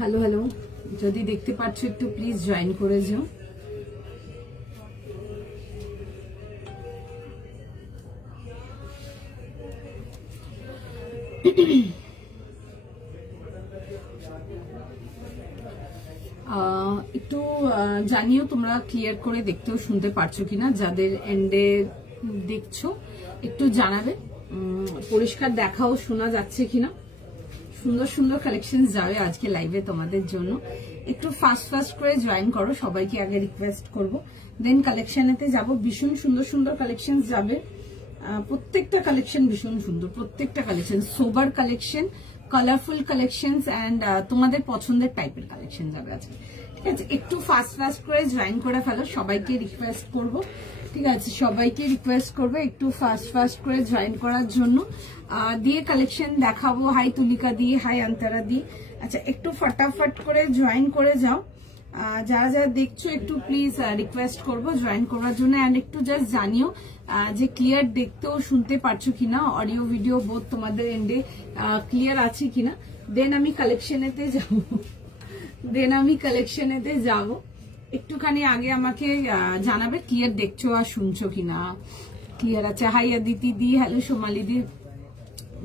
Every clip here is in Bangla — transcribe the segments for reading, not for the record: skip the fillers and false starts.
হ্যালো হ্যালো, যদি দেখতে পাচ্ছ একটু প্লিজ জয়েন করে যাও। একটু জানিও তোমরা ক্লিয়ার করে দেখতেও শুনতে পারছো কিনা, যাদের এন্ডে দেখছো একটু জানাবে, পরিষ্কার দেখাও শোনা যাচ্ছে কিনা। সুন্দর সুন্দর কালেকশন যাবে আজকে লাইভে তোমাদের জন্য। একটু ফাস্ট ফাস্ট করে জয়েন করো, সবাইকে আগে রিকোয়েস্ট করব, দেন কালেকশনেতে যাব। ভীষণ সুন্দর সুন্দর কালেকশন যাবে, প্রত্যেকটা কালেকশন ভীষণ সুন্দর, প্রত্যেকটা collection sober collection, colourful collection and তোমাদের পছন্দের টাইপের কালেকশন যাবে আজকে। ঠিক আছে, একটু ফাস্ট ফাস্ট করে জয়েন করে ফেলো, সবাইকে রিকোয়েস্ট করব। ঠিক আছে, সবাইকে রিকোয়েস্ট করবো একটু ফাস্ট ফাস্ট করে জয়েন করার জন্য, দিয়ে কালেকশন দেখাবো। হাই তুলিকা দি, হাই আন্তরা দি। আচ্ছা, একটু ফটাফট করে জয়েন করে যাও, যারা যারা দেখছো একটু প্লিজ রিকোয়েস্ট করবো জয়েন করার জন্য। এন্ড একটু জাস্ট জানিও যে ক্লিয়ার দেখতেও শুনতে পারছো কিনা, অডিও ভিডিও বোধ তোমাদের এন্ডে ক্লিয়ার আছে কিনা। দেন আমি কালেকশনেতে যাব। একটুখানি আগে আমাকে জানাবে ক্লিয়ার দেখছো আর শুনছো কিনা, ক্লিয়ার আছে। হাই আদিতি দি, হ্যালো সোমালি দি।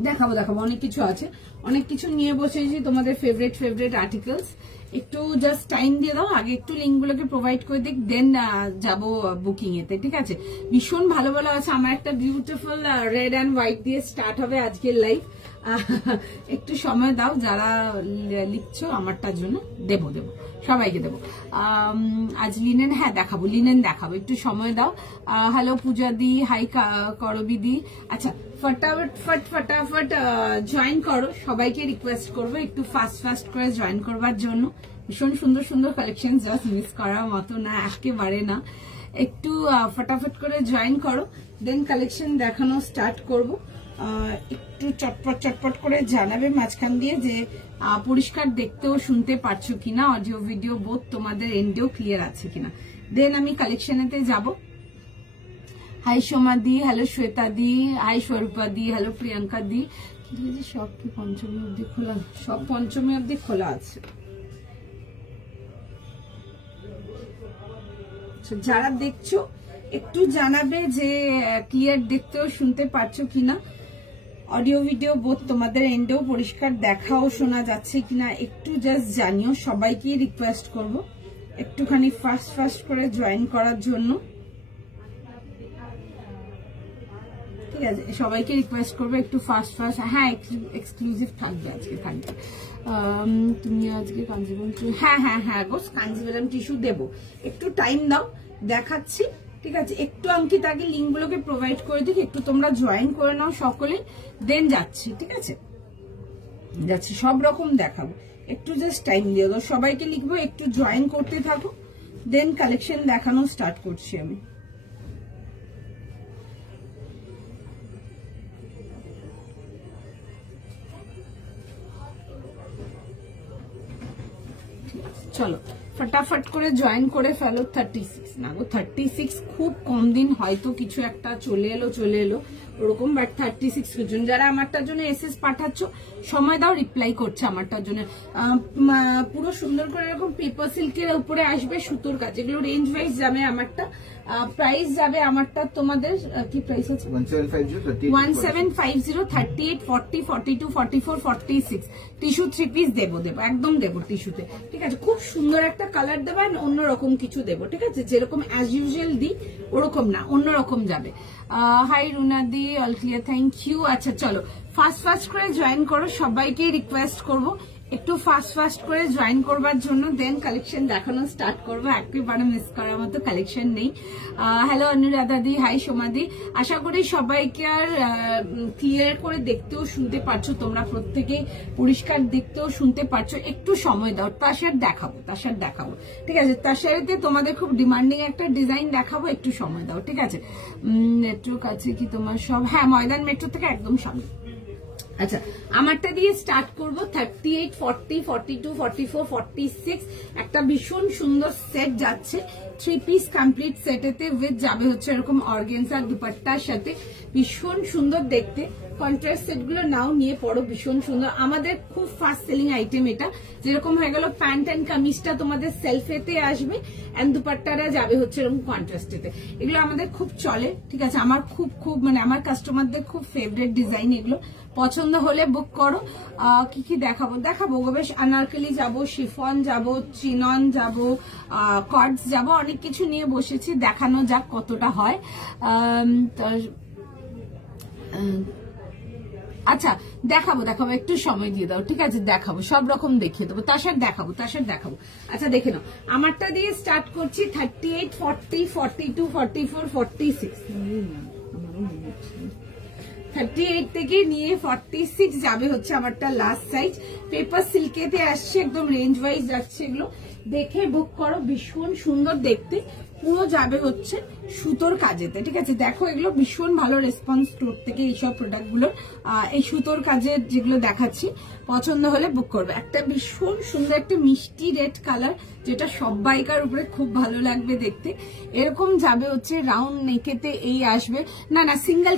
দেখাবো অনেক কিছু আছে, অনেক কিছু নিয়ে বসেছি, তোমাদের ফেভারিট আর্টিকেলস। একটু জাস্ট টাইম দিয়ে দাও, আগে একটু লিঙ্ক গুলোকে প্রোভাইড করে দিক, দেন যাবো বুকিং এতে। ঠিক আছে, ভীষণ ভালো ভালো আছে। আমার একটা বিউটিফুল রেড অ্যান্ড হোয়াইট দিয়ে স্টার্ট হবে আজকের লাইভ। একটু সময় দাও, যারা লিখছো আমারটার জন্য দেবো সবাইকে দেবো। আজ লিনেন, হ্যাঁ দেখাবো, লিনেন দেখাবো, একটু সময় দাও। হ্যালো পূজা দি, হাই করবি দি। আচ্ছা, ফটাফট জয়েন করো, সবাইকে রিকোয়েস্ট করবো একটু ফাস্ট করে জয়েন করবার জন্য। ভীষণ সুন্দর সুন্দর কালেকশন, জাস্ট মিস করার মতো না, একেবারে না। একটু ফটাফট করে জয়েন করো, দেন কালেকশন দেখানো স্টার্ট করবো। একটু চটপট করে জানাবে মাঝখান দিয়ে যে পরিষ্কার দেখতেও শুনতে পারছো কিনা, অডিও ভিডিও বোধ তোমাদের এন্ডেও ক্লিয়ার আছে কিনা। দেন আমি কালেকশনেতে যাব। হাই সোমা দি, হ্যালো শ্বেতা দি, হাই স্বরূপা দি, হ্যালো প্রিয়াঙ্কা দি। সব কি পঞ্চমী অব্দি খোলা? সব পঞ্চমী অব্দি খোলা আছে। যারা দেখছো একটু জানাবে যে ক্লিয়ার দেখতেও শুনতে পারছো কিনা, অডিও ভিডিও বোধ তোমাদের এন্ডেও পরিষ্কার দেখাও শোনা যাচ্ছে কিনা, একটু জাস্ট জানিও। সবাইকে রিকোয়েস্ট করব একটুখানি ফাস্ট করে জয়েন করার জন্য। ঠিক আছে, সবাইকে রিকোয়েস্ট করবো একটু ফাস্ট। হ্যাঁ, এক্সক্লুসিভ থাকবে আজকে, থাকবে। তুমি আজকে কাঞ্জিবরম, হ্যাঁ গো, কাঞ্জিবরম টিস্যু দেবো, একটু টাইম দাও, দেখাচ্ছি। ঠিক আছে, একটু অঙ্কিত আগে লিঙ্ক গুলোকে প্রোভাইড করে দিই, একটু তোমরা জয়েন করে নাও সকলে, দেন যাচ্ছি। ঠিক আছে, যাচ্ছি, সব রকম দেখাবো, একটু জাস্ট টাইম দিয়ে দাও। সবাইকে লিখবো একটু জয়েন করতে থাকো, দেন কালেকশন দেখানো স্টার্ট করছি আমি। চলো ফটাফট করে জয়েন করে ফেলো। 36 না গো, 36 খুব কম দিন, হয়তো কিছু একটা চলে এলো ওরকম, বাট 36 জন যারা আমারটার জন্য এসএস পাঠাচ্ছ, সময় দাও, রিপ্লাই করছে আমারটার জন্য। পুরো সুন্দর করে এরকম পেপার সিল্কের উপরে আসবে সুতোর কাজ, এগুলো রেঞ্জ ওয়াইজ যাবে। আমারটা প্রাইস যাবে, আমারটা তোমাদের কি প্রাইস আছে? 1750, 38, 40, 42, 44, 46 টিস্যু 3 পিস দেবো, একদম দেবো টিস্যুতে। ঠিক আছে, খুব সুন্দর একটা কালার দেবো, অন্যরকম কিছু দেবো। ঠিক আছে, যেরকম অ্যাজ ইউজুয়াল দিই ওরকম না, অন্যরকম যাবে। হাই রুনাদি, অল ক্লিয়ার, থ্যাংক ইউ। আচ্ছা চলো ফাস্ট করে জয়েন করো, সবাইকে রিকোয়েস্ট করবো একটু ফাস্ট করে জয়েন করবার জন্য, দেন কালেকশন দেখানো স্টার্ট করবো। একেবারে মিস করার মতো কালেকশন নেই। হ্যালো অনুরাধা দি, হাই সোমাদি, আশা করি সবাইকে আর ক্লিয়ার করে দেখতেও শুনতে পারছো তোমরা, প্রত্যেকে পরিষ্কার দেখতেও শুনতে পারছো। একটু সময় দাও, তার দেখাবো ঠিক আছে। তার সাথে তোমাদের খুব ডিমান্ডিং একটা ডিজাইন দেখাবো, একটু সময় দাও ঠিক আছে। মেট্রোর কাছে কি তোমার সব? হ্যাঁ, ময়দান মেট্রো থেকে একদম সামনে। আচ্ছা, আমারটা দিয়ে স্টার্ট করবো। 38, 40, 42, 44, 46 একটা ভীষণ সুন্দর সেট যাচ্ছে। 3 পিস কমপ্লিট সেটেতে উইথ যাবে হচ্ছে এরকম অর্গানজা দুপাট্টার সাথে, ভীষণ সুন্দর দেখতে। কন্ট্রাস্ট সেট গুলো নাও নিয়ে পড়ো, ভীষণ সুন্দর। আমাদের খুব ফাস্ট সেলিং আইটেম এটা। যেরকম হয়ে গেল প্যান্ট এন্ড কামিজটা তোমাদের সেলফেতে আসবে, এন্ড দুপাট্টাটা যাবে হচ্ছে এরকম কন্ট্রাস্টেতে। এগুলো আমাদের খুব চলে ঠিক আছে। আমার খুব মানে আমার কাস্টমারদের খুব ফেভারিট ডিজাইন এগুলো। পছন্দ হলে বুক করো। কি দেখাবো বেশ, আনারকলি যাবো, শিফন যাবো, চিনন যাবো, কর্ডস যাবো, অনেক কিছু নিয়ে বসেছি। দেখানো যাক কতটা হয়। আচ্ছা, দেখাবো একটু সময় দিয়ে দাও ঠিক আছে। দেখাবো, সব রকম দেখিয়ে দেবো। তার সাথে দেখাবো। আচ্ছা, দেখে নাও, আমারটা দিয়ে স্টার্ট করছি। 38, 40, 42, 44, 46, 38 থেকে নিয়ে 46 যাবে হচ্ছে আমারটা লাস্ট সাইজ। পেপার সিল্কেতে আসছে, একদম রেঞ্জ ওয়াইজ যাচ্ছে। এগুলো দেখে বুক করো, ভীষণ সুন্দর দেখতে। পুরো যাবে হচ্ছে সুতোর কাজেতে ঠিক আছে। দেখো, এগুলো ভীষণ ভালো রেসপন্স স্টোর থেকে এইসব প্রোডাক্ট গুলো। এই সুতোর কাজের যেগুলো দেখাচ্ছি, পছন্দ হলে বুক করবে। একটা ভীষণ সুন্দর একটা মিষ্টি রেড কালার, যেটা সবাইকার উপরে খুব ভালো লাগবে দেখতে। এরকম যাবে হচ্ছে রাউন্ড নেকেতে, এই আসবে না সিঙ্গেল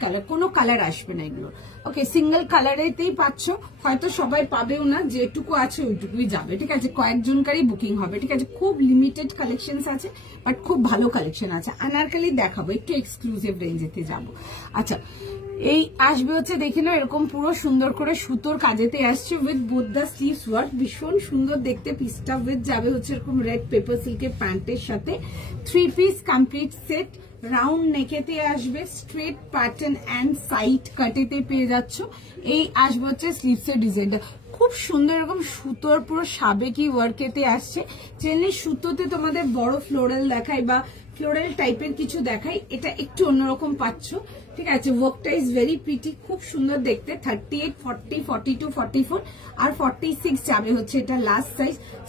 কালার, কোনো কালার আসবে না এগুলো। ওকে, সিঙ্গেল কালারেতেই পাচ্ছ, হয়তো সবাই পাবেও না, যেটুকু আছে ওইটুকুই যাবে ঠিক আছে। কয়েকজনকারই বুকিং হবে ঠিক আছে। খুব লিমিটেড কালেকশন আছে, বাট খুব ভালো কালেকশন আছে। আনারকলি দেখাবো, একটু এক্সক্লুসিভ রেঞ্জেতে যাবো। আচ্ছা, এই আসবে হচ্ছে দেখে নাও, এরকম পুরো সুন্দর করে সুতোর কাজেতে আসছে with both the sleeves work, ভীষণ সুন্দর দেখতে। পিসটা উইথ যাবে হচ্ছে এরকম রেড পেপার সিল্কের প্যান্টের সাথে। 3 পিস কমপ্লিট সেট, রাউন্ড নেকেতে আসবে, স্ট্রেট প্যাটার্ন এন্ড সাইড কাটেতে পেয়ে যাচ্ছ। এই আসবে হচ্ছে স্লিভস এর ডিজাইনটা, খুব সুন্দর এরকম সুতোর পুরো সাবেকি ওয়ার্কেতে আসছে। জেনারেলি সুতোতে তোমাদের বড় ফ্লোরাল দেখাই বা ফ্লোরাল টাইপের কিছু দেখাই, এটা একটু অন্যরকম পাচ্ছ ঠিক আছে। ওয়ার্কটা ইজ ভেরি প্রিটি, খুব সুন্দর দেখতে। 38, 40, 42, 44 আর 46 যাবে হচ্ছে এটা লাস্ট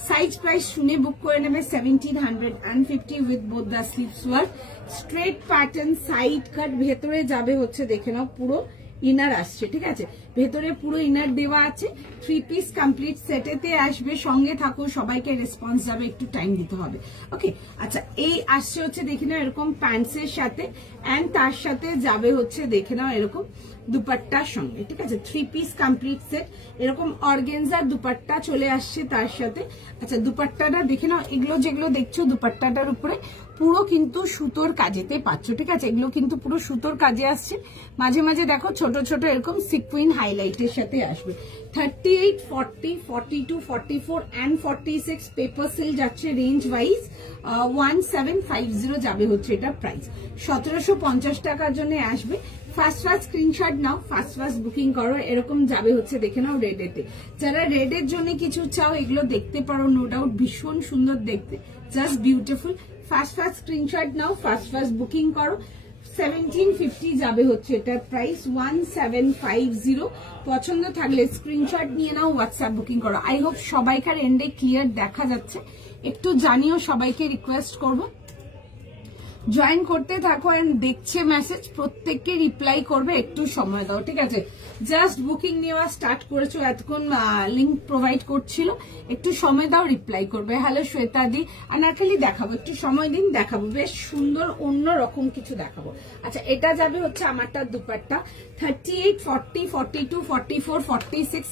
সাইজ প্রাইস শুনে বুক করে নেবে 1750 with both the sleeves work. Straight pattern, side কাট, ভেতরে যাবে হচ্ছে দেখে নাও পুরো ইনার আসছে ঠিক আছে। ভেতরে পুরো ইনার দেওয়া আছে। 3 পিস কমপ্লিট সেটেতে আসবে। সঙ্গে থাকো, সবাইকে রেসপন্স যাবে, একটু টাইম দিতে হবে। ওকে, আচ্ছা, এই আসছে হচ্ছে দেখে নাও এরকম প্যান্টসের সাথে, এন্ড তার সাথে যাবে হচ্ছে দেখে নাও এরকম দুপাট্টার সঙ্গে ঠিক আছে। 3 পিস কমপ্লিট সেট, এরকম অর্গানজার দুপাট্টা চলে আসছে তার সাথে। আচ্ছা, দুপাট্টাটা দেখে নাও, এগুলো যেগুলো দেখছো দুপাট্টাটার উপরে পুরো কিন্তু সুতোর কাজেতে পাচ্ছ ঠিক আছে। এগুলো কিন্তু পুরো সুতোর কাজে আসছে। মাঝে মাঝে দেখো ছোট ছোট এরকম সিকুইন হাইলাইটের সাথে আসবে। 38, 40, 42, 44 and 46 পেপার সিল যাচ্ছে রেঞ্জ ওয়াইজ। 1750 যাবে হচ্ছে এটা প্রাইস। 1750 টাকার জন্য আসবে। ফার্স্ট স্ক্রিনশট নাও, ফার্স্ট বুকিং করো। এরকম যাবে হচ্ছে দেখে নাও রেডেতে। যারা রেডের জন্য কিছু চাও, এগুলো দেখতে পারো, নো ডাউট ভীষণ সুন্দর দেখতে, জাস্ট বিউটিফুল। ফার্স্ট স্ক্রিনশট নাও, ফার্স্ট বুকিং করো। 1750 যাবে হচ্ছে এটার প্রাইস। 1750 পছন্দ থাকলে স্ক্রিনশট নিয়ে নাও, হোয়াটসঅ্যাপ বুকিং করো। আই হোপ সবাইকার এন্ডে ক্লিয়ার দেখা যাচ্ছে, একটু জানিও, সবাইকে রিকোয়েস্ট করবো জয়েন করতে থাকো। এন্ড দেখছে মেসেজ, প্রত্যেককে রিপ্লাই করবে, একটু সময় দাও ঠিক আছে। জাস্ট বুকিং নেওয়া স্টার্ট করেছো, এতক্ষণ লিঙ্ক প্রোভাইড করছিল, একটু সময় দাও, রিপ্লাই করবে। হ্যালো শ্বেতা দি, আনারকলি দেখাবো, একটু সময় দিন, দেখাবো বেশ সুন্দর অন্য রকম কিছু দেখাবো। আচ্ছা, এটা যাবে হচ্ছে আমারটা দুপাট্টা। 38, 40, 42, 44, 46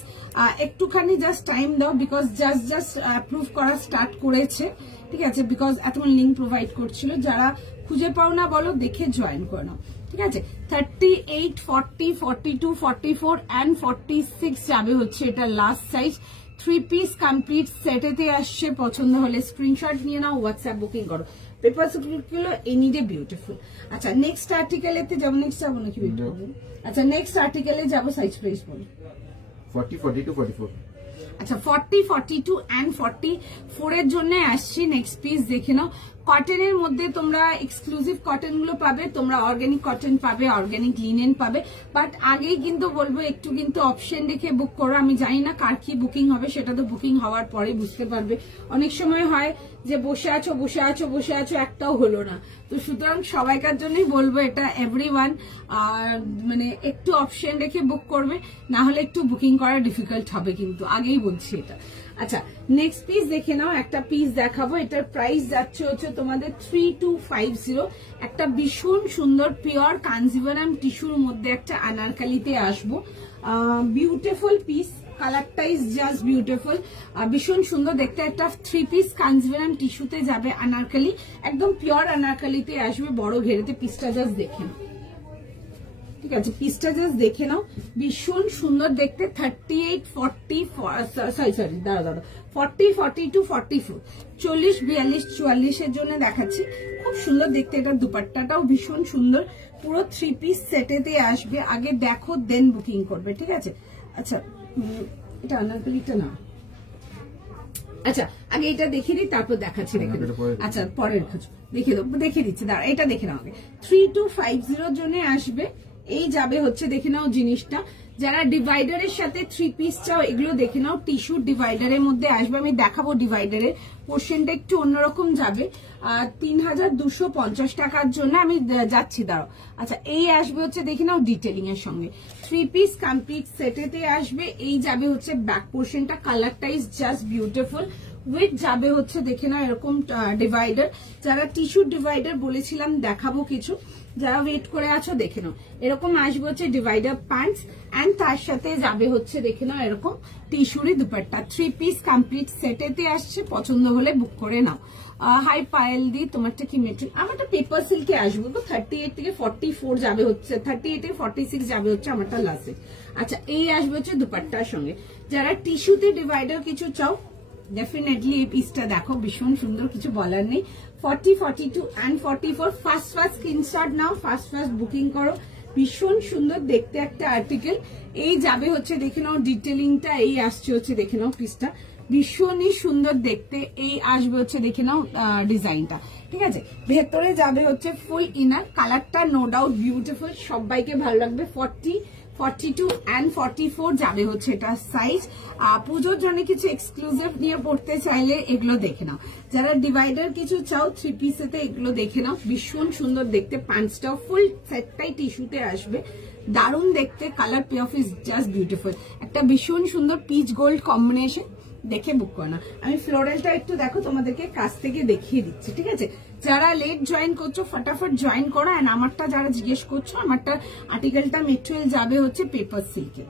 একটুখানি জাস্ট টাইম দাও, বিকজ জাস্ট অ্যাপ্রুভ করা স্টার্ট করেছে ঠিক আছে। বিকজ এতক্ষণ লিঙ্ক প্রোভাইড করছিল, যারা খুঁজে পাও না বলো, দেখে জয়েন করে নাও ঠিক আছে। 38, 40, 42, 44 and 46 যাবে হচ্ছে এটা লাস্ট সাইজ। 3 পিস কমপ্লিট সেটেতে আসছে। পছন্দ হলে স্ক্রিনশট নিয়ে নাও, হোয়াটসঅ্যাপ বুকিং করো। পেপার গুলো এনি ডে বিউটিফুল। আচ্ছা, নেক্সট আর্টিকেলেতে যাবো, নেক্সট যাবো নাকি? আচ্ছা, নেক্সট আর্টিকেলে যাবো, সাইজ প্রাইস বলো। 40, 42, 44 আচ্ছা 40, 42 and 44 এর জন্য আসছি। নেক্সট পিস দেখে নাও। কটনের মধ্যে তোমরা এক্সক্লুসিভ কটন গুলো পাবে, তোমরা অর্গানিক কটন পাবে, অর্গানিক লিনেন পাবে। বাট আগেই কিন্তু বলবো একটু কিন্তু অপশন দেখে বুক করো। আমি জানি না কার কি বুকিং হবে, সেটা তো বুকিং হওয়ার পরে বুঝতে পারবে। অনেক সময় হয় যে বসে আছো বসে আছো বসে আছো, একটাও হলো না। তো সুতরাং সবাইকার জন্যই বলবো এটা এভরিওয়ান মানে একটু অপশন রেখে বুক করবে, না হলে একটু বুকিং করা ডিফিকাল্ট হবে, কিন্তু আগেই বলছি এটা। আচ্ছা নেক্সট পিস দেখে নাও। একটা পিস দেখাবো, এটার প্রাইস যাচ্ছে হচ্ছে তোমাদের 3250। একটা ভীষণ সুন্দর পিওর কাঞ্জিভারাম টিস্যুর মধ্যে একটা আনারকালিতে আসবো। বিউটিফুল পিস, কালারটা ইজ জাস্ট বিউটিফুল, ভীষণ সুন্দর দেখতে। একটা 3 পিস কাঞ্জিভারাম টিস্যুতে যাবে আনারকালি, একদম পিওর আনারকালিতে আসবে বড় ঘেরেতে। পিসটা জাস্ট দেখে নাও, ঠিক আছে, পিসটা জাস্ট দেখে নাও, ভীষণ সুন্দর দেখতে। 38, 40 সরি দাঁড়া 40, 42, 44, 40, 42, 44 এর জন্য দেখাচ্ছি। খুব সুন্দর দেখতে। এটা দুপাট্টাটাও ভীষণ সুন্দর, পুরো 3 পিস সেটেতে আসবে। আগে দেখো দেন বুকিং করবে, ঠিক আছে। আচ্ছা এটা আনারকলিটা না, আচ্ছা আগে এটা দেখিয়ে দিই তারপর দেখাচ্ছি। দেখে আচ্ছা পরের দেখিয়ে দিচ্ছি, দাঁড়া এটা দেখে নাও আগে। 3250 জন্য আসবে। এই যাবে হচ্ছে দেখে নাও জিনিসটা। যারা ডিভাইডারের সাথে 3 পিস চাও এগুলো দেখে নাও, টিস্যু ডিভাইডারের মধ্যে আসবে। আমি দেখাবো ডিভাইডারের পোর্শনটা একটু অন্যরকম যাবে। 3250 টাকার জন্য আমি যাচ্ছি, দাঁড়াও। আচ্ছা এই আসবে হচ্ছে দেখে নাও ডিটেলিং এর সঙ্গে 3 পিস কমপ্লিট সেটেতে আসবে। এই যাবে হচ্ছে ব্যাক পোর্শনটা, কালারটা ইজ জাস্ট বিউটিফুল। উইথ যাবে হচ্ছে দেখে নাও এরকম ডিভাইডার। যারা টিস্যু ডিভাইডার বলেছিলাম দেখাবো কিছু, যারা ওয়েট করে আছো দেখে নাও। এরকম আসবে হচ্ছে ডিভাইডার প্যান্টস এন্ড তার সাথে যাবে হচ্ছে দেখে নাও এরকম টিস্যুরি দুপাট্টা। 3 পিস কমপ্লিট সেটেতে আসছে, পছন্দ হলে বুক করে নাও। হাই পায়েল দি, তোমারটা কি মেটেরিয়াল? আমারটা পেপার সিল্কে আসবে তো 38 থেকে 44 যাবে হচ্ছে, 38 থেকে 46 যাবে হচ্ছে আমারটা লাস্টে। আচ্ছা এই আসবে হচ্ছে দুপাট্টার সঙ্গে। যারা টিস্যুতে ডিভাইডার কিছু চাও ডেফিনেটলি এই পিসটা দেখো, ভীষণ সুন্দর, কিছু বলার নেই। 40, 42 and 44 first screenshot now, first booking করো। ভীষণ সুন্দর দেখতে একটা আর্টিকেল। এই যাবে হচ্ছে দেখে নাও ডিটেলিংটা, এই আসছে হচ্ছে দেখে নাও পিসটা, ভীষণই সুন্দর দেখতে। এই আসবে হচ্ছে দেখে নাও ডিজাইনটা, ঠিক আছে। ভেতরে যাবে হচ্ছে ফুল ইনার, কালারটা নো ডাউট বিউটিফুল, সবাইকে ভালো লাগবে। 40, 42 and 44 যাবে হচ্ছে এটা সাইজ। পুজোর জন্য কিছু এক্সক্লুসিভ নিয়ে পড়তে চাইলে এগুলো দেখে নাও। যারা ডিভাইডার কিছু চাও 3 পিসেতে এগুলো দেখে নাও, ভীষণ সুন্দর দেখতে। প্যান্টসটাও ফুল সেটটাই টিস্যুতে আসবে, দারুণ দেখতে। Colour pay off is just beautiful, একটা ভীষণ সুন্দর পিচ গোল্ড কম্বিনেশন। দেখে বুক করো না। আমি ফ্লোরালটা একটু দেখো তোমাদেরকে কাছ থেকে দেখিয়ে দিচ্ছি, ঠিক আছে। যারা লেট জয়েন করছো ফটাফট জয়েন করো। এন্ড আমারটা যারা জিজ্ঞেস করছো, আমারটা আর্টিকেলটা মেটেরিয়াল যাবে হচ্ছে পেপার সিল্কে।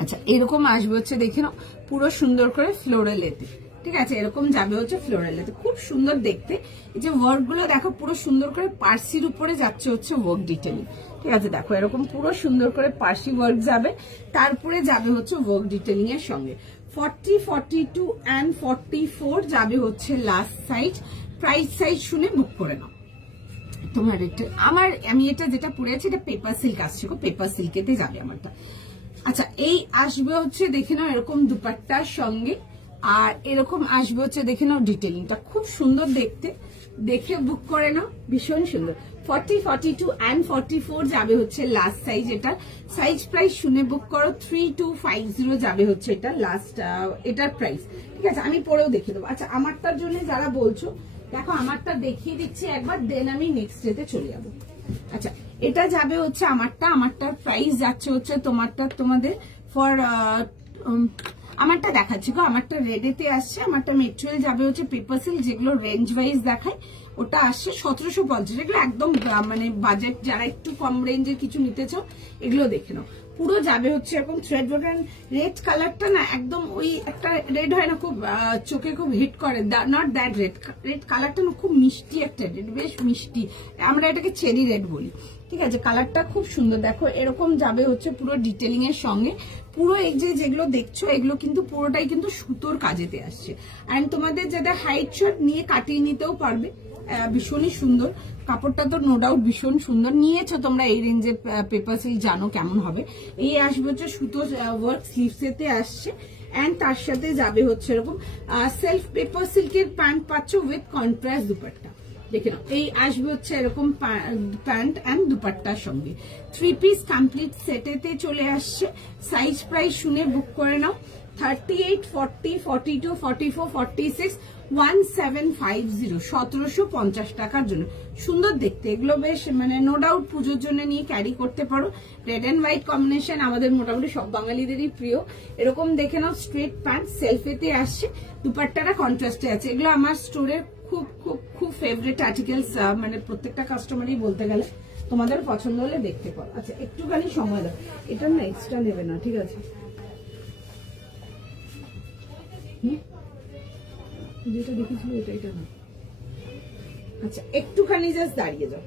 আচ্ছা এরকম আসবে হচ্ছে দেখে নাও পুরো সুন্দর করে ফ্লোরালেতে, ঠিক আছে। এরকম যাবে হচ্ছে ফ্লোরালেতে, খুব সুন্দর দেখতে। এই যে ওয়ার্ক গুলো দেখো পুরো সুন্দর করে পার্সির উপরে যাচ্ছে হচ্ছে ওয়ার্ক ডিটেলিং, ঠিক আছে। দেখো এরকম পুরো সুন্দর করে পার্সি ওয়ার্ক যাবে, তারপরে যাবে হচ্ছে ওয়ার্ক ডিটেলিং এর সঙ্গে। 40, 42 and 44 যাবে হচ্ছে লাস্ট সাইজ। প্রাইস সাইজ শুনে বুক করে নাও তোমার। এটা আমি এটা যেটা পরে আছি এটা পেপার সিল্ক আসছে, পেপার সিল্কেতে যাবে আমারটা। আচ্ছা এই আসবে হচ্ছে দেখে নাও এরকম দুপাট্টার সঙ্গে, আর এরকম আসবে হচ্ছে দেখে নাও ডিটেলিংটা, খুব সুন্দর দেখতে। দেখে বুক করে নাও, ভীষণ সুন্দর। 40, 42 and 44 যাবে হচ্ছে লাস্ট সাইজ। এটা সাইজ প্রাইস শুনে বুক করো। 3250 যাবে হচ্ছে এটা লাস্ট, এটার প্রাইস, ঠিক আছে। আমি পরেও দেখিয়ে দেবো। আচ্ছা আমারটার জন্য যারা বলছো দেখো আমারটা দেখিয়ে দিচ্ছি একবার, দেন আমি নেক্সট ডেতে চলে যাবো। আচ্ছা এটা যাবে হচ্ছে আমারটার প্রাইস যাচ্ছে হচ্ছে তোমাদের ফর আমারটা দেখাচ্ছি গো। আমারটা রেডেতে আসছে, আমারটা মেটেরিয়াল যাবে হচ্ছে পেপার সিল্ক, যেগুলো রেঞ্জ ওয়াইজ দেখায় ওটা আসছে 1750। এগুলো একদম মানে বাজেট, যারা একটু কম রেঞ্জের কিছু নিতে চাও এগুলো দেখে নাও। পুরো যাবে হচ্ছে এরকম থ্রেড ওয়ার্ক। রেড কালারটা না একদম ওই একটা রেড হয় না খুব চোখে খুব হিট করে, নট দ্যাট রেড কালারটা না খুব মিষ্টি একটা রেড, বেশ মিষ্টি, আমরা এটাকে চেরি রেড বলি, ঠিক আছে। কালারটা খুব সুন্দর। দেখো এরকম যাবে হচ্ছে পুরো ডিটেলিং এর সঙ্গে। পুরো এই যেগুলো দেখছো এগুলো কিন্তু পুরোটাই কিন্তু সুতোর কাজেতে আসছে। এন্ড তোমাদের যাদের হাইট শর্ট নিয়ে কাটিয়ে নিতেও পারবে, ভীষণই সুন্দর। কাপড়টা তো নো ডাউট ভীষণ সুন্দর। নিয়েছো তোমরা এই রেঞ্জে পেপার সিল্ক, জানো কেমন হবে। এই আসবে হচ্ছে সুতো ওয়ার্ক স্লিভসেতে আসছে। এন্ড তার সাথে যাবে হচ্ছে এরকম সেলফ পেপার সিল্কের প্যান্ট পাচ্ছ উইথ কন্ট্রাস্ট দুপাট্টা। দেখে নাও, এই আসবে হচ্ছে এরকম প্যান্ট এন্ড দুপাট্টার সঙ্গে। 3 পিস কমপ্লিট সেটেতে চলে আসছে। সাইজ প্রাইস শুনে বুক করে নাও। 38, 40, 42, 44, 46, 1750, 1750 টাকার জন্য। সুন্দর দেখতে, এগুলো বেশ মানে নো ডাউট পুজোর জন্য নিয়ে ক্যারি করতে পারো। রেড এন্ড হোয়াইট কম্বিনেশন আমাদের মোটামুটি সব বাঙালিদেরই প্রিয়। এরকম দেখে নাও, স্ট্রেট প্যান্ট সেলফেতে আসছে, দুপাট্টাটা কন্ট্রাস্টে আছে। এগুলো আমার স্টোরের খুব খুব খুব ফেভারিট আর্টিকেলস, মানে প্রত্যেকটা কাস্টমারই বলতে গেলে। তোমাদের পছন্দ হলে দেখতে পারো। আচ্ছা, একটুখানি সময় দাও, এটা না এক্সট্রা নেবে না, ঠিক আছে? যেটা দেখেছিল এটা না। আচ্ছা, একটুখানি জাস্ট দাঁড়িয়ে যাও।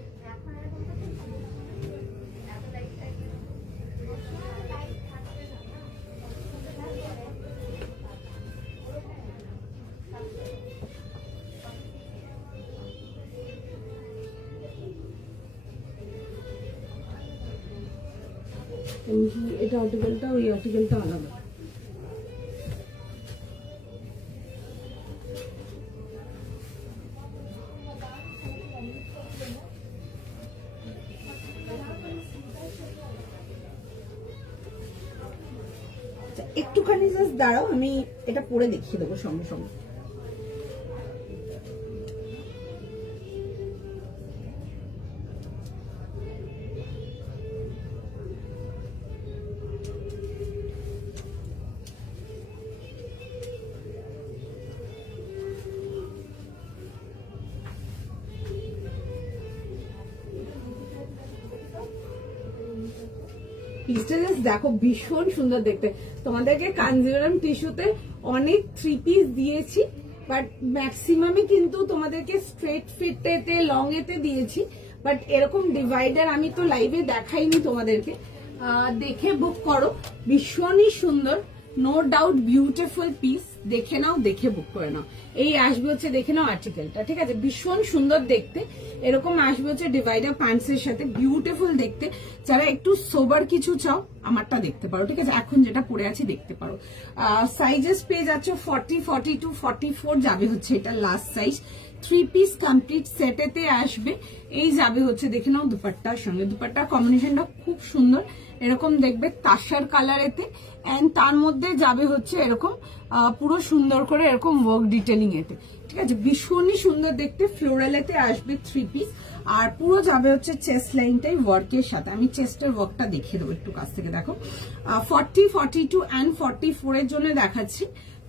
এটা আর্টিকেলটা, ওই আর্টিকেলটা আলাদা। একটুখানি জাস্ট দাঁড়াও, আমি এটা পরে দেখিয়ে দেবো সঙ্গে সঙ্গে। দেখো ভীষণ সুন্দর দেখতে। তোমাদেরকে কাঞ্জিভারাম টিস্যুতে অনেক 3 পিস দিয়েছি, বাট ম্যাক্সিমামই কিন্তু তোমাদেরকে স্ট্রেট ফিটেতে লং এতে দিয়েছি। বাট এরকম ডিভাইডার আমি তো লাইভে দেখাইনি তোমাদেরকে, দেখে বুক করো। ভীষণই সুন্দর, নো ডাউট বিউটিফুল পিস। দেখে নাও, দেখে বুক করে নাও। এই আসবে হচ্ছে, দেখে নাও আর্টিকেলটা, ঠিক আছে? ভীষণ সুন্দর দেখতে। এরকম আসবে হচ্ছে ডিভাইডার প্যান্টস এর সাথে, বিউটিফুল দেখতে। যারা একটু সোবার কিছু চাও আমারটা দেখতে পারো, ঠিক আছে? এখন যেটা পরে আছি দেখতে পারো। সাইজেস পেয়ে যাচ্ছে 40, 42, 44 যাবে হচ্ছে এটা লাস্ট সাইজ। 3 পিস কমপ্লিট সেটেতে আসবে। এই যাবে হচ্ছে, দেখে নাও দুপাট্টার সঙ্গে। দুপাট্টার কম্বিনেশনটা খুব সুন্দর, এরকম দেখবে তাসার কালারেতে, এন্ড তার মধ্যে যাবে হচ্ছে এরকম পুরো সুন্দর করে এরকম ওয়ার্ক ডিটেলিং এতে, ঠিক আছে? ভীষণই সুন্দর দেখতে। ফ্লোরালেতে আসবে 3 পিস, আর পুরো যাবে হচ্ছে চেস্ট লাইনটাই ওয়ার্কের সাথে। আমি চেস্টের ওয়ার্কটা দেখিয়ে দেবো একটু কাছ থেকে, দেখো। 40, 42 এন্ড 44 এর জন্য দেখাচ্ছি।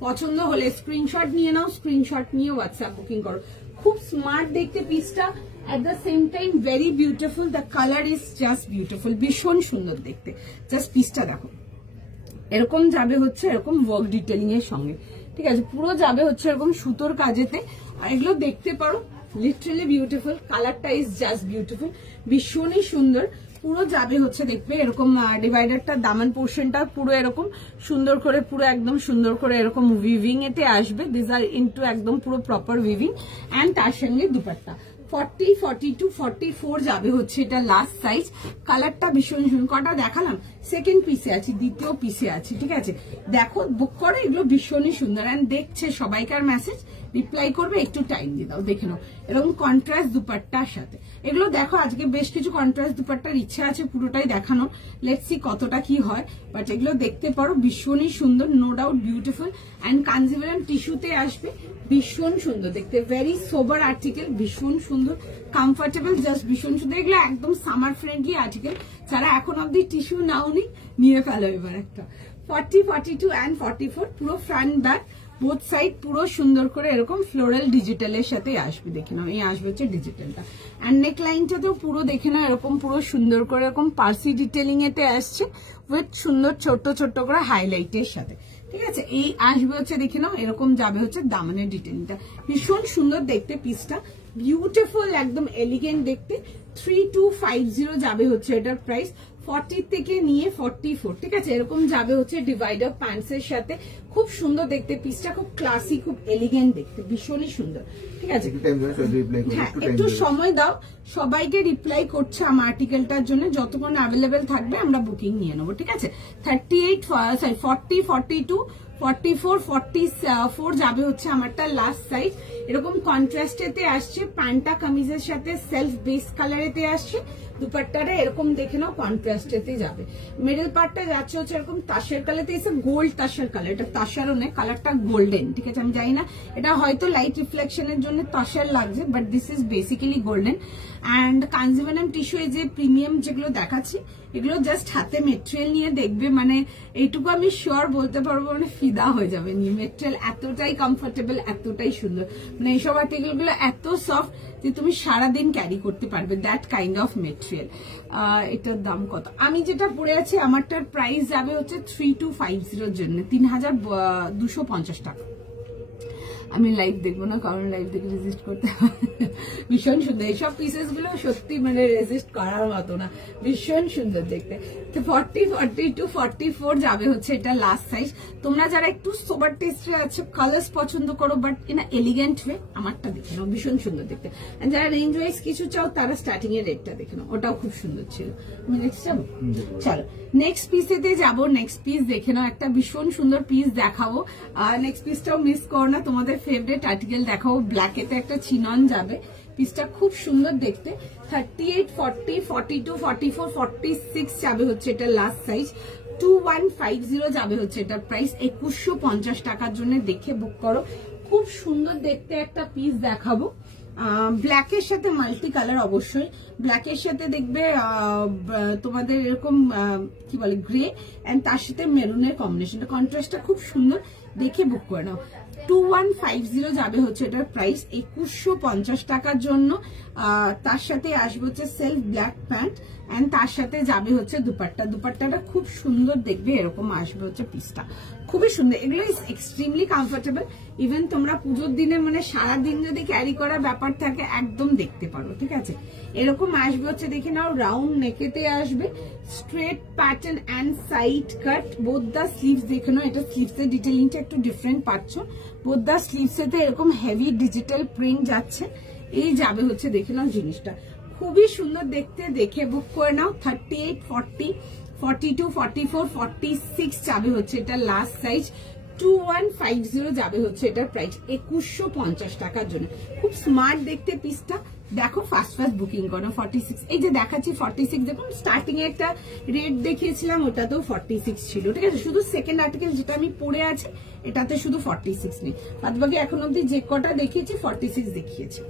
পছন্দ হলে স্ক্রিনশট নিয়ে নাও, স্ক্রিনশট নিয়ে হোয়াটসঅ্যাপ বুকিং করো। খুব স্মার্ট দেখতে পিসটা, at the same time very beautiful. The color is just beautiful, ভীষণ সুন্দর দেখতে। জাস্ট পিসটা দেখো, এরকম যাবে হচ্ছে এরকম ওয়ার্ক ডিটেলিং এর সঙ্গে, ঠিক আছে? পুরো যাবে হচ্ছে এরকম সুতোর কাজেতে। আর এগুলো দেখতে পারো, লিটারালি বিউটিফুল। কালারটা ইজ জাস্ট বিউটিফুল, ভীষণই সুন্দর। পুরো যাবে হচ্ছে দেখবে এরকম ডিভাইডারটা, দামান পোর্শনটা পুরো এরকম সুন্দর করে, পুরো একদম সুন্দর করে এরকম উইভিং এতে আসবে। দিস আর ইনটু একদম পুরো প্রপার উইভিং, এন্ড তার সঙ্গে দুপাট্টা। 40, 42, 44 যাবে হচ্ছে এটা লাস্ট সাইজ। কালারটা ভীষণ সুন্দর। কটা দেখালাম? সেকেন্ড পিসে আছি, দ্বিতীয় পিসে আছি, ঠিক আছে? দেখো, বুক করো, এগুলো ভীষণই সুন্দর। এন্ড দেখছে সবাইকার মেসেজ, রিপ্লাই করবে, একটু টাইম দিয়ে দাও। দেখে নাও, এরকম কন্ট্রাস্ট দুপাট্টার সাথে। এগুলো দেখো, আজকে বেশ কিছু কন্ট্রাস্ট দুপাট্টার ইচ্ছা আছে পুরোটাই দেখানো। লেটস সি কতটা কি হয়, বাট এগুলো দেখতে পারো, ভীষণই সুন্দর, no doubt beautiful. And Kanjivaram টিস্যুতে আসবে, ভীষণ সুন্দর দেখতে। ভেরি সোবার আর্টিকেল, ভীষণ সুন্দর, কমফোর্টেবল, জাস্ট ভীষণ সুন্দর। এগুলো একদম সামার ফ্রেন্ডলি আর্টিকেল। যারা এখন অব্দি টিস্যু নাওনি, নিয়ে ফেলো এবার একটা। 40, 42 এন্ড 44 পুরো ফ্রন্ট ব্যাক বোথ সাইড পুরো সুন্দর করে এরকম ফ্লোরাল ডিজিটালের সাথে আসবে। দেখে নাও, এই আসবে হচ্ছে ডিজিটালটা। এন্ড নেক লাইনটাতেও পুরো দেখে নাও এরকম পুরো সুন্দর করে এরকম পার্সি ডিটেলিং এতে আসছে, উইথ সুন্দর ছোট্ট ছোট্ট করে হাইলাইটের সাথে, ঠিক আছে? এই আসবে হচ্ছে, দেখে নাও, এরকম যাবে হচ্ছে দামানের ডিটেলিংটা। ভীষণ সুন্দর দেখতে পিসটা, বিউটিফুল, একদম এলিগেন্ট দেখতে। 3250 যাবে হচ্ছে এটার প্রাইস। 40 থেকে নিয়ে 44, ঠিক আছে? এরকম যাবে হচ্ছে ডিভাইডার প্যান্টস এর সাথে। খুব সুন্দর দেখতে পিসটা, খুব ক্লাসি, খুব এলিগেন্ট দেখতে, ভীষণই সুন্দর, ঠিক আছে? হ্যাঁ, একটু সময় দাও। সবাইকে রিপ্লাই করছে আমার আর্টিকেলটার জন্য, যতক্ষণ অ্যাভেলেবেল থাকবে আমরা বুকিং নিয়ে নেবো, ঠিক আছে? 40, 42, 44 44 যাবে হচ্ছে আমারটা লাস্ট সাইজ। এরকম কন্ট্রাস্টেতে আসছে, প্যান্টটা কামিজের সাথে সেলফ বেস কালারেতে আসছে, দুপাট্টাটা এরকম দেখে নাও কন্ট্রাস্টেতে যাবে। মিডল পার্টটা যাচ্ছে হচ্ছে এরকম তাসের কালারতে এসে গোল্ড তাসের কালার, এটা তাসারও নেই, কালারটা গোল্ডেন, ঠিক আছে? আমি জানি না এটা হয়তো লাইট রিফ্লেকশনের জন্য তাসার লাগছে, but this is basically golden. And Kanjivaram tissue যে প্রিমিয়াম যেগুলো দেখাচ্ছি এগুলো জাস্ট হাতে মেটেরিয়াল নিয়ে দেখবে, মানে এইটুকু আমি শিওর বলতে পারবো, মানে ফিদা হয়ে যাবে। মেটেরিয়াল এতটাই কমফোর্টেবল, এতটাই সুন্দর, মানে এইসব আর্টিকেল গুলো এত সফট যে তুমি সারাদিন ক্যারি করতে পারবে, দ্যাট কাইন্ড অফ মেটেরিয়াল। এটার দাম কত? আমি যেটা পরে আছি আমারটার প্রাইস যাবে হচ্ছে 3250 জন্য 3250 টাকা। আমি লাইভ দেখবো না, কারণ লাইভ দেখে রেজিস্ট করতে ভীষণ সুন্দর। এইসব পিসেস গুলো সত্যি মানে রেজিস্ট করার মতো না, ভীষণ সুন্দর দেখতে। তো 40 42 44 যাবে হচ্ছে এটা লাস্ট সাইজ। তোমরা যারা একটু সোবার টেস্টে আছে, কালার্স পছন্দ করো বাট ইন এলিগেন্ট ওয়ে, আমারটা দেখে নাও, ভীষণ সুন্দর দেখতে। যারা রেঞ্জ ওয়াইজ কিছু চাও তারা স্টার্টিং এর রেটটা দেখে নাও, ওটাও খুব সুন্দর ছিল। আমি নেক্সট যাবো, চলো নেক্সট পিসেতে যাবো। নেক্সট পিস দেখে নাও, একটা ভীষণ সুন্দর পিস দেখাবো। নেক্সট পিসটাও মিস করো না, তোমাদের ফেভারিট আর্টিকেল দেখাবো। ব্ল্যাকেতে একটা চিনন যাবে, পিসটা খুব সুন্দর দেখতে। 38 40 42 44 46 যাবে হচ্ছে এটা লাস্ট সাইজ। 2150 যাবে হচ্ছে এটার প্রাইস। 2150 টাকার জন্য দেখে বুক করো। খুব সুন্দর দেখতে একটা পিস দেখাবো, ব্ল্যাকের সাথে মাল্টি কালার, অবশ্যই ব্ল্যাকের সাথে দেখবে তোমাদের এরকম কি বলে গ্রে, এন্ড তার সাথে মেরুনের কম্বিনেশন, কন্ট্রাস্টটা খুব সুন্দর, দেখে বুক করে নাও। 2150 যাবে হচ্ছে এটার প্রাইস 2150 টাকার জন্য। তার সাথে আসবে হচ্ছে সেলফ ব্ল্যাক প্যান্ট, এন্ড তার সাথে যাবে হচ্ছে দুপাট্টা। দুপাট্টাটা খুব সুন্দর দেখবে, এরকম আসবে হচ্ছে পিসটা, খুবই সুন্দর। এগুলো ইজ এক্সট্রিমলি কমফোর্টেবল, ইভেন তোমরা পুজোর দিনে মানে সারাদিন যদি ক্যারি করার ব্যাপার থাকে একদম দেখতে পারো, ঠিক আছে? এরকম আসবে হচ্ছে, দেখে নাও, রাউন্ড নেকেতে আসবে, straight pattern and side cut. Both the sleeves দেখে নাও, এটা স্লিভসের ডিটেলিংটা একটু ডিফারেন্ট পাচ্ছ। বোথ দা স্লিভসেতে এরকম হেভি ডিজিটাল প্রিন্ট যাচ্ছে, এই যাবে হচ্ছে দেখে নাও জিনিসটা, খুবই সুন্দর দেখতে, দেখে বুক করে নাও। 38 40 42 44 46 যাবে হচ্ছে এটা লাস্ট সাইজ। 2150 যাবে হচ্ছে এটার প্রাইস 2150 টাকার জন্য। খুব স্মার্ট দেখতে পিসটা, দেখো ফাস্ট বুকিং করো। 46 এই যে দেখাচ্ছি 46, দেখুন স্টার্টিং এ একটা রেট দেখিয়েছিলাম, ওটাতেও 46 ছিল, ঠিক আছে? শুধু সেকেন্ড আর্টিকেল যেটা আমি পরে আছি এটাতে শুধু 46 নেই, বাদ বাকি এখন অব্দি যে কটা দেখিয়েছি 46 দেখিয়েছি।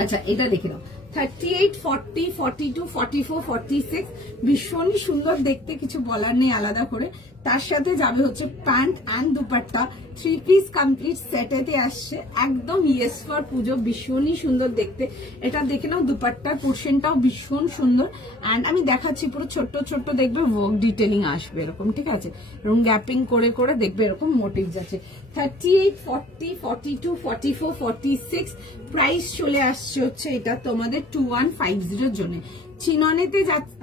আচ্ছা এটা দেখে নাও, 38 40 42 44 46 ভীষণই সুন্দর দেখতে, কিছু বলার নেই আলাদা করে। তার সাথে যাবে হচ্ছে pant and dupatta, 3 piece complete সেটেতে আসছে, একদম ইয়েস ফর পুজো, ভীষণই সুন্দর দেখতে। এটা দেখে নাও, দুপাট্টার পোর্শনটাও ভীষণ সুন্দর, অ্যান্ড আমি দেখাচ্ছি পুরো ছোট্ট ছোট্ট দেখবে ওয়ার্ক ডিটেলিং আসবে এরকম, ঠিক আছে? এবং গ্যাপিং করে করে দেখবে এরকম মোটিভ যাচ্ছে। 38 40 42 44 46 প্রাইস চলে আসছে হচ্ছে এটা তোমাদের 2150 জন্য। চিননেতে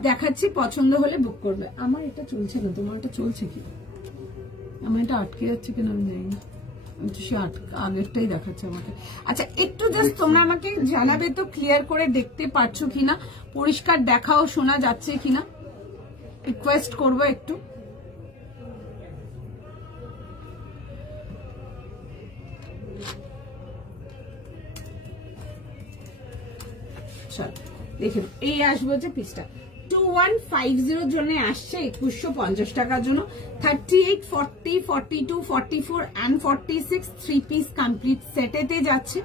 দেখাচ্ছি, পছন্দ হলে বুক করবে। আমার এটা চলছে না, তোমার এটা চলছে কি? আমার এটা আটকে যাচ্ছে কেন আমি জানি না, আমি তো সে আগেরটাই দেখাচ্ছে আমাকে। আচ্ছা একটু জাস্ট তোমরা আমাকে জানাবে তো ক্লিয়ার করে দেখতে পাচ্ছ কিনা, পরিষ্কার দেখাও, শোনা যাচ্ছে কিনা, রিকোয়েস্ট করবো একটু। চল দেখে এই আসবে হচ্ছে পিসটা, 2150 জন্য আসছে 2150 টাকার জন্য। 38 40 42 44 and 46 3 পিস কমপ্লিট সেটেতে যাচ্ছে।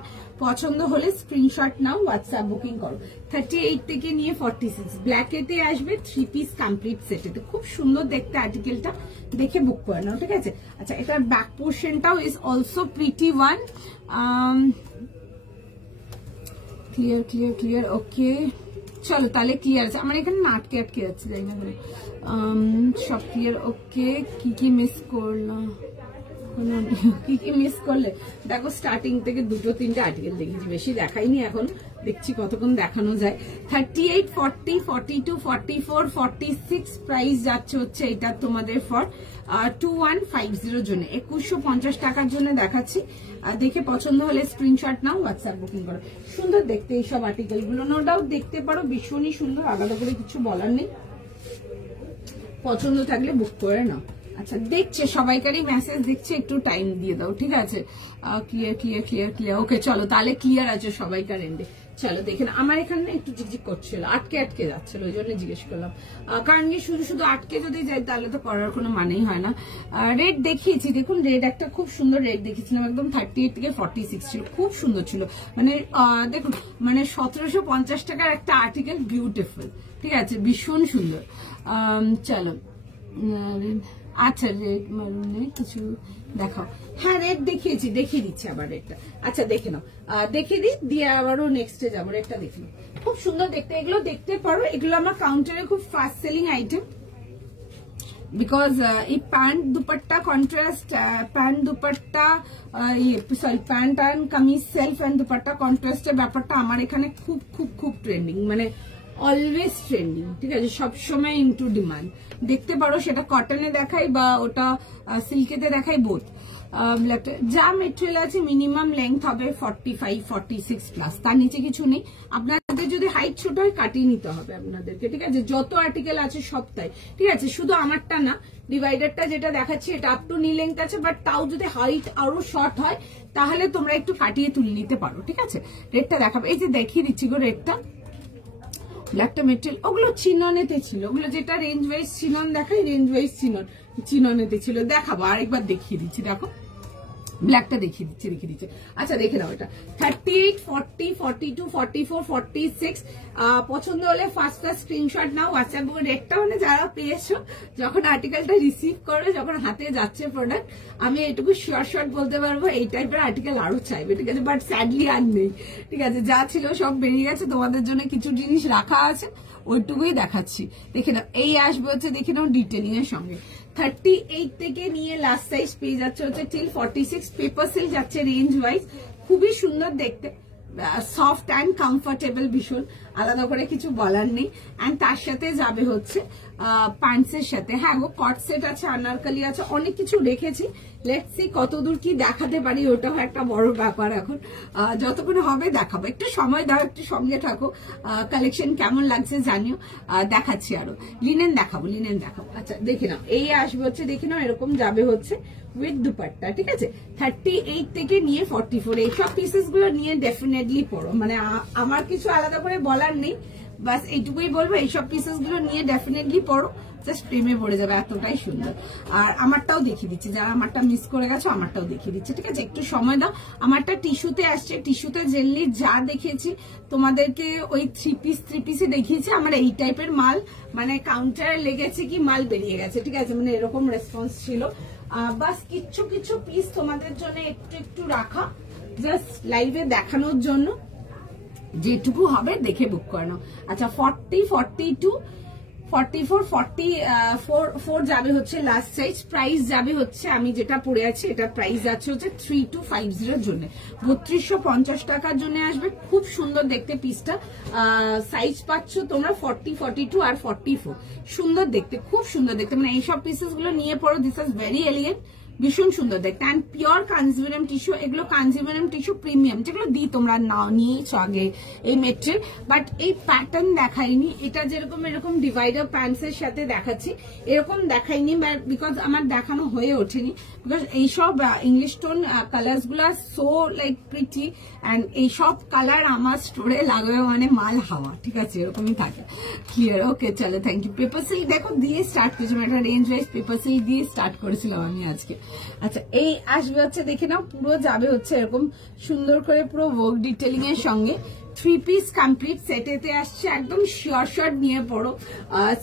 পছন্দ হলে স্ক্রিনশট নাও, হোয়াটসঅ্যাপ বুকিং করো। 38 থেকে নিয়ে 46 ব্ল্যাকেতে আসবে, 3 পিস কমপ্লিট সেটেতে, খুব সুন্দর দেখতে আর্টিকেলটা, দেখে বুক করে নাও, ঠিক আছে? আচ্ছা এটার ব্যাক পোর্শনটাও is also pretty one. Clear clear clear, okay চলো তাহলে ক্লিয়ার আছে। আমার এখানে আটকে আটকে যাচ্ছে, যাই না সব ক্লিয়ার, ওকে। কি কি মিস করলাম, কি কি মিস করলে দেখো, স্টার্টিং থেকে 2-3টে আর্টিকেল দেখেছি, বেশি দেখাইনি, এখন দেখছি কতক্ষণ দেখানো যায়। 38 40 42 44 46 প্রাইস যাচ্ছে হচ্ছে এটা তোমাদের ফর 2150 জন্য, 2150 টাকার জন্য দেখাচ্ছি। দেখে পছন্দ হলে স্ক্রিনশট নাও, হোয়াটসঅ্যাপ বুকিং করো। সুন্দর দেখতে এইসব আর্টিকেল গুলো, নো ডাউট দেখতে পারো, ভীষণই সুন্দর, আলাদা করে কিছু বলার নেই, পছন্দ থাকলে বুক করে নাও। আচ্ছা দেখছে, সবাইকারই মেসেজ দেখছে, একটু টাইম দিয়ে দাও, ঠিক আছে? Clear clear clear clear, okay চলো তাহলে ক্লিয়ার আছে সবাইকার এন্ডে। চলো দেখেন, আমার এখানে একটু ঝিকঝিক করছিল, আটকে আটকে যাচ্ছিল, ওই জন্য জিজ্ঞেস করলাম। কারণ কি শুধু শুধু আটকে যদি যায় তাহলে তো করার কোনো মানেই হয় না। রেট দেখিয়েছি, দেখুন রেট একটা খুব সুন্দর রেট দেখিয়েছিলাম, একদম 38 থেকে 46 ছিল, খুব সুন্দর ছিল। মানে দেখুন, মানে 1750 টাকার একটা আর্টিকেল, বিউটিফুল, ঠিক আছে, ভীষণ সুন্দর। চলো আচ্ছা, রেড মারুনে কিছু দেখাও। হ্যাঁ রেড দেখিয়েছি, দেখিয়ে দিচ্ছি আবার রেডটা। আচ্ছা দেখে নাও, দেখিয়ে দিই, দিয়ে আবারও নেক্সটে যাবো। রেডটা দেখে নাও, খুব সুন্দর দেখতে, এগুলো দেখতে পারো, এগুলো আমার কাউন্টারে খুব ফাস্ট সেলিং আইটেম। বিকজ এই pant dupatta contrast, pant dupatta sorry pant and kameez self and dupatta কন্ট্রাস্টের ব্যাপারটা আমার এখানে খুব খুব খুব ট্রেন্ডিং, মানে অলওয়েজ ট্রেন্ডিং, ঠিক আছে, সবসময় ইনটু ডিমান্ড। দেখতে পারো সেটা কটনে দেখাই বা ওটা সিল্কেতে দেখাই, বোথ। যা মেটেরিয়াল আছে মিনিমাম লেন্থ হবে 45 46 প্লাস, তার নিচে কিছু নেই। আপনাদের যদি হাইট ছোট হয় কাটিয়ে নিতে হবে আপনাদেরকে, ঠিক আছে, যত আর্টিকেল আছে সব তাই, ঠিক আছে, শুধু আমারটা না, ডিভাইডারটা যেটা দেখাচ্ছি এটা আপ টু নি লেন্থ আছে, বাট তাও যদি হাইট আরো শর্ট হয় তাহলে তোমরা একটু কাটিয়ে তুলে নিতে পারো, ঠিক আছে। রেটটা দেখাবো, এই যে দেখিয়ে দিচ্ছি গো রেটটা। ব্ল্যাকটা মেটেরিয়াল, ওগুলো চিননেতে ছিল, ওগুলো যেটা রেঞ্জ ওয়াইজ চিনন দেখাই, রেঞ্জ ওয়াইজ চিননেতে ছিল। দেখাবো আরেকবার দেখিয়ে দিচ্ছি, দেখো ব্ল্যাকটা দেখিয়ে দিচ্ছে। আচ্ছা দেখে নাও, এটা 38 40 42 44 46। পছন্দ হলে ফার্স্ট স্ক্রিনশট নাও, হোয়াটসঅ্যাপ রেটটা মানে যারা পেয়েছো, যখন আর্টিকেলটা রিসিভ করে, যখন হাতে যাচ্ছে প্রোডাক্ট, আমি এটুকু শর্ট বলতে পারবো এই টাইপের আর্টিকেল আরো চাইবে, ঠিক আছে, বাট স্যাডলি আর নেই, ঠিক আছে, যা ছিল সব বেরিয়ে গেছে। তোমাদের জন্য কিছু জিনিস রাখা আছে, ওইটুকুই দেখাচ্ছি। দেখে নাও, এই আসবে হচ্ছে, দেখে নাও ডিটেলিং এর সঙ্গে 38 থেকে নিয়ে লাস্ট সাইজ পেয়ে যাচ্ছে হচ্ছে টিল 46। পেপার সিল্ক যাচ্ছে রেঞ্জ ওয়াইজ, খুবই সুন্দর দেখতে, সফট অ্যান্ড কমফোর্টেবল, ভীষণ, আলাদা করে কিছু বলার নেই। অ্যান্ড তার সাথে যাবে হচ্ছে প্যান্টসের সাথে, হ্যাঁ গো কট সেট আছে, আনারকলি আছে, অনেক কিছু রেখেছি। লেটস সি কতদূর কি দেখাতে পারি, ওটাও একটা বড় ব্যাপার। এখন যতক্ষণ হবে দেখাবো, একটু সময় দাও, একটু সঙ্গে থাকো, কালেকশন কেমন লাগছে জানিও, দেখাচ্ছি আরো। লিনেন দেখাবো। আচ্ছা দেখে নাও, এই আসবে হচ্ছে, দেখে নাও এরকম যাবে হচ্ছে উইথ দুপাট্টা, ঠিক আছে, 38 থেকে নিয়ে 44। এইসব পিসেস গুলো নিয়ে ডেফিনেটলি পড়ো, মানে আমার কিছু আলাদা করে বলার নেই, বাস এইটুকুই বলবো, এইসব পিসেস গুলো নিয়ে ডেফিনেটলি পড়ো, জাস্ট প্রেমে পড়ে যাবে, এতটাই সুন্দর। আর আমারটাও দেখিয়ে দিচ্ছি, যারা আমারটা মিস করে গেছো আমারটাও দেখিয়ে দিচ্ছে, ঠিক আছে, একটু সময় দাও। আমারটা টিস্যুতে আসছে, টিস্যুতে জেনলি যা দেখিয়েছি তোমাদেরকে ওই থ্রি পিসে দেখিয়েছি। আমার এই টাইপের মাল মানে কাউন্টারে লেগেছে কি মাল বেরিয়ে গেছে, ঠিক আছে, মানে এরকম রেসপন্স ছিল। বাস কিছু পিস তোমাদের জন্য একটু রাখা, জাস্ট লাইভে দেখানোর জন্য, যেটুকু হবে দেখে বুক করে নাও। আচ্ছা 40 42 44 44 যাবে হচ্ছে লাস্ট সাইজ, প্রাইস যাবে হচ্ছে, আমি যেটা পরে আছি এটা প্রাইস যাচ্ছে হচ্ছে 3250 এর জন্য, 3250 টাকার জন্য আসবে। খুব সুন্দর দেখতে পিসটা, সাইজ পাচ্ছ তোমরা 40 42 আর 44, সুন্দর দেখতে, খুব সুন্দর দেখতে, মানে এইসব পিসেস গুলো নিয়ে পড়ো, দিস ইজ ভেরি এলিগেন্ট, ভীষণ সুন্দর দেখতে। অ্যান্ড পিওর কাঞ্জিভারাম টিস্যু, এগুলো কাঞ্জিভারাম টিস্যু প্রিমিয়াম, যেগুলো দিই তোমরা নাও, নিয়েছো আগে এই মেটেরিয়াল, বাট এই প্যাটার্ন দেখাইনি। এটা যেরকম এরকম ডিভাইডার প্যান্টস এর সাথে দেখাচ্ছি, এরকম দেখাইনি, বিকজ আমার দেখানো হয়ে ওঠেনি, বিকজ এইসব ইংলিশ টোন কালার্স গুলো সো লাইক প্রিটি, অ্যান্ড এইসব কালার আমার স্টোরে লাগবে মানে মাল হাওয়া, ঠিক আছে, এরকমই থাকে। ক্লিয়ার, ওকে চলো, থ্যাংক ইউ। পেপার সিল্ক দেখো দিয়ে স্টার্ট করেছিলাম, একটা রেঞ্জ ওয়াইজ পেপার সিল্ক দিয়ে স্টার্ট করেছিলাম আমি আজকে। আচ্ছা এই আসবে হচ্ছে, দেখে নাও, পুরো যাবে হচ্ছে এরকম সুন্দর করে পুরো ওয়ার্ক ডিটেলিং এর সঙ্গে, 3 পিস কমপ্লিট সেটেতে আসছে, একদম শর্ট নিয়ে পড়ো।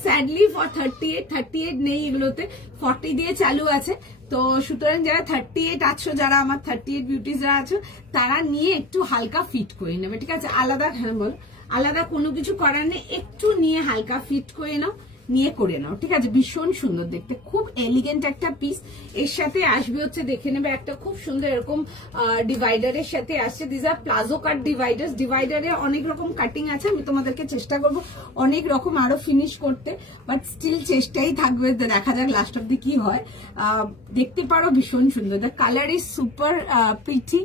স্যাডলি ফর 38 নেই এগুলোতে, 40 দিয়ে চালু আছে, তো সুতরাং যারা 38 আছো, যারা আমার 38 বিউটি যারা আছো, তারা নিয়ে একটু হালকা ফিট করে নেবে, ঠিক আছে, আলাদা, হ্যাঁ বল, আলাদা কোনো কিছু করার নেই, একটু নিয়ে হালকা ফিট করে নাও, নিয়ে করে নাও, ঠিক আছে, ভীষণ সুন্দর দেখতে, খুব এলিগেন্ট একটা পিস। এর সাথে আসবে হচ্ছে, দেখে নেবে, একটা খুব সুন্দর এরকম ডিভাইডারের সাথে আসছে, this are palazzo cut divider. ডিভাইডারে অনেক রকম কাটিং আছে, আমি তোমাদেরকে চেষ্টা করবো অনেক রকম আরো ফিনিশ করতে, বাট স্টিল চেষ্টাই থাকবে, দেখা যাক লাস্ট অব্দি কি হয়। দেখতে পারো ভীষণ সুন্দর, the colour is super pretty,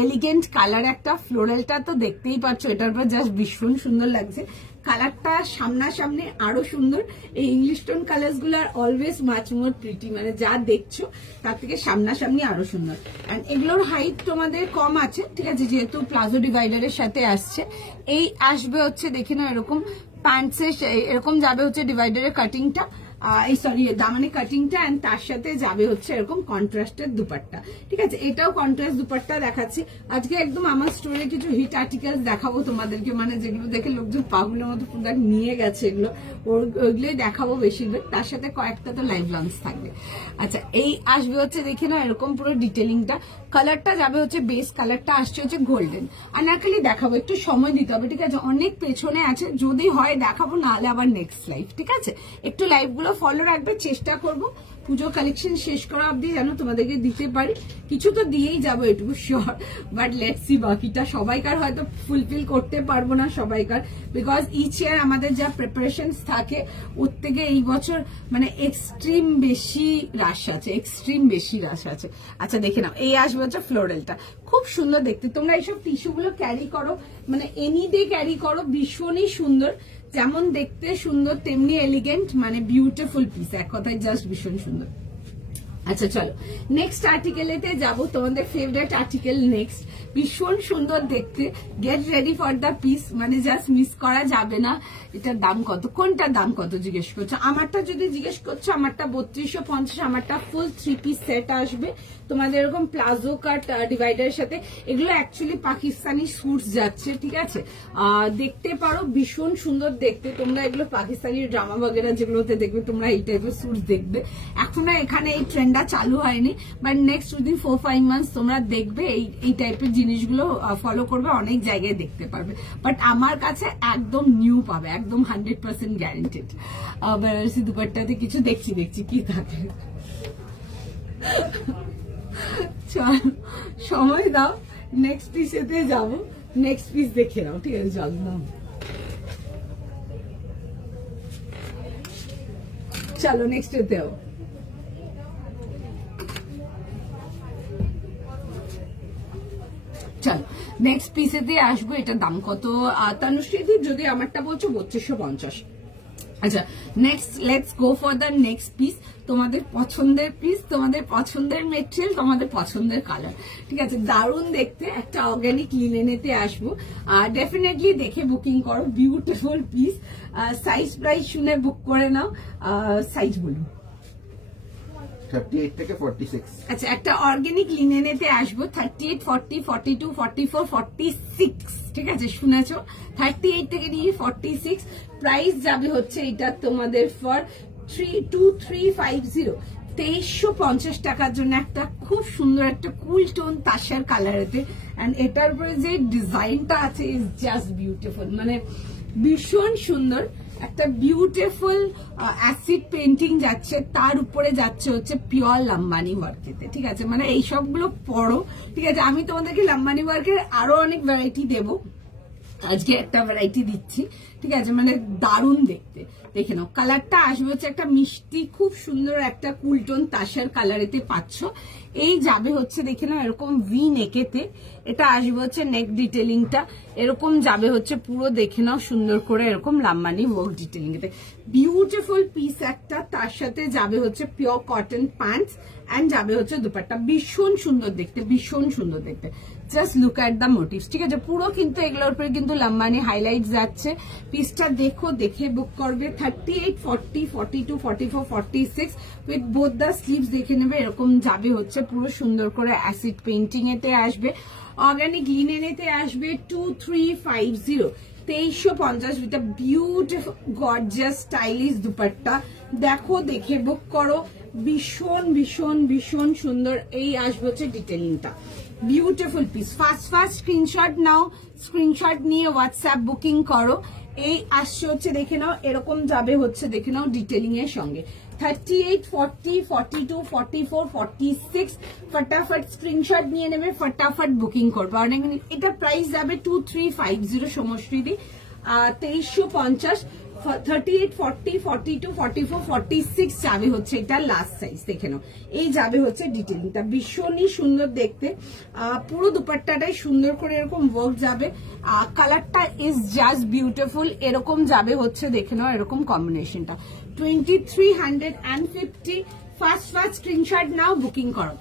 elegant colour একটা, ফ্লোরালটা তো দেখতেই পাচ্ছ, এটার পর জাস্ট ভীষণ সুন্দর লাগছে। কালারটা সামনাসামনি আরো সুন্দর। এই ইংলিশ টোন কালার্স গুলো are always much more pretty, মানে যা দেখছো তার থেকে সামনাসামনি আরো সুন্দর। এন্ড এগুলোর হাইট তোমাদের কম আছে, ঠিক আছে, যেহেতু প্লাজো ডিভাইডারের সাথে আসছে। এই আসবে হচ্ছে দেখে নাও এরকম প্যান্টসের, এরকম যাবে হচ্ছে ডিভাইডারের কাটিংটা, এই সরি দামানি কাটিংটা, এন্ড তার সাথে যাবে হচ্ছে এরকম কন্ট্রাস্টের দুপাট্টা, ঠিক আছে। এটাও কন্ট্রাস্ট দুপাট্টা দেখাচ্ছি আজকে। একদম আমার স্টোরে কিছু হিট আর্টিকেলস দেখাবো তোমাদেরকে, মানে যেগুলো দেখে লোকজন পাগলের মতো পুরো নিয়ে গেছে, এগুলো ওইগুলোই দেখাবো বেশিরভাগ। তার সাথে কয়েকটা তো লাইভ লঞ্চ থাকবে। আচ্ছা, এই আসবে হচ্ছে দেখে নাও এরকম পুরো ডিটেলিংটা। কালারটা যাবে হচ্ছে বেস কালারটা আসছে হচ্ছে গোল্ডেন। আনারকলি দেখাবো, একটু সময় দিতে হবে, ঠিক আছে, অনেক পেছনে আছে, যদি হয় দেখাবো, না হলে আবার নেক্সট লাইভ, ঠিক আছে। একটু লাইভ গুলো ফলো রাখবে, চেষ্টা করবো পুজো কালেকশন শেষ করা অব্দি যেন তোমাদেরকে দিতে পারি। কিছু তো দিয়েই যাবো এটুকু শিওর, বাট লেটস সি বাকিটা সবাইকার হয়তো ফুলফিল করতে পারবো না সবাইকার, বিকজ ইচ ইয়ার আমাদের যা প্রিপারেশন থাকে ওর থেকে এই বছর মানে এক্সট্রিম বেশি রাশ আছে, এক্সট্রিম বেশি রাশ আছে। আচ্ছা দেখে নাও, এই আসবে হচ্ছে ফ্লোরালটা, খুব সুন্দর দেখতে। তোমরা এইসব টিস্যু গুলো ক্যারি করো, মানে এনি ডে ক্যারি করো, ভীষণই সুন্দর, যেমন দেখতে সুন্দর তেমনি এলিগেন্ট, মানে বিউটিফুল পিস, এক কথায় জাস্ট ভীষণ সুন্দর। আচ্ছা চলো নেক্সট আর্টিকেলেতে যাবো, তোমাদের ফেভারিট আর্টিকেল নেক্সট, ভীষণ সুন্দর দেখতে। Get ready for the piece, মানে জাস্ট মিস করা যাবে না। এটার দাম কত, কোনটার দাম কত জিজ্ঞেস করছো? আমারটা যদি জিজ্ঞেস করছো, আমারটা 3250, আমারটা ফুল 3 পিস সেট আসবে তোমাদের এরকম প্লাজো কাট ডিভাইডারের সাথে। এগুলো অ্যাকচুয়ালি পাকিস্তানি স্যুটস যাচ্ছে, ঠিক আছে, দেখতে পারো, ভীষণ সুন্দর দেখতে। তোমরা এগুলো পাকিস্তানি ড্রামা বগেরা যেগুলোতে দেখবে তোমরা এই টাইপের স্যুটস দেখবে। এখনো এখানে এই ট্রেন্ডটা চালু হয়নি, বাট নেক্সট উইদিন 4-5 মান্থস তোমরা দেখবে এই টাইপের জিনিসগুলো ফলো করবে, অনেক জায়গায় দেখতে পারবে। বাট আমার কাছে একদম নিউ পাবে, একদম 100% গ্যারেন্টেড। বেনারসি দুপাট্টাতে কিছু দেখছি কি থাকে। চল সময় দাও, নেক্সট পিসেতে যাবো, নেক্সট পিস দেখে নাও, ঠিক আছে, জল নাও। চলো নেক্সট এতেও চলো নেক্সট পিসেতে আসবো। এটার দাম কত তনুশ্রী? যদি আমারটা বলছো 3250। আচ্ছা next let's go for the next piece. তোমাদের পছন্দের পিস, তোমাদের পছন্দের মেটেরিয়াল, তোমাদের পছন্দের কালার, ঠিক আছে, দারুণ দেখতে। একটা অর্গানিক লিনেনেতে আসবো, ডেফিনেটলি দেখে বুকিং করো, বিউটিফুল পিস। সাইজ প্রাইস শুনে বুক করে নাও। সাইজ বলুন। 38 থেকে 46। আচ্ছা একটা অর্গানিক লিনেনেতে আসবো, 38, 40, 42, 44, 46, ঠিক আছে, শুনেছো, 38 থেকে নিয়ে 46। প্রাইস যাবে হচ্ছে এটা তোমাদের ফর 2350, 2350 টাকার জন্য একটা খুব সুন্দর একটা কুল টোন তাসার কালারেতে। এন্ড এটার উপরে যে ডিজাইনটা আছে ইজ জাস্ট বিউটিফুল, মানে ভীষণ সুন্দর। একটা বিউটিফুল অ্যাসিড পেন্টিং যাচ্ছে, তার উপরে যাচ্ছে হচ্ছে পিওর লাম্বানি ওয়ার্কেতে, ঠিক আছে, মানে এই সবগুলো পড়ো, ঠিক আছে। আমি তোমাদেরকে লাম্বানি ওয়ার্কের আরো অনেক ভ্যারাইটি দেবো, আজকে একটা ভ্যারাইটি দিচ্ছি, ঠিক আছে, মানে দারুণ দেখতে। দেখে নাও কালারটা আসবে হচ্ছে একটা মিষ্টি খুব সুন্দর একটা কুলটন তাসার কালারেতে পাচ্ছ। এই যাবে হচ্ছে দেখে নাও এরকম ভি নেকেতে, এটা আসবে হচ্ছে নেক ডিটেলিংটা এরকম যাবে হচ্ছে পুরো দেখে নাও সুন্দর করে এরকম লাম্বানি ওয়ার্ক ডিটেলিং এতে। বিউটিফুল পিস একটা, তার সাথে যাবে হচ্ছে পিওর কটন প্যান্টস এন্ড যাবে হচ্ছে দুপাট্টা, ভীষণ সুন্দর দেখতে, ভীষণ সুন্দর দেখতে। Just look at the motives, ঠিক আছে, পুরো কিন্তু এগুলোর উপরে কিন্তু লাম্বানি হাইলাইট যাচ্ছে। পিসটা দেখো, দেখে বুক করবে। 38, 40, 42, 44, 46 উইথ বোথ দ্য স্লিভস দেখে নেবে, এরকম যাবে হচ্ছে পুরো সুন্দর করে অ্যাসিড পেইন্টিং এতে আসবে, অর্গানিক লিনেনেতে আসবে 2350, 2350 with a beautiful gorgeous stylish dupatta. দেখো, দেখে বুক করো, ভীষণ ভীষণ ভীষণ সুন্দর। এই আসবে হচ্ছে ডিটেলিংটা, বিউটিফুল পিস। ফার্স্ট স্ক্রিনশট নাও, স্ক্রিনশট নিয়ে হোয়াটসঅ্যাপ বুকিং করো। এই আসছে হচ্ছে দেখে নাও এরকম যাবে হচ্ছে দেখে নাও ডিটেলিং এর সঙ্গে 38, 40, 42, 44, 46 ফটাফট স্ক্রিনশট নিয়ে নেবে, ফটাফট বুকিং করবে। আর এটা প্রাইস যাবে 2350 সমশ্রীদি, 2350। 38, 40, 42, 44, 46 যাবে হচ্ছে এটা লাস্ট সাইজ। দেখে নাও, এই যাবে হচ্ছে ডিটেলিংটা, ভীষণই সুন্দর দেখতে। পুরো দুপাট্টাটাই সুন্দর করে এরকম ওয়ার্ক যাবে। কালারটা ইজ জাস্ট বিউটিফুল। এরকম যাবে হচ্ছে, দেখে নাও এরকম কম্বিনেশনটা। 2350। ফার্স্ট স্ক্রিনশট নাও, বুকিং করো।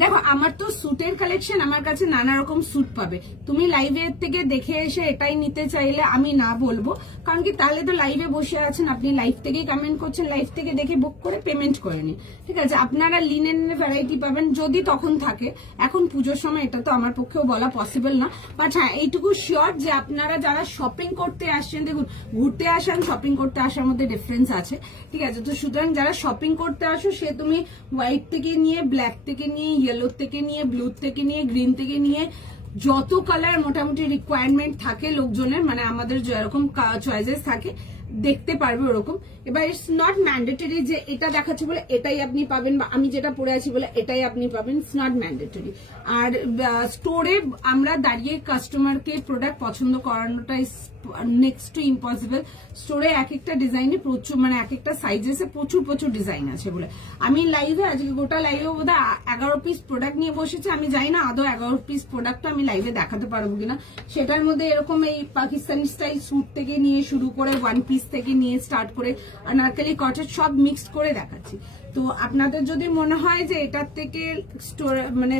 দেখো, আমার তো স্যুটের কালেকশন, আমার কাছে নানা রকম স্যুট পাবে। তুমি লাইভের থেকে দেখে এসে এটাই নিতে চাইলে আমি না বলবো, কারণ কি তাহলে তো লাইভে বসে আছেন, আপনি লাইভ থেকেই কমেন্ট করছেন, লাইভ থেকে দেখে বুক করে পেমেন্ট করে নিন, ঠিক আছে। আপনারা লিনেনের ভ্যারাইটি পাবেন যদি তখন থাকে। এখন পুজোর সময় এটা তো আমার পক্ষেও বলা পসিবল না, বাট হ্যাঁ এইটুকু শিওর যে আপনারা যারা শপিং করতে আসছেন, দেখুন ঘুরতে আসান শপিং করতে আসার মধ্যে ডিফারেন্স আছে, ঠিক আছে। তো সুতরাং যারা শপিং করতে আসো, সে তুমি হোয়াইট থেকে নিয়ে, ব্ল্যাক থেকে নিয়ে, ইয়েলো থেকে নিয়ে, ব্লু থেকে নিয়ে, গ্রিন থেকে নিয়ে, যত কালার মোটামুটি রিকোয়ারমেন্ট থাকে লোকজনের, মানে আমাদের যেরকম চয়েসেস থাকে দেখতে পারবে ওরকম। এবার ইটস নট ম্যান্ডেটরি যে এটা দেখাচ্ছি বলে এটাই আপনি পাবেন, বা আমি যেটা পরে আছি বলে এটাই আপনি পাবেন, ইটস নট ম্যান্ডেটরি। আর স্টোরে আমরা দাঁড়িয়ে কাস্টমারকে প্রোডাক্ট পছন্দ করানোটা ইজ নেক্সট টু ইম্পসিবল। স্টোরে এক একটা ডিজাইনে প্রচুর, মানে এক একটা সাইজেসে প্রচুর ডিজাইন আছে বলে। আমি লাইভে আজকে গোটা লাইভে বোধহয় 11 পিস প্রোডাক্ট নিয়ে বসেছি। আমি জানি না আদৌ 11 পিস প্রোডাক্ট আমি লাইভে দেখাতে পারবো কিনা। সেটার মধ্যে এরকম এই পাকিস্তানি স্টাইল স্যুট থেকে নিয়ে শুরু করে, ওয়ান পিস থেকে নিয়ে স্টার্ট করে আনারকলি কটেজ সব মিক্সড করে দেখাচ্ছি। তো আপনাদের যদি মনে হয় যে এটার থেকে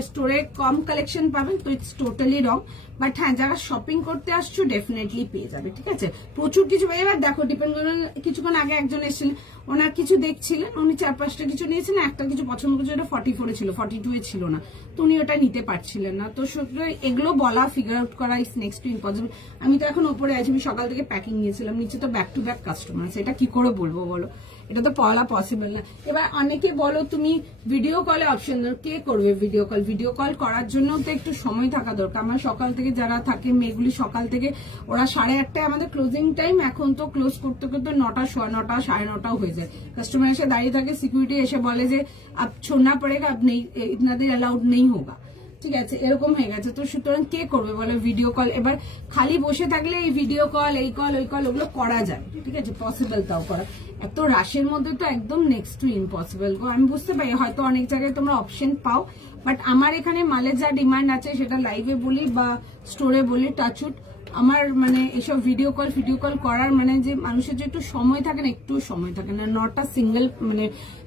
স্টোরে কম কালেকশন পাবেন, তো ইটস টোটালি রং। বাট হ্যাঁ, যারা শপিং করতে আসছো ডেফিনেটলি পেয়ে যাবে, ঠিক আছে। প্রচুর কিছু পেয়ে যাবে। দেখো, ডিপেন্ড করুন, কিছুক্ষণ আগে একজন এসেছিলেন, ওনার কিছু দেখছিলেন, উনি 4-5টা কিছু নিয়েছেন, একটা কিছু পছন্দ করছে, ওটা 44 ছিল, 42 এ ছিল না, তো উনি ওটা নিতে পারছিলেন না। তো সুতরাং এগুলো বলা, ফিগার আউট করা ইজ নেক্সট টু ইম্পসিবল। আমি তো এখন ওপরে আছি, আমি সকাল থেকে প্যাকিং নিয়েছিলাম, নিচে তো ব্যাক টু ব্যাক কাস্টমার, সেটা কি করে বলবো বলো, এটা তো বলা পসিবল না। এবার অনেকে বলো তুমি ভিডিও কলে অপশন দাও, কে করবে ভিডিও কল? ভিডিও কল করার জন্য তো একটু সময় থাকা দরকার। আমার সকাল থেকে যারা থাকে মেয়েগুলি, সকাল থেকে ওরা 8:30টায় আমাদের ক্লোজিং টাইম, এখন তো ক্লোজ করতে করতে 9টা, 9:15, 9:30 হয়ে যায়। কাস্টমার এসে দাঁড়িয়ে থাকে, সিকিউরিটি এসে বলে যে আপ ছোড়না পড়েগা, আপ নেই, ইতনাদের অ্যালাউড নেই হোগা, ঠিক আছে, এরকম হয়ে গেছে। তো সুতরাং কে করবে বলে ভিডিও কল? এবার খালি বসে থাকলে এই ভিডিও কল, এই কল, ওই কল, ওগুলো করা যায়, ঠিক আছে, পসিবল তাও করা। এত রাশের মধ্যে তো একদম নেক্সট টু ইম্পসিবল গো। আমি বুঝতে পারি হয়তো অনেক জায়গায় তোমরা অপশন পাও, বাট আমার এখানে মালের যা ডিমান্ড আছে সেটা লাইভে বলি বা স্টোরে বলি, টাচউড আমার মানে এসব ভিডিও কল করার মানে যে মানুষের যে একটু সময় থাকে না, একটু সময় থাকে না। নটা সিঙ্গেল মানে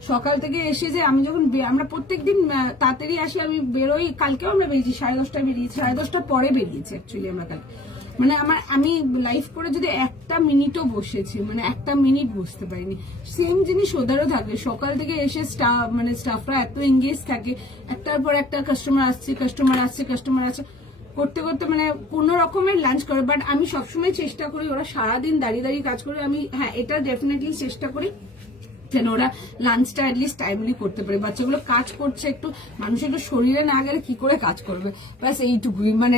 সকাল থেকে এসে যে আমি যখন আমরা প্রত্যেকদিন তাড়াতাড়ি আসি, আমি বেরোই, কালকেও আমরা বেরিয়েছি 10:30টায় বেরিয়েছি, 10:30টার পরে বেরিয়েছি অ্যাকচুয়ালি আমরা কালকে। মানে আমি লাইভ করে যদি একটা মিনিটও বসেছি, মানে একটা মিনিট বসতে পারিনি। সেম জিনিস ওদেরও থাকে, সকাল থেকে এসে স্টাফরা এত এঙ্গেজ থাকে, একটার পর একটা কাস্টমার আসছে করতে করতে মানে কোন রকমের লাঞ্চ করে। বাট আমি সবসময় চেষ্টা করি, ওরা সারাদিন দাঁড়িয়ে কাজ করে, আমি হ্যাঁ এটা ডেফিনেটলি চেষ্টা করি যেন ওরা লাঞ্চটা অ্যাটলিস্ট টাইমলি করতে পারে। বাচ্চাগুলো কাজ করছে, একটু মানুষের একটু শরীরে না গেলে কি করে কাজ করবে, ব্যাস এইটুকুই। মানে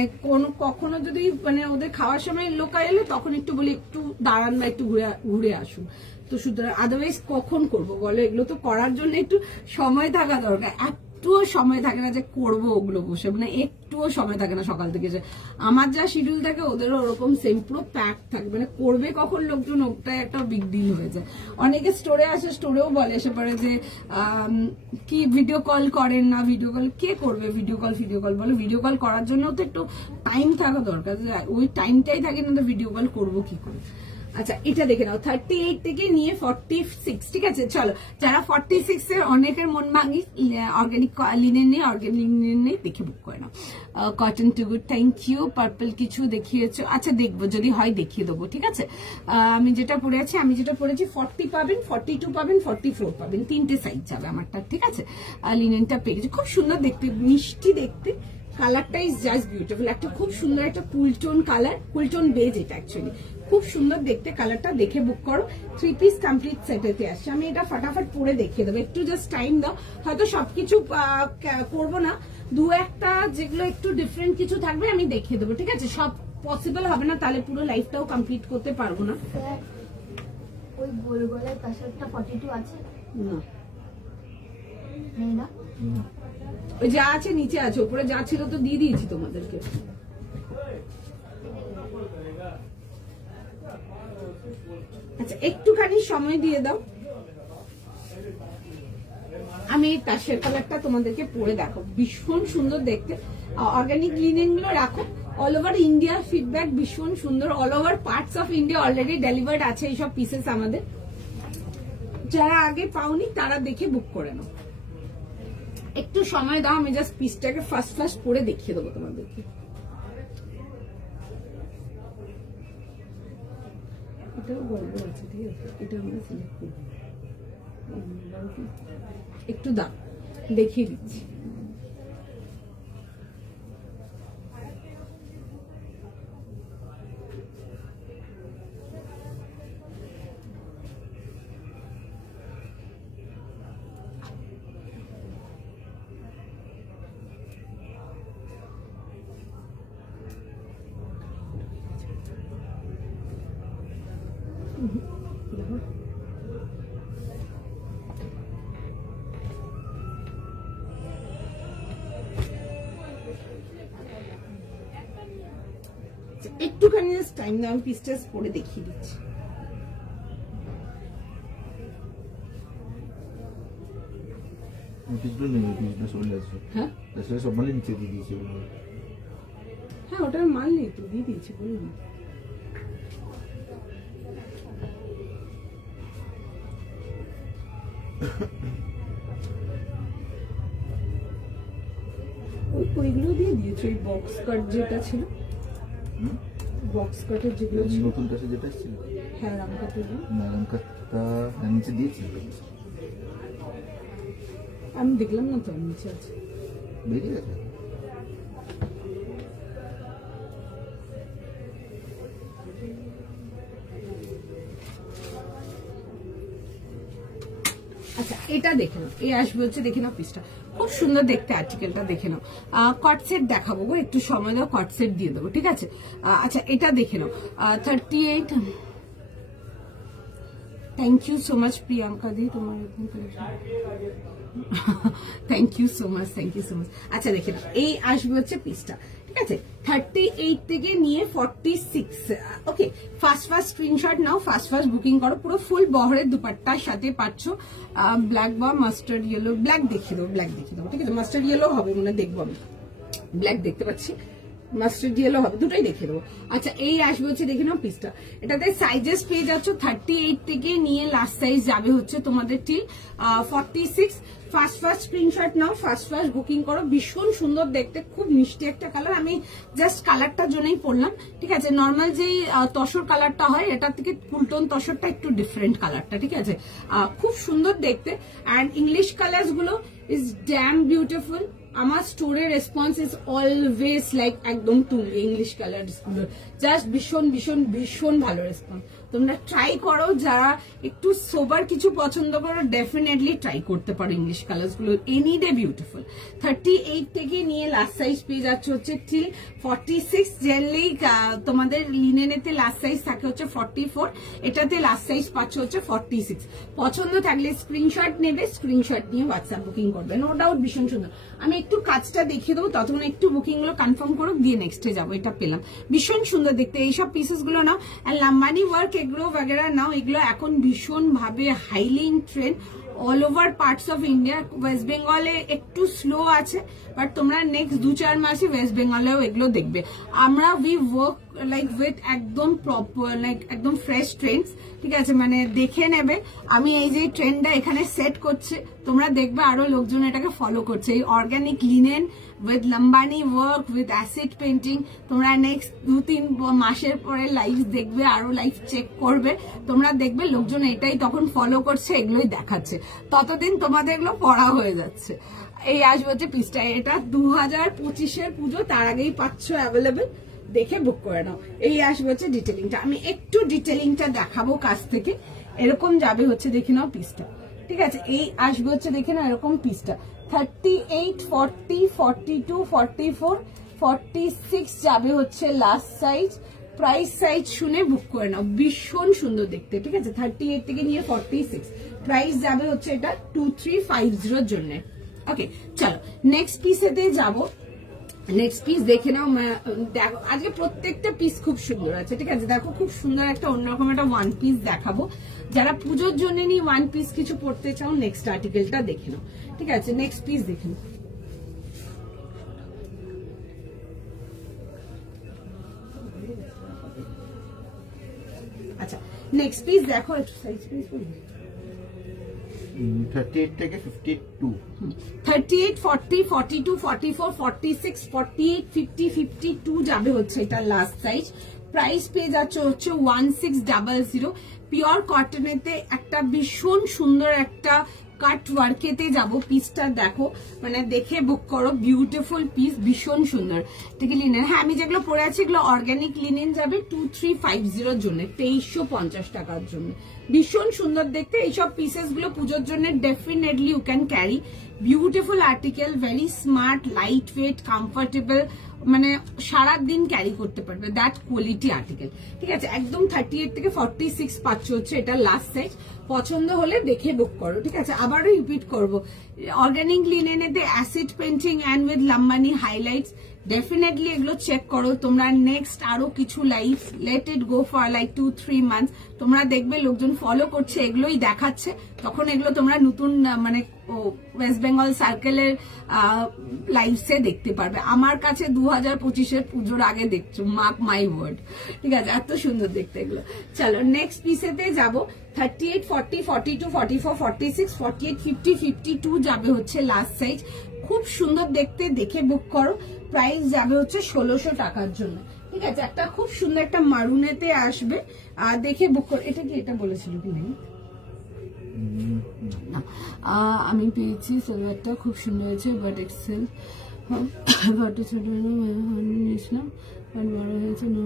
কখনো যদি মানে ওদের খাওয়ার সময় লোকা এলে তখন একটু বলি একটু দাঁড়ান বা একটু ঘুরে আসুন। তো সুতরাং আদারওয়াইজ কখন করবো বলো? এগুলো তো করার জন্য একটু সময় থাকা দরকার। একটুও সময় থাকে না যে করবো ওগুলো বসে, মানে একটুও সময় থাকে না সকাল থেকে। যে আমার যা শিডিউল থাকে ওদেরও ওরকম সেম, পুরো প্যাক থাকে, মানে করবে কখন লোকজন, ওটাই একটা বিগ ডিল হয়ে যায়। অনেকে স্টোরে আসে, স্টোরেও বলে এসে পড়ে যে কি ভিডিও কল করেন না, ভিডিও কল কে করবে? ভিডিও কল বলো, ভিডিও কল করার জন্য তো একটু টাইম থাকা দরকার, ওই টাইমটাই থাকে না, তো ভিডিও কল করবো কি করে? আচ্ছা, এটা দেখে নাও 38 থেকে নিয়ে 46, ঠিক আছে। চলো, যারা 46 এর অনেকের মন ভাঙি, অর্গানিক লিনেন নেই, দেখে বুক করে নাও। Cotton too good, thank you. Purple কিছু দেখিয়েছো, আচ্ছা দেখবো, যদি হয় দেখিয়ে দেবো, ঠিক আছে। আমি যেটা পরেছি 40 পাবেন, 42 পাবেন, 44 পাবেন, 3টে সাইজ যাবে আমারটা, ঠিক আছে। লিনেনটা পেয়ে গেছে, খুব সুন্দর দেখতে, মিষ্টি দেখতে, কালারটা ইজ জাস্ট বিউটিফুল। একটা খুব সুন্দর একটা কুলটোন কালার, কুলটোন বেজ এটা অ্যাকচুয়ালি, খুব সুন্দর দেখতে কালারটা, দেখে বুক করো। 3 পিস কমপ্লিট সেটেতে আসছে। আমি এটা ফটাফট পরে দেখিয়ে দেবো, একটু জাস্ট টাইম দাও। হয়তো সবকিছু করবো না, দু একটা যেগুলো একটু ডিফারেন্ট কিছু থাকবে আমি দেখিয়ে দেবো, ঠিক আছে। সব পসিবল হবে না, তাহলে পুরো লাইফটাও কমপ্লিট করতে পারবো না। ওই গোল গলার পাশে একটা 42 আছে না, নেই না, ওই যা আছে নিচে আছে, উপরে যা ছিল তো দিয়ে দিয়েছি তোমাদেরকে। আচ্ছা একটুখানি সময় দিয়ে দাও, আমি এই তাসের কালারটা তোমাদেরকে পরে দেখো, ভীষণ সুন্দর দেখতে। অর্গানিক লিনেন গুলো রাখো, অল ওভার ইন্ডিয়ার ফিডব্যাক ভীষণ সুন্দর, all over parts of India already delivered আছে এইসব পিসেস আমাদের। যারা আগে পাওনি তারা দেখে বুক করে নাও। একটু সময় দাও, আমি জাস্ট পিসটাকে ফার্স্ট পরে দেখিয়ে দেবো তোমাদেরকে। এটাও গল্প আছে, ঠিক আছে, এটা আমরা সিলেক্ট করবো, একটু দাও দেখিয়ে দিচ্ছি। একটুখানি টাইম দাও, আমি পিসটা পরে দেখিয়ে দিচ্ছি। হ্যাঁ হ্যাঁ ওটার মাল নেই তো, দিয়ে দিয়েছি, বলে দিই। ওইগুলো দিয়ে দিয়েছে, ওই বক্স কাট যেটা ছিল, বক্স কাটের যেগুলো ছিল, নতুনটা যেটা ছিল, হ্যাঁ রামকাটের, রামকাটটা নিচে দিয়েছি, আমি দেখলাম না তো, নিচে আছে, বেরিয়ে গেছে। আচ্ছা এটা দেখে নাও, এই আসবে হচ্ছে, দেখে নাও পিসটা খুব সুন্দর দেখতে, আর্টিকেলটা দেখে নাও। কট সেট দেখাবো গো, একটু সময় দাও, কট সেট দিয়ে দেবো, ঠিক আছে। আচ্ছা এটা দেখে নাও, 38। Thank you so much Priyanka দি, তোমার thank you so much, thank you so much. আচ্ছা দেখে নাও, এই আসবে হচ্ছে পিসটা, ঠিক আছে। 38 থেকে নিয়ে 46। ওকে, ফার্স্ট স্ক্রিনশট নাও, ফার্স্ট বুকিং করো। পুরো ফুল বহরের দুপাট্টার সাথে পাচ্ছ ব্ল্যাক বা মাস্টার্ড ইয়েলো, ব্ল্যাক দেখিয়ে দেবো, ব্ল্যাক দেখিয়ে দেবো, ঠিক আছে। মাস্টার্ড ইয়েলো হবে মনে দেখবো, আমি ব্ল্যাক দেখতে পাচ্ছি, মাস্টার্ড ইয়েলো হবে, দুটাই দেখে দেবো। আচ্ছা এই আসবে হচ্ছে, দেখে নাও পিসটা, এটাতে সাইজেস পেয়ে যাচ্ছ 38 থেকে নিয়ে লাস্ট সাইজ যাবে হচ্ছে তোমাদের টিল 46। ফার্স্ট স্ক্রিনশট নাও, ফার্স্ট বুকিং করো। ভীষণ সুন্দর দেখতে, খুব মিষ্টি একটা কালার, আমি জাস্ট কালারটার জন্যই পরলাম, ঠিক আছে। নর্মাল যেই তসর কালারটা হয়, এটার থেকে ফুলটোন তসরটা একটু ডিফারেন্ট কালারটা, ঠিক আছে। খুব সুন্দর দেখতে, অ্যান্ড ইংলিশ কালার্স গুলো ইজ ড্যাম বিউটিফুল। আমার স্টোরের রেসপন্স ইজ অলওয়েজ লাইক একদম তুমি ইংলিশ কালার গুলো জাস্ট ভীষণ ভালো রেসপন্স। তোমরা ট্রাই করো, যারা একটু সোবার কিছু পছন্দ করো ডেফিনেটলি ট্রাই করতে পারো ইংলিশ কালার্স গুলো, এনি ডে বিউটিফুল। 38 থেকে নিয়ে লাস্ট সাইজ পেয়ে যাচ্ছে হচ্ছে টিল 46। জেনারেলি তোমাদের লিনেনেতে লাস্ট সাইজ থাকে হচ্ছে 44, এটাতে লাস্ট সাইজ পাচ্ছ হচ্ছে 46। পছন্দ থাকলে স্ক্রিনশট নেবে, স্ক্রিনশট নিয়ে হোয়াটসঅ্যাপ বুকিং করবে, নো ডাউট ভীষণ সুন্দর। আমি একটু কাজটা দেখিয়ে দেবো, ততক্ষণ একটু বুকিং গুলো কনফার্ম করো, দিয়ে নেক্সটে যাবো। এটা পেলাম, ভীষণ সুন্দর দেখতে, এইসব পিসেস গুলো নাও। আর লাম্বানি ওয়ার্ক এগুলো वगैरह নাও, এগুলো এখন ভীষণ ভাবে highly in trend all over parts of India. West বেঙ্গলে একটু স্লো আছে, বাট তোমরা নেক্সট 2-4 মাসে ওয়েস্ট বেঙ্গলেও এগুলো দেখবে। আমরা উই ওয়ার্ক লাইক উইথ একদম প্রপার, লাইক একদম ফ্রেশ ট্রেন্ডস, ঠিক আছে, মানে দেখে নেবে। আমি এই যে ট্রেন্ডটা এখানে সেট করছে, তোমরা দেখবে আরো লোকজন এটাকে ফলো করছে। এই organic linen with Lambani work with acid painting, তোমরা নেক্সট 2-3 মাসের পরে লাইভ দেখবে, আরো লাইভ চেক করবে, তোমরা দেখবে লোকজন এটাই তখন ফলো করছে, এগুলোই দেখাচ্ছে, ততদিন তোমাদের এগুলো পড়া হয়ে যাচ্ছে। এই আসবে হচ্ছে পিসটা, এটা 2025-এর পুজো, তার আগেই পাচ্ছ অ্যাভেলেবেল, দেখে বুক করে নাও। এই আসবে হচ্ছে ডিটেলিংটা, আমি একটু ডিটেলিংটা দেখাবো কাছ থেকে। এরকম যাবে হচ্ছে, দেখে নাও পিসটা, ঠিক আছে। এই আসবে হচ্ছে, দেখে নাও এরকম পিসটা 38, 40, 42, 44, 46 যাবে হচ্ছে লাস্ট সাইজ। প্রাইস সাইজ শুনে বুক করে নাও, ভীষণ সুন্দর দেখতে, ঠিক আছে। 38 থেকে নিয়ে 46, প্রাইস যাবে হচ্ছে এটা 2350 জন্য। ওকে চলো নেক্সট পিসেতে যাবো। নেক্সট পিস দেখে নাও। দেখো আজকে প্রত্যেকটা পিস খুব সুন্দর আছে, ঠিক আছে। দেখো খুব সুন্দর একটা অন্যরকম একটা ওয়ান পিস দেখাবো। যারা পুজোর জন্য নিয়ে ওয়ান পিস কিছু পড়তে চাও নেক্সট আর্টিকেলটা দেখে নাও, ঠিক আছে। নেক্সট পিস দেখে নাও। আচ্ছা নেক্সট পিস দেখো, একটু সাইজ পিস বলবো। 38 থেকে 52, 38, 40, 42, 44, 46, 48, 50, 52 যাবে হচ্ছে এটা লাস্ট সাইজ। প্রাইস পেয়ে যাচ্ছে হচ্ছে 1600। পিওর কটনেতে একটা ভীষণ সুন্দর একটা কাট ওয়ার্কেতে যাব। পিসটা দেখো, মানে দেখে বুক করো, বিউটিফুল পিস, ভীষণ সুন্দর। ঠিক লিনেন, হ্যাঁ আমি যেগুলো পরে আছি এগুলো অর্গানিক লিনেন যাবে 2350 জন্য, 2350 টাকার জন্য। ভীষণ সুন্দর দেখতে এইসব পিসেস গুলো পুজোর জন্য definitely you can carry. Beautiful article, very smart, light weight, comfortable, মানে সারাদিন ক্যারি করতে পারবে, দ্যাট কোয়ালিটি আর্টিকেল, ঠিক আছে। একদম 38 থেকে 46 পাচ্ছ হচ্ছে এটা লাস্ট সাইজ। পছন্দ হলে দেখে বুক করো, ঠিক আছে। আবারও রিপিট করবো, অর্গানিক লিনেনেতে acid painting and with Lambani highlights, definitely এগুলো চেক করো তোমরা। নেক্সট আরো কিছু live, let it go for like 2-3 months, তোমরা দেখবে লোকজন ফলো করছে, এগুলোই দেখাচ্ছে, তখন এগুলো তোমরা নতুন মানে ওয়েস্ট বেঙ্গল সার্কেলের লাইভসে দেখতে পারবে। আমার কাছে 2025-এর পুজোর আগে দেখছো, মার্ক মাই ওয়ার্ড, ঠিক আছে। এত সুন্দর দেখতে এগুলো। চলো নেক্সট পিসেতে যাবো। 38, 40, 42, 44, 46, 48, 50, 52 যাবে হচ্ছে লাস্ট সাইজ। খুব সুন্দর দেখতে, দেখে বুক করো। প্রাইস যাবে হচ্ছে 1600 টাকার জন্য, ঠিক আছে। একটা খুব সুন্দর একটা মারুনেতে আসবে, দেখে বুক করো। এটা কি এটা বলেছিল কি নেই? আমি পেয়েছি সিলভারটা, খুব সুন্দর হয়েছে, বাট এক্সেল নিয়েছিলাম, বড় হয়েছে না।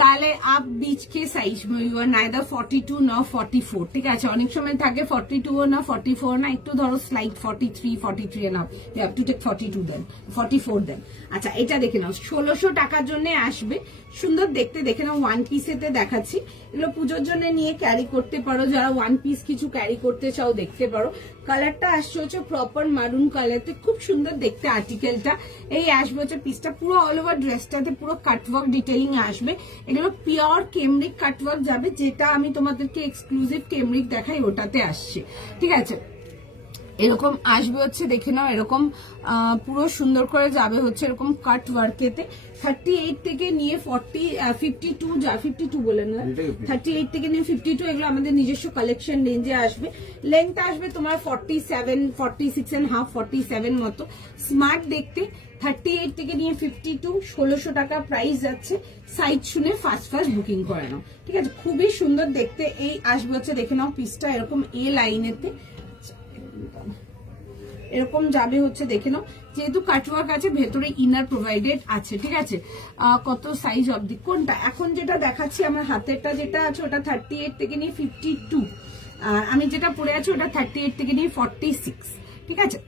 তাহলে আপ বিচ কে সাইজ ইউ আর নাইদার 42 না 44, ঠিক আছে। অনেক সময় থাকে 42 না 44 না, একটু ধরো slide 43, 43 and up, you have to take 42 then, 44 then. আচ্ছা এটা দেখে নাও, 1600 টাকার জন্য আসবে। সুন্দর দেখতে, দেখে নাও। ওয়ান পিসেতে দেখাচ্ছি, এগুলো পুজোর জন্য নিয়ে ক্যারি করতে পারো। যারা ওয়ান পিস কিছু ক্যারি করতে চাও দেখতে পারো। কালারটা আসছে হচ্ছে প্রপার মারুন কালারতে, খুব সুন্দর দেখতে আর্টিকেলটা। এই আসবে হচ্ছে পিসটা পুরো অল ওভার ড্রেসটাতে পুরো কাটওয়ার্ক ডিটেইলিং আসবে। এগুলো পিওর কেমরিক কাটওয়ার্ক যাবে, যেটা আমি তোমাদেরকে এক্সক্লুসিভ কেমরিক দেখাই ওটাতে আসছে, ঠিক আছে। এরকম আসবে হচ্ছে, দেখে নাও, এরকম পুরো সুন্দর করে যাবে হচ্ছে এরকম কাট ওয়ার্কেতে। 38 থেকে নিয়ে 52 যা 52 বলে না, 38 থেকে নিয়ে 52 এগুলো আমাদের নিজস্ব কালেকশন রেঞ্জে আসবে। লেন্থ আসবে তোমার 47, 46.5, 47 মতো। স্মার্ট দেখতে। 38 থেকে নিয়ে 52, 1600 টাকা প্রাইস যাচ্ছে। সাইজ শুনে ফার্স্ট বুকিং করে নাও, ঠিক আছে। খুবই সুন্দর দেখতে এই আসবে হচ্ছে, দেখে নাও পিসটা এরকম এ লাইনেতে এরকম যাবে হচ্ছে, দেখে নাও। যেহেতু কাটওয়ার্ক আছে, ভেতরে ইনার প্রোভাইডেড আছে, ঠিক আছে। কত সাইজ অবধি কোনটা এখন যেটা দেখাচ্ছি আমার হাতেরটা যেটা আছে ওটা 38 থেকে নিয়ে 52, আর আমি যেটা পরে আছি ওটা 38 থেকে নিয়ে 46, ঠিক আছে।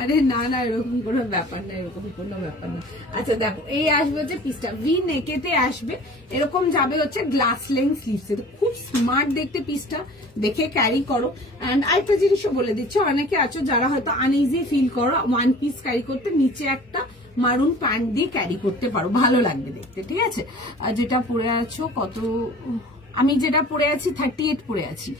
আরে না না, এরকম কোনো ব্যাপার না, এরকম কোনো ব্যাপার না। আচ্ছা দেখো, এই আসবে হচ্ছে পিসটা ভি নেকেতে আসবে, এরকম যাবে হচ্ছে গ্লাস লেন্থ স্লিভসে। খুব স্মার্ট দেখতে পিসটা, দেখে ক্যারি করো। এন্ড আরেকটা জিনিসও বলে দিচ্ছি, অনেকে আছো যারা হয়তো আনইজি ফিল করো ওয়ান পিস ক্যারি করতে, নিচে একটা মারুন প্যান্ট দিয়ে ক্যারি করতে পারো, ভালো লাগবে দেখতে, ঠিক আছে। আর যেটা পরে আছো কত, আমি যেটা পরে আছি 38 পরে আছি,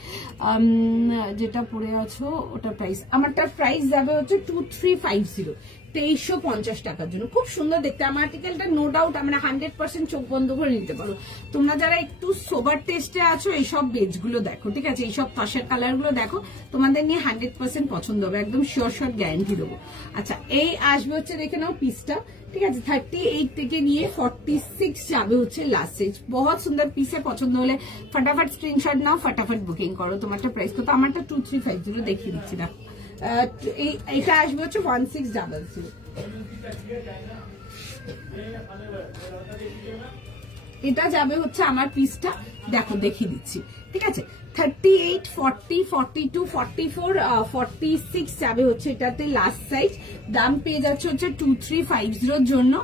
যেটা পরে আছো ওটা প্রাইস, আমারটা প্রাইস যাবে হচ্ছে 2350, 2350 টাকার জন্য। খুব সুন্দর দেখতে আমার আর্টিকেলটা, নো ডাউট আমরা 100% চোখ বন্ধ করে নিতে পারো। তোমরা যারা একটু সোবার টেস্টে আছো এইসব বেজগুলো দেখো, ঠিক আছে, এইসব তাসের কালার গুলো দেখো, তোমাদের নিয়ে 100% পছন্দ হবে, একদম শিওর গ্যারান্টি দেবো। আচ্ছা এই আসবে হচ্ছে, দেখে নাও পিসটা, ঠিক আছে। 38 থেকে নিয়ে 46 যাবে হচ্ছে লাস্ট সাইজ। বহুত সুন্দর পিসে, পছন্দ হলে ফটাফট স্ক্রিনশট নাও, ফটাফট বুকিং করো। তোমারটা প্রাইস কত? আমারটা 2350 দেখিয়ে দিচ্ছি না। এইটা আসবে হচ্ছে 1600। এটা যাবে হচ্ছে আমার পিসটা, দেখো দেখিয়ে দিচ্ছি, ঠিক আছে 38, 40, 42, 44, 46 যাবে হচ্ছে এটাতে লাস্ট সাইজ। দাম পেয়ে যাচ্ছে হচ্ছে 2350 জন্য।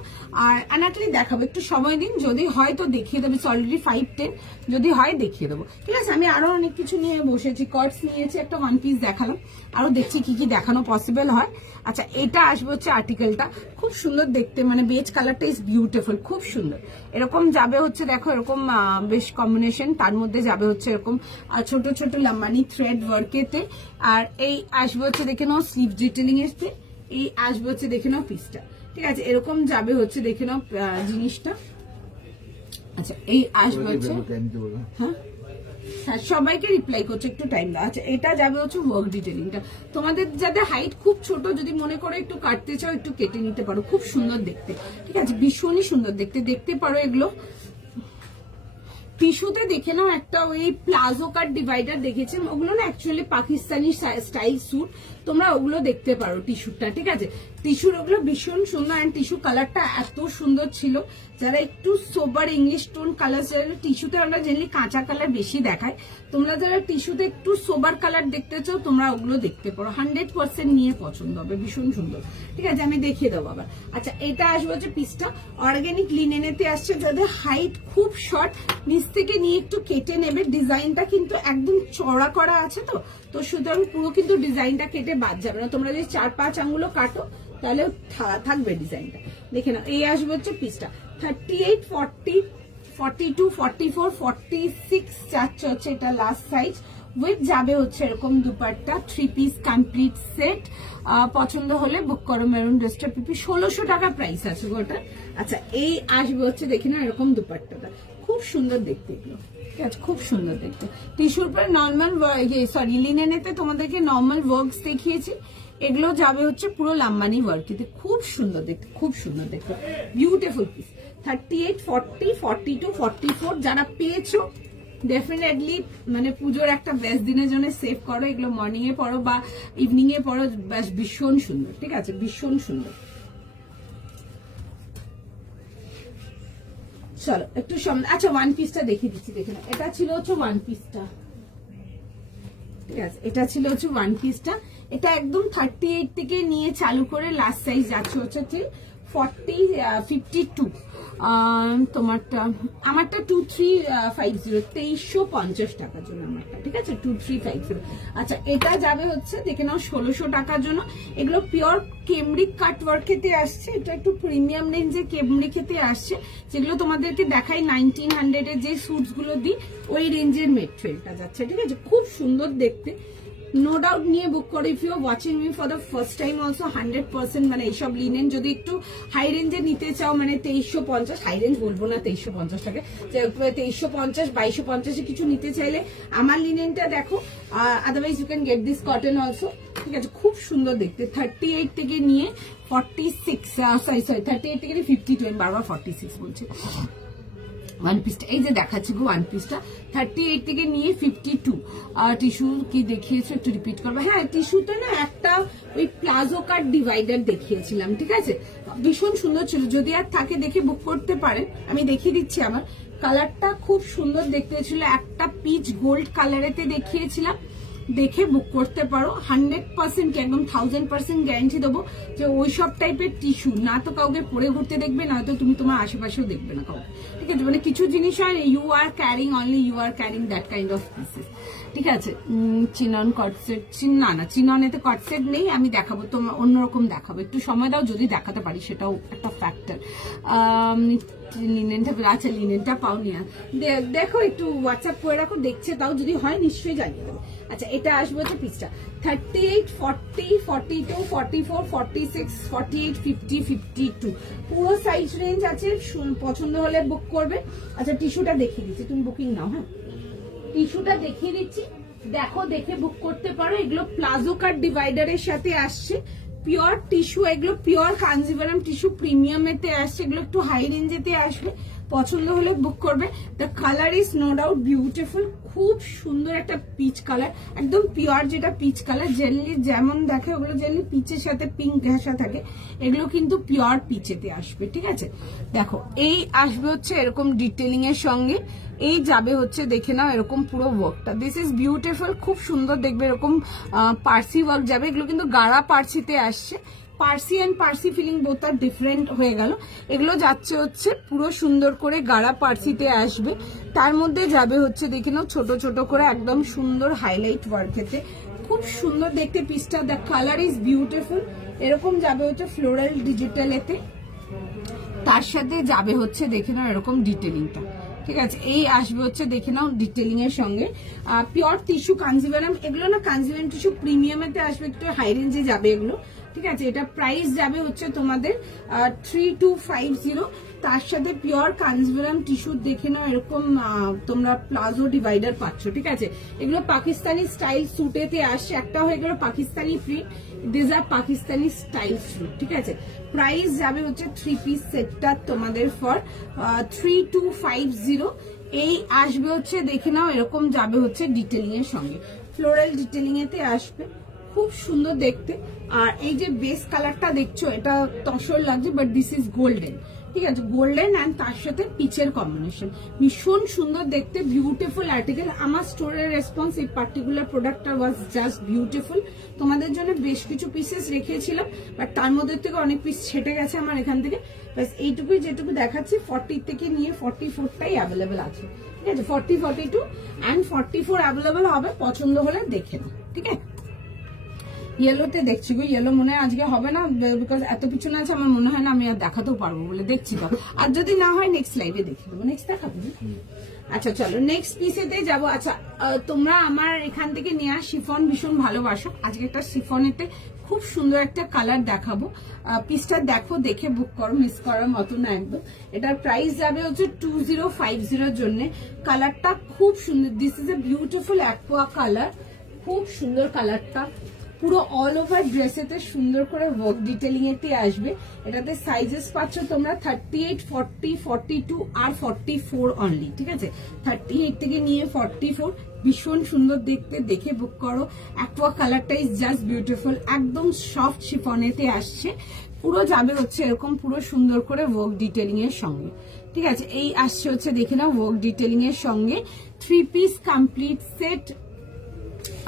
আর অ্যানাটলি দেখাবো, একটু সময় দিন, যদি হয় তো দেখিয়ে দেবো। অলরেডি 510, যদি হয় দেখিয়ে দেবো। ঠিক আছে, আমি আরো অনেক কিছু নিয়ে বসেছি। কটস নিয়েছি, একটা ওয়ান পিস দেখালাম, আরো দেখছি কি কি দেখানো পসিবল হয়। আচ্ছা, এটা আসবে হচ্ছে আর্টিকেলটা, খুব সুন্দর দেখতে, মানে বেজ কালারটা ইজ বিউটিফুল, খুব সুন্দর। এরকম যাবে হচ্ছে, দেখো এরকম বেশ কম্বিনেশন, তার মধ্যে যাবে হচ্ছে এরকম ছোট ছোট লাম্বানি থ্রেড ওয়ার্কেতে। আর এই আসবে হচ্ছে দেখে নাও স্লিভ ডিটেলিং এর, এই আসবে হচ্ছে দেখে নাও পিসটা। ঠিক আছে, এরকম যাবে হচ্ছে দেখে নাও জিনিসটা। আচ্ছা, এই আসবে হচ্ছে, হ্যাঁ হ্যাঁ সবাইকে রিপ্লাই করছে, একটু টাইম দাও। আচ্ছা, এটা যাবে হচ্ছে ওয়ার্ক ডিটেলিংটা। তোমাদের যাদের হাইট খুব ছোট, যদি মনে করো একটু কাটতে চাও, একটু কেটে নিতে পারো, খুব সুন্দর দেখতে। ঠিক আছে, ভীষণই সুন্দর দেখতে, দেখতে পারো এগুলো। টিস্যুতে দেখে নাও একটা ওই প্লাজো কাট ডিভাইডার দেখেছি, ওগুলো না অ্যাকচুয়ালি পাকিস্তানি স্টাইল স্যুট, তোমরা ওগুলো দেখতে পারো টিস্যুটা। ঠিক আছে, টিস্যুর ওগুলো ভীষণ সুন্দর, অ্যান্ড টিস্যু কালারটা এত সুন্দর ছিল। যারা একটু সোবার ইংলিশ টোন কালার, টিস্যুতে আমরা জেনারেলি কাঁচা কালার বেশি দেখায়, তোমরা যারা টিস্যুতে একটু সোবার কালার দেখতে চাও, তোমরা ওগুলো দেখতে পারো, 100% নিয়ে পছন্দ হবে, ভীষণ সুন্দর। ঠিক আছে, আমি দেখিয়ে দেবো আবার। আচ্ছা, এটা আসবে হচ্ছে পিসটা অর্গানিক লিনেনেতে আসছে। যাদের হাইট খুব শর্ট, নিচ থেকে নিয়ে একটু কেটে নেবে। ডিজাইনটা কিন্তু একদম চড়া করা আছে, তো সুতরাং পুরো কিন্তু ডিজাইনটা কেটে বাদ যাবে না। তোমরা যদি 4-5 আঙ্গুলো কাটো তাহলে থাকবে ডিজাইনটা। দেখে নাও, এই আসবে হচ্ছে পিসটা 38, 40, 42, 44, 46 যাচ্ছে হচ্ছে এটা লাস্ট সাইজ। উইথ যাবে হচ্ছে এরকম দুপাট্টা, 3 পিস কমপ্লিট সেট। পছন্দ হলে বুক করো। মেরুন ড্রেসটা পিপি 1600 টাকা প্রাইস আছে গোটা। আচ্ছা, এই আসবে হচ্ছে দেখি না এরকম দুপাট্টাটা, খুব সুন্দর দেখতে এগুলো। ঠিক আছে, খুব সুন্দর দেখতে। টিস্যুর পরে নর্মাল, সরি লিনেনেতে তোমাদেরকে নর্মাল ওয়ার্কস দেখিয়েছি, এগুলো যাবে হচ্ছে পুরো লাম্বানি ওয়ার্কিতে, খুব সুন্দর দেখতে, খুব সুন্দর দেখতে, বিউটিফুল পিস। 38, 40, 42, 44 যারা পেয়েছো ডেফিনেটলি মানে পুজোর একটা বেস্ট দিনের জন্য সেভ করো। এগুলো মর্নিং এ পড়ো বা ইভিনিং এ পড়ো, বেশ ভীষণ সুন্দর। ঠিক আছে, ভীষণ সুন্দর। চলো একটু আচ্ছা, ওয়ান পিসটা দেখিয়ে দিচ্ছি, দেখে না। এটা ছিল হচ্ছে ওয়ান পিসটা। ঠিক আছে, এটা ছিল হচ্ছে ওয়ান পিসটা। এটা একদম 38 থেকে নিয়ে চালু করে লাস্ট সাইজ যাচ্ছে হচ্ছে 40, 52। তোমারটা, আমারটা 2350, 2350 টাকার জন্য আমারটা। ঠিক আছে, 2350। আচ্ছা, এটা যাবে হচ্ছে দেখে নাও 1600 টাকার জন্য। এগুলো পিওর কেমব্রিক কাট ওয়ার্কেতে আসছে। এটা একটু প্রিমিয়াম রেঞ্জের কেমব্রিকেতে আসছে, যেগুলো তোমাদেরকে দেখাই 1900 এর যে স্যুটস গুলো দিই, ওই রেঞ্জের মেটেরিয়ালটা যাচ্ছে। ঠিক আছে, খুব সুন্দর দেখতে, নো ডাউট নিয়ে বুক করো। If you are watching me for the first time also, 100% মানে এইসব লিনেন যদি একটু হাই রেঞ্জে নিতে চাও, মানে 2350, হাই রেঞ্জ বলবো না 2350 টাকা, 2350, 2250 কিছু নিতে চাইলে আমার লিনেনটা দেখো। Otherwise you can get this cotton also. ঠিক আছে, খুব সুন্দর দেখতে। 38 থেকে নিয়ে 46, সরি 38 থেকে 52, বারবার 46 বলছি। ওয়ান পিসটা এই যে দেখাচ্ছি গো, ওয়ান পিসটা 38 থেকে নিয়ে 52। টিস্যু কি দেখিয়েছো একটু রিপিট করবো। হ্যাঁ, টিস্যুতে না একটা ওই প্লাজো কাট ডিভাইডার দেখিয়েছিলাম। ঠিক আছে, ভীষণ সুন্দর ছিল, যদি আর থাকে দেখে বুক করতে পারেন। আমি দেখিয়ে দিচ্ছি, আমার কালারটা খুব সুন্দর দেখতে ছিল, একটা পিচ গোল্ড কালারেতে দেখিয়েছিলাম, দেখে বুক করতে পারো। 100% একদম 1000% গ্যারান্টি দেবো যে ওইসব টাইপের টিস্যু না তো কাউকে পরে ঘুরতে দেখবে, না তো তুমি তোমার আশেপাশেও দেখবে না কাউকে। ঠিক আছে, মানে কিছু জিনিস হয় you are carrying, only you are carrying that kind of pieces. ঠিক আছে, চিনন কটসেট, না চিননেতে কটসেট নেই, আমি দেখাবো তোমার অন্যরকম দেখাবো, একটু সময় দাও, যদি দেখাতে পারি সেটাও একটা ফ্যাক্টর। লিনেনটা, আচ্ছা লিনেনটা পাওনি, দেখো একটু হোয়াটসঅ্যাপ করে রাখো, দেখছে তাও, যদি হয় নিশ্চয়ই জানিয়ে দেবো। আচ্ছা, এটা আসবে হচ্ছে পিসটা 38, 40, 42, 44, 46, 48, 50, 52 পুরো সাইজ রেঞ্জ আছে। পছন্দ হলে বুক করবে। আচ্ছা, টিস্যুটা দেখিয়ে দিচ্ছি, তুমি বুকিং নাও। হ্যাঁ, টিস্যুটা দেখিয়ে দিচ্ছি, দেখো, দেখে বুক করতে পারো। এগুলো প্লাজো কাট ডিভাইডারের সাথে আসছে, পিওর টিস্যু, এগুলো পিওর কাঞ্জিভারাম টিস্যু প্রিমিয়ামেতে আসছে, এগুলো একটু হাই রেঞ্জেতে আসবে। পছন্দ হলে বুক করবে। The colour is no doubt beautiful, খুব সুন্দর একটা পিচ কালার, একদম পিওর যেটা পিচ কালার। জেনারেলি যেমন দেখে ওগুলো জেনারেলি পিচের সাথে পিঙ্ক ঘেঁষা থাকে, এগুলো কিন্তু পিওর পিচেতে আসবে, ঠিক আছে। দেখো এই আসবে হচ্ছে এরকম ডিটেলিং এর সঙ্গে, এই যাবে হচ্ছে দেখে নাও এরকম পুরো ওয়ার্কটা। দিস ইজ বিউটিফুল, খুব সুন্দর দেখবে, এরকম পার্সি ওয়ার্ক যাবে। এগুলো কিন্তু গাড়া পার্সিতে আসছে, Parsi and Parsi filling both are different হয়ে গেল। এগুলো যাচ্ছে হচ্ছে পুরো সুন্দর করে গাড়া পার্সিতে আসবে, তার মধ্যে যাবে হচ্ছে দেখে নাও ছোট ছোট করে একদম সুন্দর হাইলাইট ওয়ার্কেতে, খুব সুন্দর দেখতে পিসটা। দ্য কালার ইজ বিউটিফুল, এরকম যাবে হচ্ছে ফ্লোরাল ডিজিটালেতে, তার সাথে যাবে হচ্ছে দেখে নাও এরকম ডিটেলিংটা, ঠিক আছে। এই আসবে হচ্ছে দেখে নাও ডিটেলিং এর সঙ্গে পিওর টিস্যু কাঞ্জিভারাম। এগুলো না কাঞ্জিভারাম টিস্যু প্রিমিয়ামেতে আসবে, একটু হাই রেঞ্জে যাবে এগুলো, ঠিক আছে। এটা প্রাইস যাবে হচ্ছে তোমাদের 3250। তার সাথে পিওর কাঞ্জিভারাম টিস্যু দেখে নাও এরকম তোমরা প্লাজো ডিভাইডার পাচ্ছ, ঠিক আছে। এগুলো পাকিস্তানি স্টাইল সুটেতে আসছে, একটা হয়ে গেল Pakistani print, this are Pakistani style suit, ঠিক আছে। প্রাইস যাবে হচ্ছে 3 পিস সেটটা তোমাদের ফর 3250। এই আসবে হচ্ছে দেখে নাও এরকম যাবে হচ্ছে ডিটেলিং এর সঙ্গে, ফ্লোরাল ডিটেলিং এতে আসবে, খুব সুন্দর দেখতে। আর এই যে বেস কালারটা দেখছো এটা তসর লাগছে, বাট দিস ইজ গোল্ডেন, ঠিক আছে, গোল্ডেন অ্যান্ড তার সাথে পিচের কম্বিনেশন, ভীষণ সুন্দর দেখতে, বিউটিফুল আর্টিকেল। আমার স্টোরের রেসপন্স এই পার্টিকুলার প্রোডাক্টটা ওয়াজ জাস্ট বিউটিফুল। তোমাদের জন্য বেশ কিছু পিসেস রেখেছিলাম, বাট তার মধ্যে থেকে অনেক পিস ছেটে গেছে আমার এখান থেকে। ব্যাস এইটুকুই যেটুকু দেখাচ্ছি, 40 থেকে নিয়ে 44টাই অ্যাভেলেবেল আছে, ঠিক আছে। 40, 42 অ্যান্ড 44 অ্যাভেলেবেল হবে, পছন্দ হলে দেখে নাও, ঠিক আছে। ইয়েলোতে দেখছি গো, ইয়েলো মনে হয় আজকে হবে না, বিকজ এত পিছনে আছে, আমার মনে হয় না আমি আর দেখাতেও পারবো বলে দেখছি তো। আর যদি না হয় নেক্সট লাইভে দেখে দেবো, নেক্সট দেখাবো। আচ্ছা চলো নেক্সট পিসেতে যাবো। আচ্ছা তোমরা আমার এখান থেকে নেওয়া শিফন ভীষণ ভালোবাসো, আজকে একটা শিফনেতে খুব সুন্দর একটা কালার দেখাবো। পিসটা দেখো, দেখে বুক করো, মিস করার মতো না একদম। এটার প্রাইস যাবে হচ্ছে 2050 জন্য। কালারটা খুব সুন্দর, this is a beautiful aqua colour, খুব সুন্দর কালারটা, পুরো অল ওভার ড্রেসেতে সুন্দর করে ওয়ার্ক ডিটেলিং এতে আসবে। এটাতে সাইজেস পাচ্ছ তোমরা 38, 40, 42 আর 44 অনলি, ঠিক আছে। 38 থেকে নিয়ে 44, ভীষণ সুন্দর দেখতে, দেখে বুক করো। অ্যাকোয়া কালারটা ইজ জাস্ট বিউটিফুল, একদম সফট শিফনেতে আসছে, পুরো যাবে হচ্ছে এরকম পুরো সুন্দর করে ওয়ার্ক ডিটেলিং এর সঙ্গে, ঠিক আছে। এই আসছে হচ্ছে দেখে নাও ওয়ার্ক ডিটেলিং এর সঙ্গে 3 piece complete set,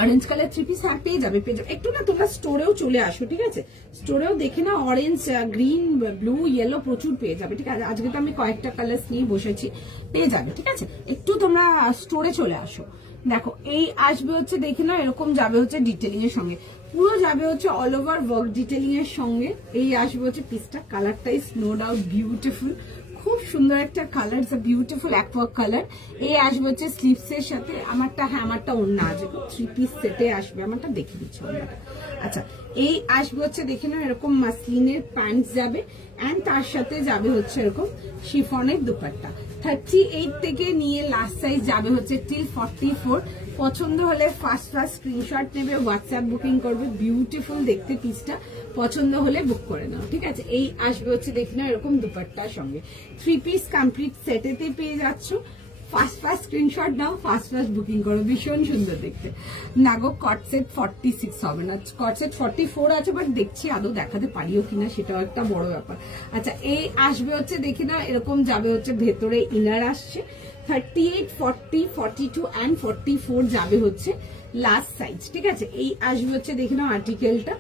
orange colour 3 piece হ্যাঁ পেয়ে যাবে, পেয়ে যাবে। একটু না তোমরা স্টোরেও চলে আসো, ঠিক আছে, স্টোরেও দেখে না, অরেঞ্জ, গ্রিন, ব্লু, ইয়েলো প্রচুর পেয়ে যাবে, ঠিক আছে। আজকে তো আমি কয়েকটা কালার নিয়ে বসেছি, পেয়ে যাবে, ঠিক আছে। একটু তোমরা স্টোরে চলে আসো। দেখো এই আসবে হচ্ছে দেখে না এরকম যাবে হচ্ছে ডিটেলিং এর সঙ্গে, পুরো যাবে হচ্ছে অল ওভার ওয়ার্ক ডিটেলিং এর সঙ্গে। এই আসবে হচ্ছে পিসটা, কালারটা ইজ নো ডাউট বিউটিফুল, খুব সুন্দর একটা colour, it's a beautiful aqua colour. এই আসবে হচ্ছে স্লিভস এর সাথে, আমারটা হ্যাঁ আমারটা অন্য আসবে 3 পিস সেটে আসবে, আমারটা দেখে দিচ্ছি অন্যটা। আচ্ছা এই আসবে হচ্ছে দেখে না এরকম মাসলিনের প্যান্ট যাবে, এন্ড তার সাথে যাবে হচ্ছে এরকম শিফনের দুপাট্টা। 38 থেকে নিয়ে লাস্ট সাইজ যাবে হচ্ছে টিল 44। পছন্দ হলে ফার্স্ট স্ক্রিনশট নেবে, হোয়াটসঅ্যাপ বুকিং করবে, বিউটিফুল দেখতে পিসটা, পছন্দ হলে বুক করে নাও, ঠিক আছে। এই আসবে হচ্ছে দেখি না এরকম দুপাট্টার সঙ্গে 3 পিস কমপ্লিট সেটেতে পেয়ে যাচ্ছ। ফার্স্ট স্ক্রিনশট নাও, ফার্স্ট বুকিং করো, ভীষণ সুন্দর দেখতে। নাগো কট সেট 46 হবে না, কট সেট 44 আছে, বাট দেখছি আদৌ দেখাতে পারিও কিনা, সেটাও একটা বড় ব্যাপার। আচ্ছা এই আসবে হচ্ছে দেখি না এরকম যাবে হচ্ছে ভেতরে ইনার আসছে 38, 40, 42 অ্যান্ড 44 যাবে হচ্ছে লাস্ট সাইজ, ঠিক আছে। এই আসবে হচ্ছে দেখে নাও আর্টিকেলটা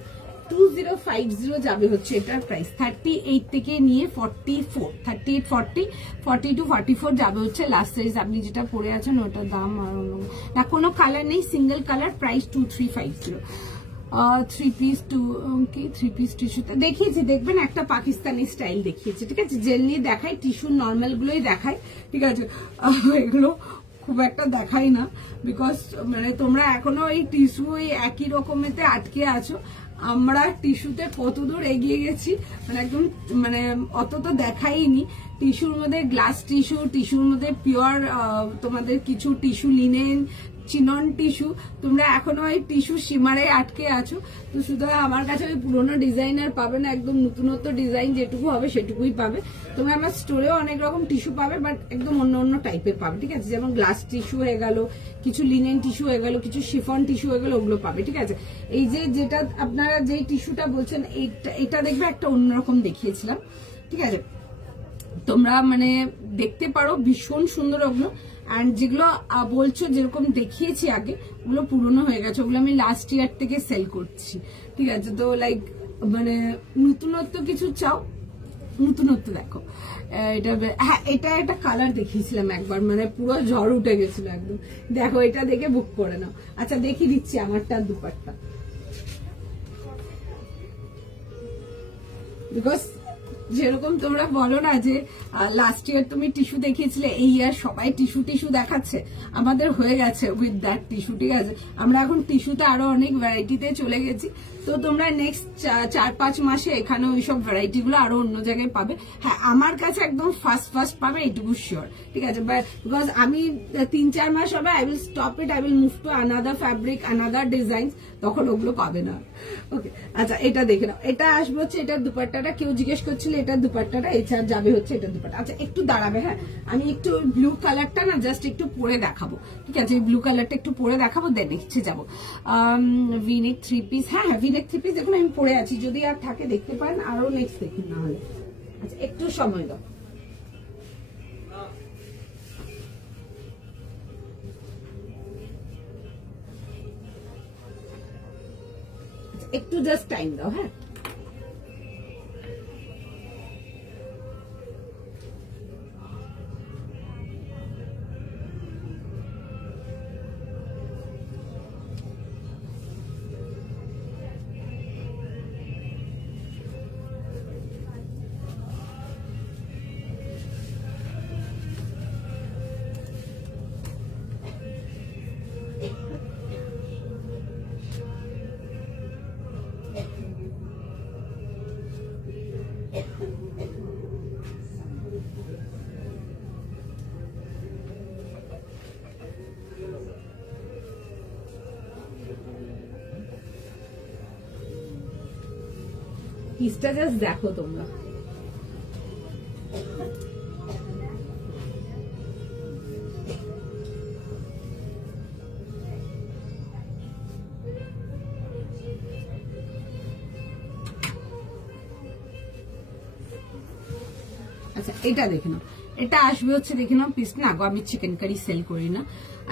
2050 যাবে হচ্ছে এটার প্রাইস। 38 থেকে নিয়ে 44, 38, 40, 42, 44 যাবে হচ্ছে লাস্ট সাইজ। আপনি যেটা পরে আছেন ওটার দাম আর না, কোনো কালার নেই, single colour, price 2350। 3 piece 3 piece টিস্যুতে দেখিয়েছি, দেখবেন একটা পাকিস্তানি স্টাইল দেখিয়েছি, ঠিক আছে। জেলনি দেখাই, টিস্যু নর্মাল গুলোই দেখায়, ঠিক আছে। এগুলো খুব একটা দেখাই না, বিকজ মানে তোমরা এখনো এই টিস্যু এই একই রকমেতে আটকে আছো। আমরা টিস্যুতে কতদূর এগিয়ে গেছি, মানে একদম মানে অত তো দেখাইনি। টিস্যুর মধ্যে গ্লাস টিস্যু, টিস্যুর মধ্যে পিওর তোমাদের কিছু টিস্যু লিনেন, চিনন টিস্যু। তোমরা এখনো ওই টিস্যু সীমারে আটকে আছো, তো সুতরাং আমার কাছে ওই পুরোনো ডিজাইনার পাবে না, একদম নতুনত্ব ডিজাইন যেটুকু হবে সেটুকুই পাবে। তোমরা আমার স্টোরেও অনেক রকম টিস্যু পাবে, বাট একদম অন্য অন্য টাইপের পাবে, ঠিক আছে? যেমন গ্লাস টিস্যু হয়ে গেল, কিছু লিনেন টিস্যু হয়ে গেল, কিছু শিফন টিস্যু হয়ে গেল, ওগুলো পাবে, ঠিক আছে? এই যে যেটা আপনারা যেই টিস্যুটা বলছেন এটা দেখবে একটা অন্যরকম দেখিয়েছিলাম, ঠিক আছে? তোমরা মানে দেখতে পারো, ভীষণ সুন্দর ওগুলো। অ্যান্ড যেগুলো বলছো যেরকম দেখিয়েছি আগে, ওগুলো পুরনো হয়ে গেছে, ওগুলো আমি লাস্ট ইয়ার থেকে সেল করছি, ঠিক আছে? তো লাইক মানে নতুনত্ব কিছু চাও, নতুনত্ব দেখো। এটা হ্যাঁ, এটা একটা কালার দেখিয়েছিলাম একবার, মানে পুরো ঝড় উঠে গেছিল একদম। দেখো এটা দেখে বুক করে নাও। আচ্ছা দেখিয়ে দিচ্ছি আমারটা দুপাট্টা, বিকজ যেরকম তোমরা বলো না যে লাস্ট ইয়ার তুমি টিস্যু দেখিয়েছিলে, এই ইয়ার সবাই টিস্যু দেখাচ্ছে, আমাদের হয়ে গেছে উইথ দ্যাট টিস্যু, ঠিক আছে? আমরা এখন টিস্যুতে আরো অনেক ভ্যারাইটিতে চলে গেছি। তো তোমরা নেক্সট 4-5 মাসে এখানে ওইসব ভ্যারাইটি গুলো আরো অন্য জায়গায় পাবে। হ্যাঁ, আমার কাছে একদম ফার্স্ট পাবে, এইটুকু শিওর, ঠিক আছে? বিকজ আমি 3-4 মাস হবে, I will stop it, I will move to another fabric, another design, তখন ওগুলো পাবে না। ওকে, আচ্ছা এটা দেখে নাও। এটা আসবে হচ্ছে এটার দুপাট্টাটা, কেউ জিজ্ঞেস করছিল এটার দুপাট্টাটা, এছাড়া যাবে হচ্ছে এটার দুপাট্টা। আচ্ছা একটু দাঁড়াবে, হ্যাঁ আমি একটু ব্লু কালারটা না জাস্ট একটু পরে দেখাবো, ঠিক আছে? ব্লু কালারটা একটু পরে দেখাবো, দেন নেক্সটে যাবো। ভিনেক 3 পিস, হ্যাঁ ভিনেক 3 পিস দেখুন আমি পরে আছি, যদি আর থাকে দেখতে পারেন, আরো নেক্সট দেখুন না হলে। আচ্ছা একটু সময় দাও। একটু জাস্ট টাইম দাও, হ্যাঁ। পিসটা জাস্ট দেখো তোমরা। আচ্ছা এটা দেখে নাও, এটা আসবে হচ্ছে দেখে নাও পিস না গো, আমি চিকেন কারি সেল করি না।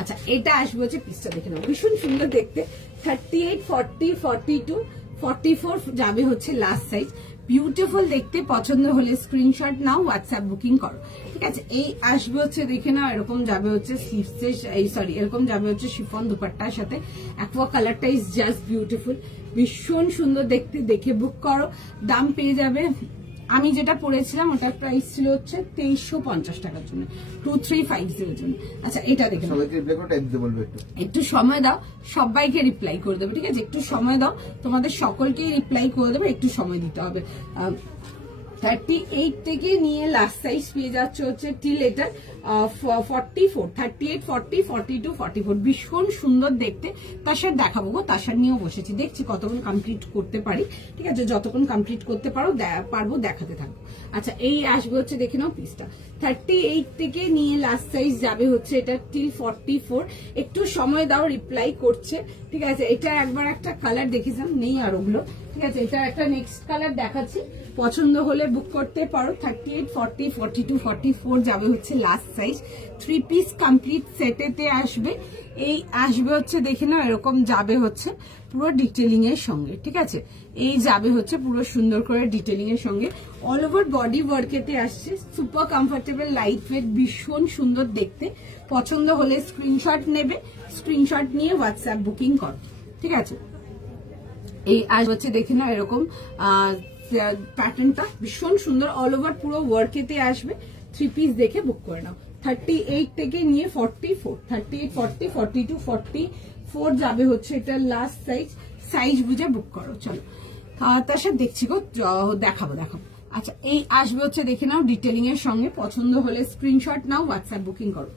আচ্ছা এটা আসবে হচ্ছে পিসটা দেখে নাও, ভীষণ সুন্দর দেখতে। 38, 40, 42, 44 যাবে হচ্ছে লাস্ট সাইজ। বিউটিফুল দেখতে, পছন্দ হলে স্ক্রিনশট নাও, হোয়াটসঅ্যাপ বুকিং করো, ঠিক আছে? এই আসবে হচ্ছে দেখে নাও, এরকম যাবে হচ্ছে স্লিভসে, এই সরি এরকম যাবে হচ্ছে শিফন দুপাট্টার সাথে। অ্যাকোয়া কালারটা ইজ জাস্ট বিউটিফুল, ভীষণ সুন্দর দেখতে, দেখে বুক করো। দাম পেয়ে যাবে, আমি যেটা পড়েছিলাম ওটার প্রাইস ছিল হচ্ছে 2350 টাকার জন্য, 2350 এর জন্য। আচ্ছা এটা দেখে নাও, একটু সময় দাও, সবাইকে রিপ্লাই করে দেবে, ঠিক আছে? একটু সময় দাও, তোমাদের সকলকে রিপ্লাই করে দেবে, একটু সময় দিতে হবে। 38 থেকে নিয়ে লাস্ট সাইজ পেয়ে যাচ্ছে হচ্ছে টিল এটা 44, 38, 40, 42, 44, ভীষণ সুন্দর দেখতে। তার সাথে দেখাবো গো, তার সাথে নিয়েও বসেছি, দেখছি কতক্ষণ কমপ্লিট করতে পারি, ঠিক আছে? যতক্ষণ কমপ্লিট করতে পারবো দেখাতে থাকবো। আচ্ছা এই আসবে হচ্ছে দেখে নাও পিসটা, 38 থেকে নিয়ে লাস্ট সাইজ যাবে হচ্ছে এটা টিল 44। একটু সময় দাও, রিপ্লাই করছে, ঠিক আছে? এটা একবার একটা কালার দেখেছিলাম, নেই আর ওগুলো, ঠিক আছে? এটা একটা নেক্সট কালার দেখাচ্ছি, পছন্দ হলে বুক করতে পারো। 38, 40, 42, 44 যাবে হচ্ছে লাস্ট সাইজ। 3 পিস কমপ্লিট সেটেতে আসবে। এই আসবে হচ্ছে দেখে নাও, এরকম যাবে হচ্ছে পুরো ডিটেলিং এর সঙ্গে, ঠিক আছে? এই যাবে হচ্ছে পুরো সুন্দর করে ডিটেলিং এর সঙ্গে, অল ওভার বডি ওয়ার্কেতে আসছে, সুপার কমফোর্টেবল, লাইট ওয়েট, ভীষণ সুন্দর দেখতে। পছন্দ হলে স্ক্রিনশট নেবে, স্ক্রিনশট নিয়ে হোয়াটসঅ্যাপ বুকিং করো, ঠিক আছে? এই আসবে হচ্ছে দেখে নাও এরকম প্যাটার্নটা ভীষণ সুন্দর, অল ওভার পুরো ওয়ার্কেতে আসবে। 3 পিস দেখে বুক করে নাও। 38 থেকে নিয়ে 44, 38, 40, 42, 44 যাবে হচ্ছে এটা লাস্ট সাইজ। সাইজ বুঝে বুক করো। চলো তার সাথে দেখছি গো, দেখাবো। আচ্ছা এই আসবে হচ্ছে দেখে নাও ডিটেলিং এর সঙ্গে, পছন্দ হলে স্ক্রিনশট নাও, হোয়াটসঅ্যাপ বুকিং করো।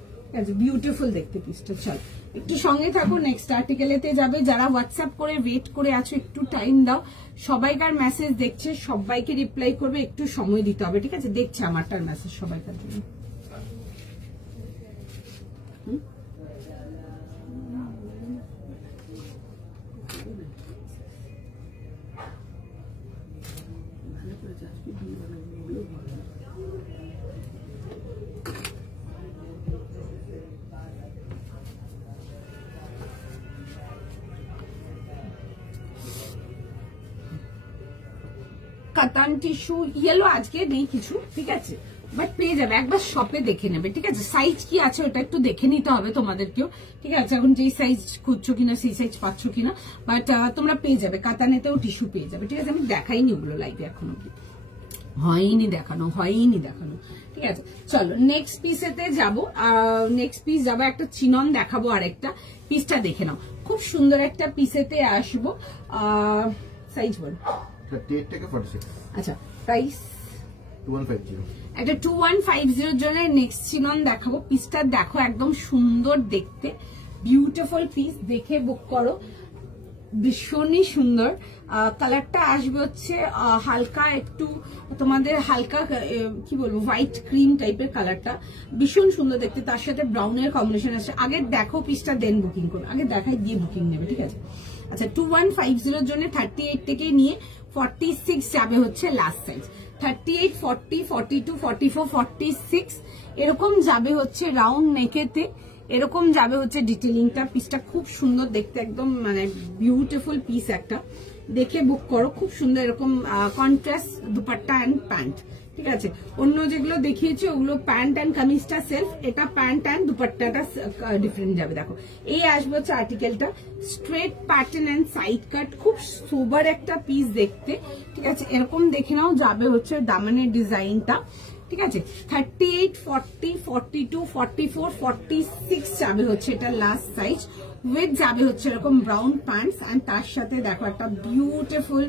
বিউটিফুল দেখতে পিসটা। চল একটু সঙ্গে থাকো, নেক্সট আর্টিকেলেতে যাবে। যারা হোয়াটসঅ্যাপ করে ওয়েট করে আছো একটু টাইম দাও, সবাইকার মেসেজ দেখছে, সবাইকে রিপ্লাই করবে, একটু সময় দিতে হবে, ঠিক আছে? দেখছে আমারটার মেসেজ সবাইকার জন্য। কাতান টিস্যু ইয়েলো আজকে নেই কিছু, ঠিক আছে, বাট পেয়ে যাবে, একবার শপে দেখে নেবে, ঠিক আছে? সাইজ কি আছে ওটা একটু দেখে নিতে হবে তোমাদেরকেও, ঠিক আছে? এখন যেই সাইজ খুঁজছো কিনা সেই সাইজ পাচ্ছ কিনা, বাট তোমরা পেয়ে যাবে, কাতানেতেও টিস্যু পেয়ে যাবে, ঠিক আছে? আমি দেখাইনি ওগুলো লাইভে এখনো, হয়নি দেখানো, ঠিক আছে? চলো নেক্সট পিসেতে যাবো। নেক্সট পিস যাবো, একটা চিনন দেখাবো, আরেকটা পিসটা দেখে নাও, খুব সুন্দর একটা পিসেতে আসবো। সাইজ বল। 38 থেকে 46। আচ্ছা, প্রাইস 2150। একটা 2150 জন্য নেক্সট চিনন দেখাবো। পিসটা দেখো, একদম সুন্দর দেখতে, বিউটিফুল পিস, দেখে বুক করো, ভীষণই সুন্দর। কালারটা আসবে হচ্ছে হালকা একটু তোমাদের হালকা কি বলবো হোয়াইট ক্রিম টাইপের কালারটা, ভীষণ সুন্দর দেখতে, তার সাথে ব্রাউনের কম্বিনেশন আছে। আগে দেখো পিসটা, দেন বুকিং করবে, আগে দেখাই দিয়ে বুকিং নেবে, ঠিক আছে? আচ্ছা 2150 জন্য 38 থেকে নিয়ে 46 যাবে হচ্ছে লাস্ট সাইজ। 38, 40, 42, 44, 46 এরকম যাবে হচ্ছে রাউন্ড নেকেতে, এরকম যাবে হচ্ছে ডিটেলিংটা। পিসটা খুব সুন্দর দেখতে, একদম মানে বিউটিফুল পিস একটা, দেখে বুক করো, খুব সুন্দর। এরকম কন্ট্রাস্ট দুপাট্টা অ্যান্ড প্যান্ট, ঠিক আছে? অন্য যেগুলো দেখিয়েছি ওগুলো প্যান্ট অ্যান্ড কামিজটা সেলফ, এটা প্যান্ট অ্যান্ড দুপাট্টাটা ডিফারেন্ট যাবে। দেখো এই আসবে হচ্ছে আর্টিকেলটা, straight pattern and side cut, খুব সোবার একটা পিস দেখতে, ঠিক আছে? এরকম দেখে নাও যাবে হচ্ছে দামানের ডিজাইনটা, ঠিক আছে? 38, 40, 42, 44, 46 যাবে হচ্ছে এটা লাস্ট সাইজ। উইথ যাবে হচ্ছে এরকম ব্রাউন প্যান্টস, অ্যান্ড তার সাথে দেখো একটা বিউটিফুল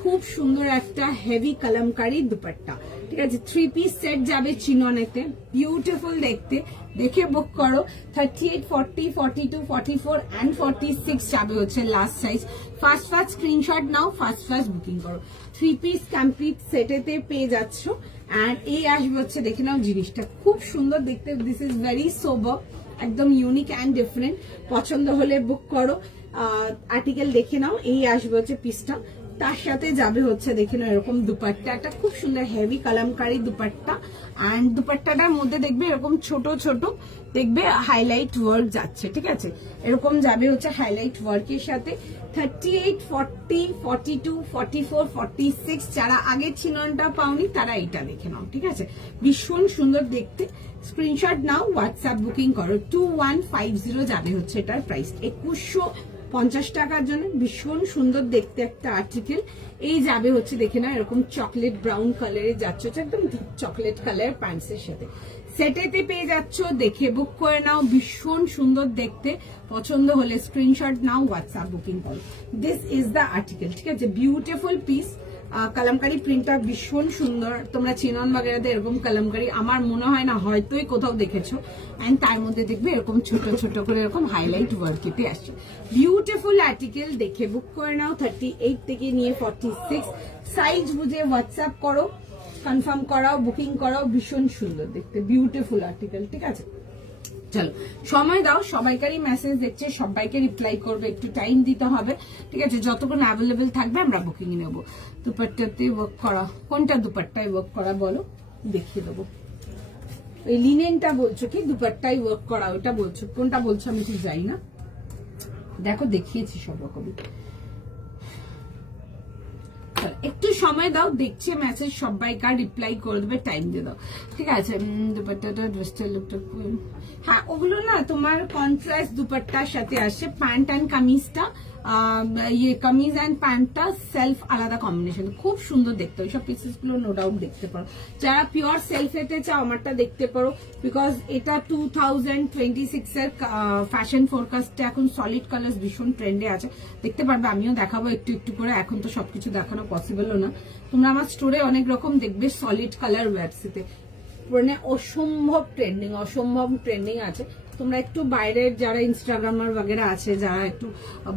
খুব সুন্দর একটা হেভি কালামকারী দুপাট্টা, ঠিক আছে? 3 পিস সেট যাবে চিননেতে, বিউটিফুল দেখতে, দেখে বুক করো। 38, 40, 42, 44 অ্যান্ড 46 যাবে হচ্ছে লাস্ট সাইজ। ফার্স্ট স্ক্রিনশট নাও, ফার্স্ট বুকিং করো। 3 পিস কমপ্লিট সেটেতে পেয়ে যাচ্ছ। অ্যান্ড এই আসবে হচ্ছে, দেখে নাও জিনিসটা খুব সুন্দর দেখতে, দিস ইজ ভেরি সোবার, একদম ইউনিক অ্যান্ড ডিফারেন্ট। পছন্দ হলে বুক করো, আর্টিকেল দেখে নাও। এই আসবে হচ্ছে পিসটা, তার সাথে যাবে হচ্ছে দেখে নাও এরকম দুপাট্টা, একটা খুব সুন্দর হেভি কালামকারী দুপাট্টা, অ্যান্ড দুপাট্টাটার মধ্যে দেখবে এরকম ছোট ছোট দেখবে হাইলাইট ওয়ার্ক যাচ্ছে, ঠিক আছে? এরকম যাবে হচ্ছে হাইলাইট ওয়ার্কের সাথে। 38, 40, 42, 44, 46 যারা আগে চিননটা পাওনি তারা এটা দেখে নাও, ঠিক আছে? ভীষণ সুন্দর দেখতে, স্ক্রিনশট নাও, হোয়াটসঅ্যাপ বুকিং করো। 2150 যাবে হচ্ছে এটার প্রাইস, 2150 টাকার জন্য ভীষণ সুন্দর দেখতে একটা আর্টিকেল। এই যাবে হচ্ছে দেখে নাও এরকম চকলেট ব্রাউন কালারে যাচ্ছে, একদম চকলেট কালার প্যান্টসের সাথে সেটেতে পেয়ে যাচ্ছ, দেখে বুক করে নাও, ভীষণ সুন্দর দেখতে। পছন্দ হলে স্ক্রিনশট নাও, হোয়াটসঅ্যাপ বুকিং করো। দিস ইজ দ্য আর্টিকেল, ঠিক আছে? বিউটিফুল পিস, কালামকারী প্রিন্টটা ভীষণ সুন্দর। তোমরা চিনন বাগেরাতে এরকম কালামকারী আমার মনে হয় না হয়তোই কোথাও দেখেছো, এন্ড তার মধ্যে দেখবে এরকম ছোট ছোট করে এরকম হাইলাইট ওয়ার্কেতে আসছে, বিউটিফুল আর্টিকেল। দেখে বুক করে নাও। 38 থেকে নিয়ে 46 সাইজ বুঝে হোয়াটসঅ্যাপ করো, কনফার্ম করাও, বুকিং করাও, ভীষণ সুন্দর দেখতে বিউটিফুল আর্টিকেল, ঠিক আছে? চলো সময় দাও, সবাইকারই মেসেজ দেখছে, সবাইকে রিপ্লাই করবে, একটু টাইম দিতে হবে, ঠিক আছে? যতক্ষণ অ্যাভেলেবেল থাকবে আমরা বুকিং নেবো। দুপাট্টাতে ওয়ার্ক করা, কোনটা দুপাট্টায় ওয়ার্ক করা বলো, দেখিয়ে দেবো। ওই লিনেনটা বলছো কি দুপাট্টায় ওয়ার্ক করা, ওইটা বলছো? কোনটা বলছো আমি ঠিক যাই না, দেখো দেখিয়েছি সব রকমই। একটু সময় দাও, দেখছে মেসেজ, সবাইকার রিপ্লাই করে দেবে, টাইম দিয়ে দাও, ঠিক আছে? দুপাট্টাটা ড্রেসটা লুকটা, হ্যাঁ ওগুলো না তোমার কন্ট্রাস্ট দুপাট্টার সাথে আসে। প্যান্ট অ্যান্ড কামিজটা, ইয়ে কামিজ অ্যান্ড প্যান্টটা সেলফ আলাদা কম্বিনেশন, খুব সুন্দর দেখতে। ওইসব পিসেস গুলো নো ডাউট দেখতে পারো। যারা পিওর সেলফ এতে চাও আমারটা দেখতে পারো, বিকজ এটা 2026 এর ফ্যাশন ফোরকাস্টে এখন সলিড কালার ভীষণ ট্রেন্ডে আছে, দেখতে পারবে। আমিও দেখাবো একটু একটু করে, এখন তো সবকিছু দেখানো পসিবলও না। তোমরা আমার স্টোরে অনেক রকম দেখবে সলিড কালার ওয়েবসাইটে, মানে অসম্ভব ট্রেন্ডিং আছে। তোমরা একটু বাইরের যারা ইনস্টাগ্রামার वगैरह আছে, যারা একটু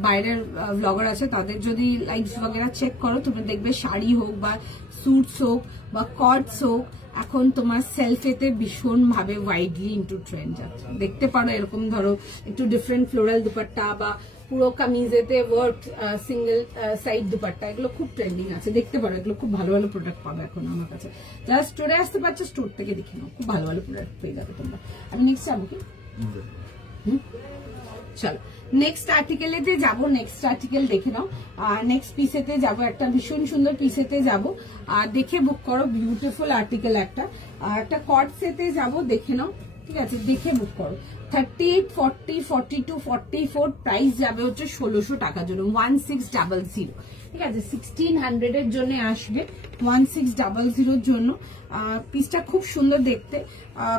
বাইরের ব্লগার আছে, তাদের যদি লাইকস वगैरह চেক করো, তোমরা দেখবে শাড়ি হোক বা স্যুটস হোক বা কটস হোক, এখন তোমার সেলফেতে ভীষণ ভাবে ওয়াইডলি ইনটু ট্রেন্ড যাচ্ছে। দেখতে পারো এরকম ধরো একটু ডিফারেন্ট ফ্লোরাল দুপাট্টা বা পুরো কামিজেতে ওয়ার্ক সিঙ্গেল সাইড দুপাট্টা, এগুলো খুব ট্রেন্ডিং আছে। দেখতে পারো এগুলো খুব ভালো ভালো প্রোডাক্ট পাবে এখন আমার কাছে। যারা স্টোরে আসতে পারছো স্টোর থেকে দেখে নাও, খুব ভালো ভালো প্রোডাক্ট পেয়ে যাবে তোমরা। আমি নেক্সট যাবো কি? চলো নেক্সট আর্টিকেলেতে যাবো। নেক্সট আর্টিকেল দেখে নাও। নেক্সট পিসেতে যাবো, একটা ভীষণ সুন্দর পিসেতে যাবো, আর দেখে বুক করো। বিউটিফুল আর্টিকেল একটা কট সেতে যাবো, দেখে নাও, ঠিক আছে, দেখে বুক করো। 38, 40, 42, 44 প্রাইস যাবে হচ্ছে 1600 টাকার জন্য, 1600, ঠিক আছে। 1600 এর জন্য আসবে, 1600 এর জন্য। পিসটা খুব সুন্দর দেখতে।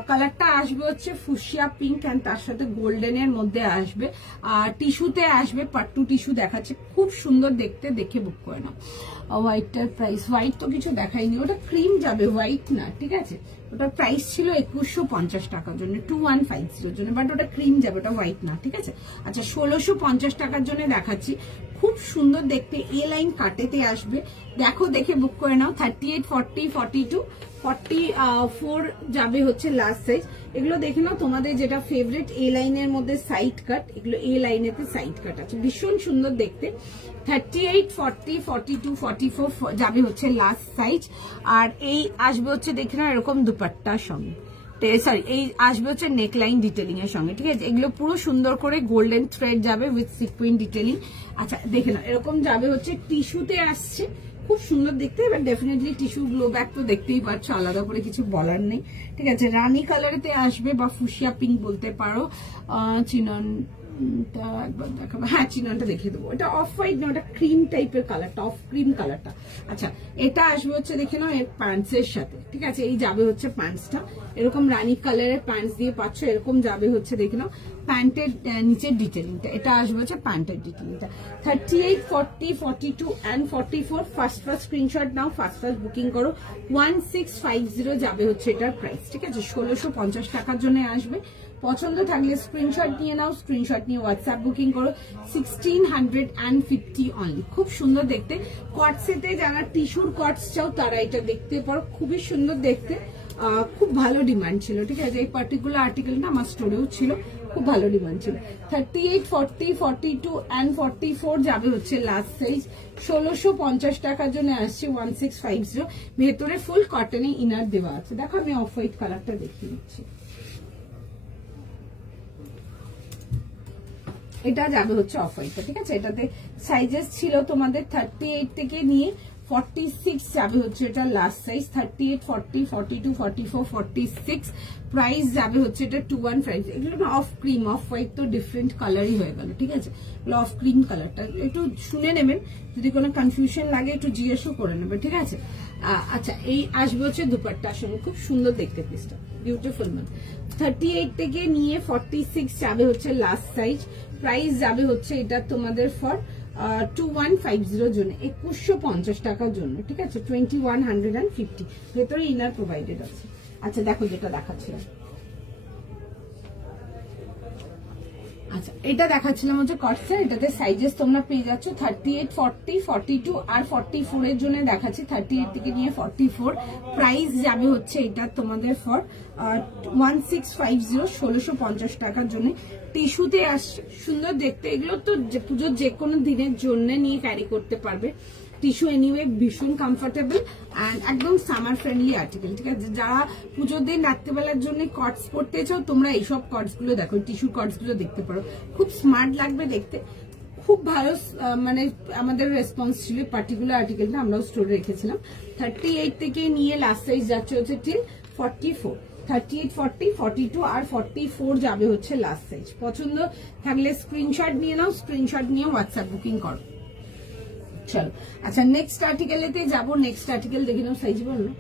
কালারটা আসবে হচ্ছে ফুশিয়া পিঙ্ক এন্ড তার সাথে গোল্ডেন এর মধ্যে আসবে। আর টিস্যুতে আসবে, পাট্টু টিস্যু দেখাচ্ছে, খুব সুন্দর দেখতে, দেখে বুক করে নাও। হোয়াইটটার প্রাইস, হোয়াইট তো কিছু দেখাইনি, ওটা ক্রিম যাবে, হোয়াইট না, ঠিক আছে। ওটার প্রাইস ছিল 2150 টাকার জন্য, 2150 জন্য, বাট ওটা ক্রিম যাবে, ওটা হোয়াইট না, ঠিক আছে। আচ্ছা 1650 টাকার জন্য দেখাচ্ছি, খুব সুন্দর দেখতে, এ লাইন কাটেতে আসবে, দেখো দেখে বুক করে নাও। 38, 40, 42, 44 যাবে হচ্ছে লাস্ট সাইজ। এগুলো দেখে নাও, তোমাদের যেটা ফেভারিট এ লাইনের মধ্যে সাইড কাট, এগুলো এ লাইনেতে সাইড কাট আছে, ভীষণ সুন্দর দেখতে। 38, 40, 42, 44 যাবে হচ্ছে লাস্ট সাইজ। আর এই আসবে হচ্ছে দেখে নাও এরকম দুপাট্টার সঙ্গে, সরি এই আসবে হচ্ছে নেকলাইন ডিটেলিং এর সঙ্গে, ঠিক আছে। এগুলো পুরো সুন্দর করে গোল্ডেন থ্রেড যাবে উইথ সিকুইন ডিটেলিং। আচ্ছা দেখে নাও, এরকম যাবে হচ্ছে টিস্যুতে আসছে, খুব সুন্দর দেখতে। এবার ডেফিনেটলি টিস্যু গ্লো ব্যাক তো দেখতেই পাচ্ছ, আলাদা করে কিছু বলার নেই, ঠিক আছে। রানী কালারেতে আসবে বা ফুশিয়া পিঙ্ক বলতে পারো। চিননটা একবার দেখাবো, হ্যাঁ চিননটা দেখিয়ে দেবো। এটা অফ হোয়াইট না, ওটা ক্রিম টাইপের কালারটা, অফ ক্রিম কালারটা। আচ্ছা এটা আসবে হচ্ছে দেখে নাও এর প্যান্টস এর সাথে, ঠিক আছে। এই যাবে হচ্ছে প্যান্টসটা, এরকম রানী কালারের প্যান্টস দিয়ে পাচ্ছ, এরকম যাবে হচ্ছে দেখে নাও প্যান্টের নিচের ডিটেলিংটা, এটা আসবে হচ্ছে প্যান্টের ডিটেলিংটা। 38, 40, 42 and 44 first screenshot now, first booking করো। 1650 যাবে হচ্ছে এটার প্রাইস, ঠিক আছে। 1650 টাকার জন্য আসবে। পছন্দ থাকলে স্ক্রিনশট নিয়ে নাও, স্ক্রিনশট নিয়ে হোয়াটসঅ্যাপ বুকিং করো। 1650 অনলি, খুব সুন্দর দেখতে। কটসেতে যারা টিস্যুর কটস চাও তারা এটা দেখতে পারো, খুবই সুন্দর দেখতে, খুব ভালো ডিমান্ড ছিল, ঠিক আছে। এই পার্টিকুলার আর্টিকেলটা আমার স্টোরেও ছিল, খুব ভালো ডিমান্ড ছিল। 38, 40, 42 and 44 যাবে হচ্ছে লাস্ট সাইজ। 1650 টাকার জন্য আসছে 1650। ভেতরে ফুল কটনে ইনার দেওয়া আছে। দেখো আমি অফ হোয়াইট কালারটা দেখিয়ে দিচ্ছি, এটা যাবে হচ্ছে অফ হোয়াইটটা, ঠিক আছে। এটাতে সাইজেস ছিল তোমাদের 38 থেকে নিয়ে 46 যাবে হচ্ছে এটা লাস্ট সাইজ। 38, 40, 42, 44, 46 প্রাইস যাবে হচ্ছে এটা 2150। এগুলো না অফ ক্রিম, অফ হোয়াইট তো ডিফারেন্ট কালারই হয়ে গেল, ঠিক আছে। অফ ক্রিম কালারটা একটু শুনে নেবেন, যদি কোনো কনফিউশন লাগে একটু জিজ্ঞেসও করে নেবে, ঠিক আছে। আচ্ছা এই আসবে হচ্ছে দুপাট্টার সঙ্গে, খুব সুন্দর দেখতে পিসটা, বিউটিফুল মান। 38 থেকে নিয়ে 46 যাবে হচ্ছে লাস্ট সাইজ। প্রাইস যাবে হচ্ছে এটা তোমাদের ফর 2150 জন্য, 2150 টাকার জন্য, ঠিক আছে। 2150 ভেতরে ইনার প্রোভাইডেড আছে। আচ্ছা দেখো যেটা দেখাচ্ছিলাম, আচ্ছা এটা দেখাচ্ছিলাম হচ্ছে কটসের, এটাতে সাইজেস তোমরা পেয়ে যাচ্ছ 38, 40, 42 আর 44 এর জন্য দেখাচ্ছি। 38 থেকে নিয়ে 44 প্রাইস যাবে হচ্ছে এটা তোমাদের ফর 1650, 1650 টাকার জন্য। টিস্যুতে আসছে, সুন্দর দেখতে। এগুলো তো পুজোর যে কোনো দিনের জন্য নিয়ে ক্যারি করতে পারবে। টিস্যু এনিওয়ে ভীষণ কমফোর্টেবল অ্যান্ড একদম সামার ফ্রেন্ডলি আর্টিকেল, ঠিক আছে। যারা পুজোর দিন রাত্রেবেলার জন্য কটস পরতে চাও তোমরা এইসব কটস গুলো দেখো, টিস্যু কটস গুলো দেখতে পারো, খুব স্মার্ট লাগবে দেখতে, খুব ভালো মানে আমাদের রেসপন্স ছিল। পার্টিকুলার আর্টিকেলটা আমরাও স্টোরে রেখেছিলাম। 38 থেকে নিয়ে লাস্ট সাইজ যাচ্ছে হচ্ছে টিল 44। 38, 40, 42 আর 44 যাবে হচ্ছে লাস্ট সাইজ। পছন্দ থাকলে স্ক্রিনশট নিয়ে নাও, স্ক্রিনশট নিয়ে হোয়াটসঅ্যাপ বুকিং করো। চলো আচ্ছা নেক্সট আর্টিকেলেতে যাবো। নেক্সট আর্টিকেল দেখে নাও, সাইজ বলো।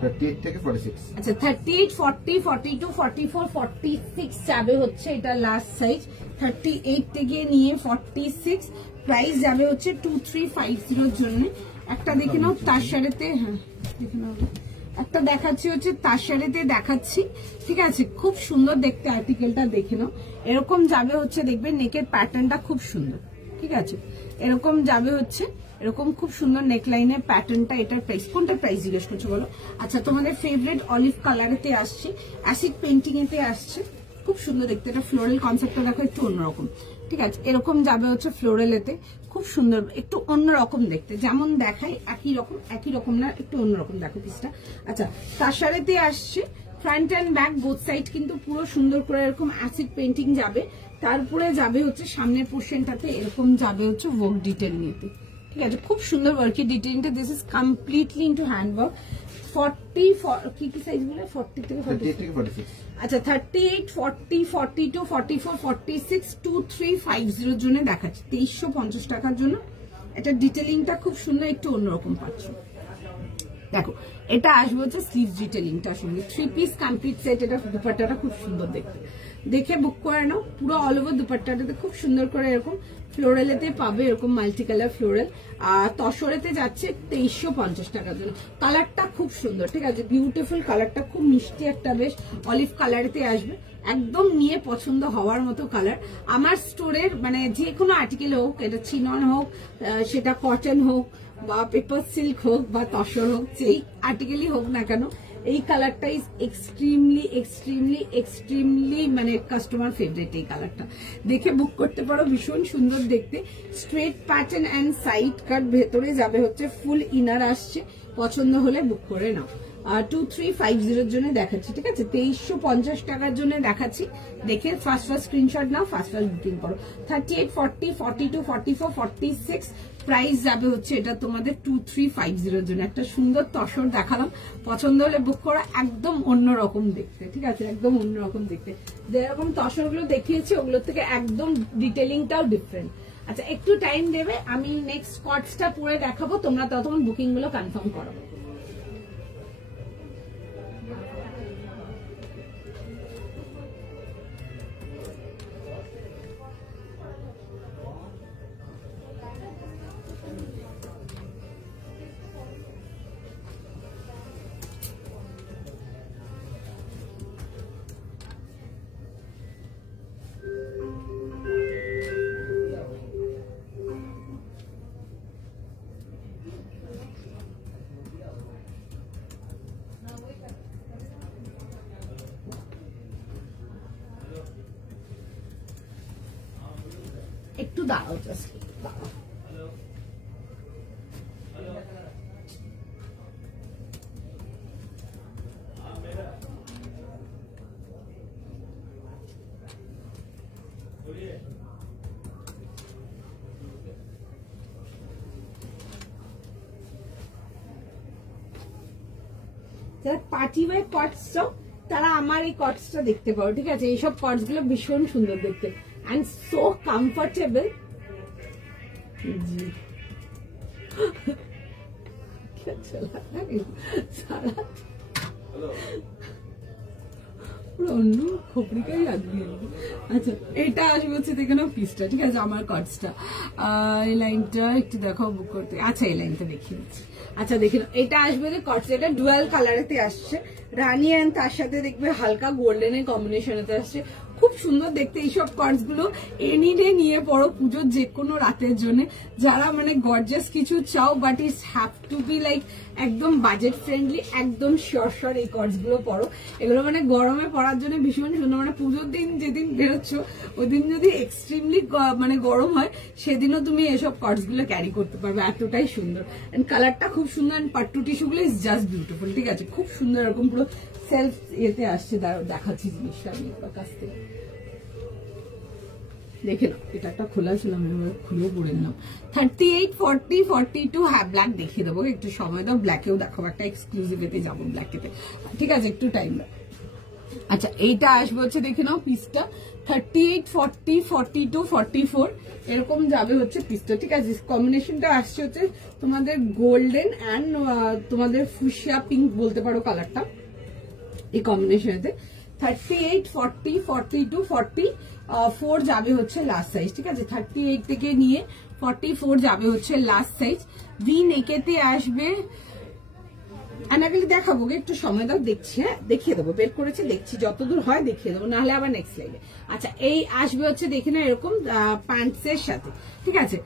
38 থেকে 46। আচ্ছা 38, 40, 42, 44, 46 যাবে হচ্ছে এটা লাস্ট সাইজ। 38 থেকে নিয়ে 46 প্রাইস যাবে হচ্ছে 2350 জন্য। একটা দেখে নাও তার সাথে, হ্যাঁ দেখে নাও, একটা দেখাচ্ছি হচ্ছে তাসারেতে দেখাচ্ছি, ঠিক আছে, খুব সুন্দর দেখতে, আর্টিকেলটা দেখে নাও। এরকম যাবে হচ্ছে, দেখবে নেকের প্যাটার্নটা খুব সুন্দর, ঠিক আছে, এরকম যাবে হচ্ছে, এরকম খুব সুন্দর নেকলাইনের প্যাটার্নটা। এটার প্রাইস, কোনটা প্রাইস জিজ্ঞেস করছো বলো? আচ্ছা, তোমাদের ফেভারিট অলিভ কালারেতে আসছে, অ্যাসিড পেন্টিং এতে আসছে, খুব সুন্দর দেখতে। এটা ফ্লোরাল কনসেপ্টটা দেখো একটু অন্যরকম, ঠিক আছে, এরকম যাবে হচ্ছে ফ্লোরালেতে, খুব সুন্দর, একটু অন্যরকম দেখতে, যেমন দেখায় একই রকম না, একটু অন্যরকম দেখো পিসটা। আচ্ছা, তাসারেতে আসছে, front and back both side কিন্তু পুরো সুন্দর করে এরকম অ্যাসিড পেন্টিং যাবে। তারপরে যাবে হচ্ছে সামনের পোর্শনটাতে এরকম যাবে হচ্ছে ওয়ার্ক ডিটেল নিতে, ঠিক আছে, খুব সুন্দর ওয়ার্কের ডিটেইলটা। This is completely into hand work. 40 কি সাইজ বলে? 40 থেকে 46। আচ্ছা, 38, 40, 42, 44, 46, 2350 এর জন্য দেখাচ্ছি 2350 টাকার জন্য। এটা ডিটেইলিংটা খুব সুন্দর, একটু অন্যরকম পাচ্ছ। দেখো, এটা আসবে হচ্ছে স্লিভ ডিটেইলিংটার সঙ্গে, 3 পিস কমপ্লিট সেট। এটা দুপাট্টাটা খুব সুন্দর দেখতে, দেখে বুক করে নাও। পুরো অল ওভার দুপাট্টাটাতে খুব সুন্দর করে এরকম ফ্লোরালেতে পাবে, এরকম মাল্টি কালার ফ্লোরাল। আর তসরেতে যাচ্ছে 2350 টাকার জন্য। কালারটা খুব সুন্দর, ঠিক আছে, বিউটিফুল কালারটা, খুব মিষ্টি একটা বেশ অলিভ কালারেতে আসবে, একদম নিয়ে পছন্দ হওয়ার মতো কালার। আমার স্টোরের মানে যে কোনো আর্টিকেল হোক, এটা চিনন হোক, সেটা কটন হোক বা পেপার সিল্ক হোক বা তসর হোক, যেই আর্টিকেলই হোক না কেন, এই কালারটা ইজ এক্সট্রিমলি মানে কাস্টমার ফেভারিট। এই কালারটা দেখে বুক করতে পারো, ভীষণ সুন্দর দেখতে। স্ট্রেট প্যাটার্ন অ্যান্ড সাইড কাট, ভেতরে যাবে হচ্ছে ফুল ইনার আসছে, পছন্দ হলে বুক করে নাও। 2350 এর জন্য দেখাচ্ছি, ঠিক আছে, 2350 টাকার জন্য দেখাচ্ছি। দেখে ফার্স্ট স্ক্রিনশট নাও, ফার্স্ট বুকিং করো। 38, 40, 42, 44, 46 প্রাইস যাবে হচ্ছে এটা তোমাদের 2350 এর জন্য। একটা সুন্দর তসর দেখালাম, পছন্দ হলে বুক করা, একদম অন্যরকম দেখতে, ঠিক আছে, একদম অন্যরকম দেখতে। যেরকম তসরগুলো দেখিয়েছি ওগুলোর থেকে একদম ডিটেলিংটাও ডিফারেন্ট। আচ্ছা, একটু টাইম দেবে, আমি নেক্সট কটসটা পরে দেখাবো, তোমরা ততক্ষণ বুকিং গুলো কনফার্ম করো। একটু দাঁড়াও, জাস্ট দাঁড়াও। যারা পার্টি ওয়্যার কটস চাও তারা আমার এই কটসটা দেখতে পারো, ঠিক আছে, এইসব কটস গুলো ভীষণ সুন্দর দেখতে and so comfortable। क्या चला सारा অন্য খোপড়িটাই আদমি। আচ্ছা, এটা আসবে হচ্ছে দেখে নাও পিসটা, ঠিক আছে, আমার কটসটা। এই লাইনটা একটু দেখাও বুক করতে। আচ্ছা, এই লাইনটা দেখিয়ে দিচ্ছি। আচ্ছা, দেখে নাও, এটা আসবে যে কটস, এটা ডুয়াল কালারেতে আসছে, রানী অ্যান্ড তার সাথে দেখবে হালকা গোল্ডেনের কম্বিনেশনেতে আসছে, খুব সুন্দর দেখতে। এইসব কটস গুলো এনি ডে নিয়ে পড়ো পুজোর যে কোনো রাতের জন্য। যারা মানে গর্জিয়াস কিছু চাও but it's have to be like একদম বাজেট ফ্রেন্ডলি, একদম শিওর এই কটস গুলো পড়ো। এগুলো মানে গরমে পরার জন্য ভীষণ সুন্দর। মানে পুজোর দিন যেদিন বেরোচ্ছ ওই দিন যদি এক্সট্রিমলি মানে গরম হয় সেদিনও তুমি এসব কটস গুলো ক্যারি করতে পারবে, এতটাই সুন্দর। এন্ড কালারটা খুব সুন্দর, এন্ড পাট্টু টিস্যু গুলো ইজ জাস্ট বিউটিফুল, ঠিক আছে, খুব সুন্দর, এরকম পুরো সেলফ এতে আসছে। দেখাচ্ছি জিনিসটা আমি কাছ থেকে, দেখে নাও। এটা একটা খোলা ছিল, আমি খুলেও পড়ে নিলাম। 38, 40, 42, হ্যাঁ ব্ল্যাক দেখিয়ে দেবো, একটু সময় দাও, ব্ল্যাকেও দেখাবো, একটা এক্সক্লুসিভেতে যাবো ব্ল্যাকেতে, ঠিক আছে, একটু টাইম দাও। আচ্ছা, এইটা আসবে হচ্ছে দেখে নাও পিসটা 38, 40, 42, 44 এরকম যাবে হচ্ছে পিসটা, ঠিক আছে। কম্বিনেশনটা আসছে হচ্ছে তোমাদের গোল্ডেন অ্যান্ড তোমাদের ফুশিয়া পিঙ্ক বলতে পারো কালারটা, এই কম্বিনেশনেতে। 38, 40, 42, 44 যাবে হচ্ছে লাস্ট সাইজ, ঠিক আছে, 38 থেকে নিয়ে 44 যাবে হচ্ছে লাস্ট সাইজ। ভি নেকেতে আসবে অ্যানাকালি দেখাবো, একটু সময় দাও, দেখছি। হ্যাঁ, দেখিয়ে দেবো, বের করেছে দেখছি, যতদূর হয় দেখিয়ে দেবো, নাহলে আবার নেক্সট লাইভে। আচ্ছা, এই আসবে হচ্ছে দেখে না এরকম প্যান্টসের সাথে, ঠিক আছে।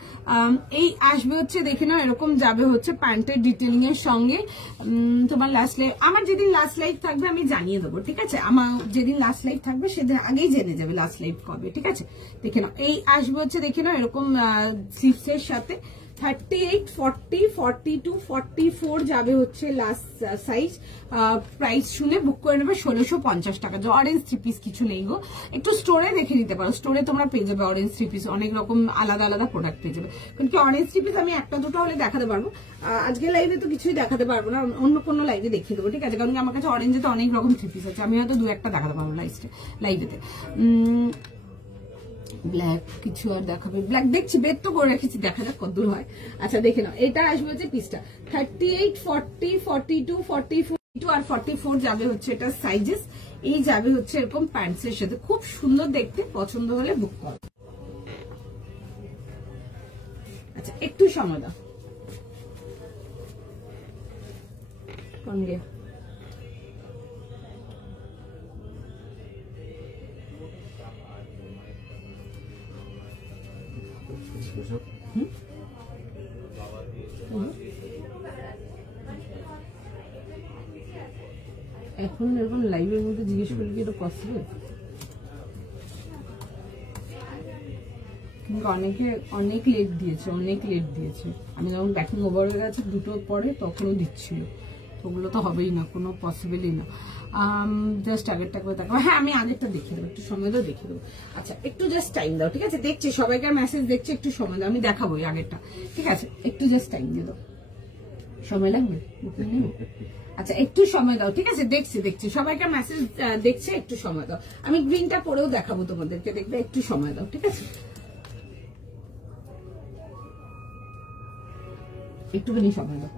এই আসবে হচ্ছে দেখে না এরকম যাবে হচ্ছে প্যান্টের ডিটেলিং এর সঙ্গে। তোমার লাস্ট লাইভ, আমার যেদিন লাস্ট লাইভ থাকবে আমি জানিয়ে দেবো, ঠিক আছে। আমার যেদিন লাস্ট লাইভ থাকবে সেদিন আগেই জেনে যাবে লাস্ট লাইভ কবে, ঠিক আছে। দেখে নাও, এই আসবে হচ্ছে দেখে নাও এরকম স্লিভস এর সাথে। 38, 40, 42, 44 যাবে হচ্ছে লাস্ট সাইজ। প্রাইস শুনে বুক করে নেবে 1650 টাকা। যে অরেঞ্জ থ্রি পিস কিছু নেই গো, একটু স্টোরে দেখে নিতে পারো, স্টোরে তোমরা পেয়ে যাবে অরেঞ্জ থ্রি পিস, অনেক রকম আলাদা আলাদা প্রোডাক্ট পেয়ে যাবে। কারণ কি অরেঞ্জ থ্রি পিস আমি একটা দুটো হলে দেখাতে পারবো, আজকে লাইভে তো কিছুই দেখাতে পারবো না, অন্য কোনো লাইভে দেখিয়ে দেবো, ঠিক আছে। কারণ কি আমার কাছে অরেঞ্জে তো অনেক রকম থ্রি পিস আছে, আমি হয়তো দু একটা দেখাতে পারবো লাইভেতে। ব্ল্যাক কিছু আর দেখাবে, ব্ল্যাক দেখছি, বের তো করে রেখেছি, দেখা যাক কতদূর হয়। আচ্ছা, দেখে নাও, এটা আসবে হচ্ছে পিসটা 38, 40, 42, 44 আর 44 যাবে হচ্ছে এটা সাইজেস। এই যাবে হচ্ছে এরকম প্যান্টস এর সাথে, খুব সুন্দর দেখতে, পছন্দ হলে বুক করো। আচ্ছা, একটু সময় দাও। কোন গে এখন এরকম লাইভের মধ্যে জিজ্ঞেস করলে কি এটা পসিবল? কিন্তু অনেকে অনেক লেট দিয়েছে, আমি যখন ব্যাকিং ওভার হয়ে গেছে দুটোর পরে তখনও দিচ্ছিল, ওগুলো তো হবেই না, কোনো পসিবলই না। জাস্ট আগেরটা করে দেখাবো। হ্যাঁ, আমি আগেরটা দেখিয়ে দেবো, একটু সময় দাও, দেখিয়ে দেবো। আচ্ছা, একটু জাস্ট টাইম দাও, ঠিক আছে। দেখছি সবাইকার মেসেজ দেখছি, একটু সময় দাও, আমি দেখাবো আগেরটা, ঠিক আছে। একটু জাস্ট টাইম দিয়ে দাও, সময় লাগবে। আচ্ছা, একটু সময় দাও, ঠিক আছে। দেখছি সবাইকার মেসেজ দেখছে, একটু সময় দাও। আমি গ্রিনটা পরেও দেখাবো তোমাদেরকে, দেখবে, একটু সময় দাও, ঠিক আছে। একটুখানি সময় দাও।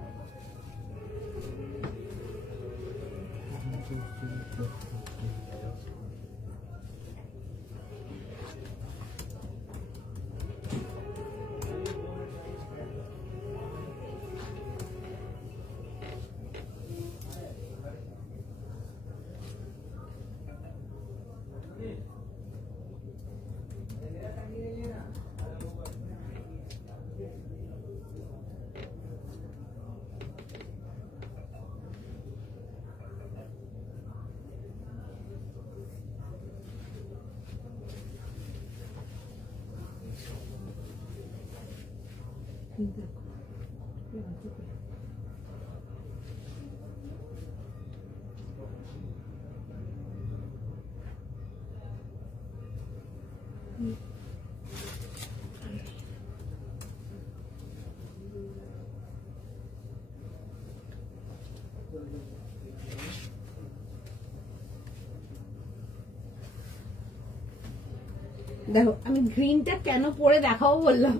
দেখো, আমি গ্রিনটা কেন পরে দেখাবো বললাম,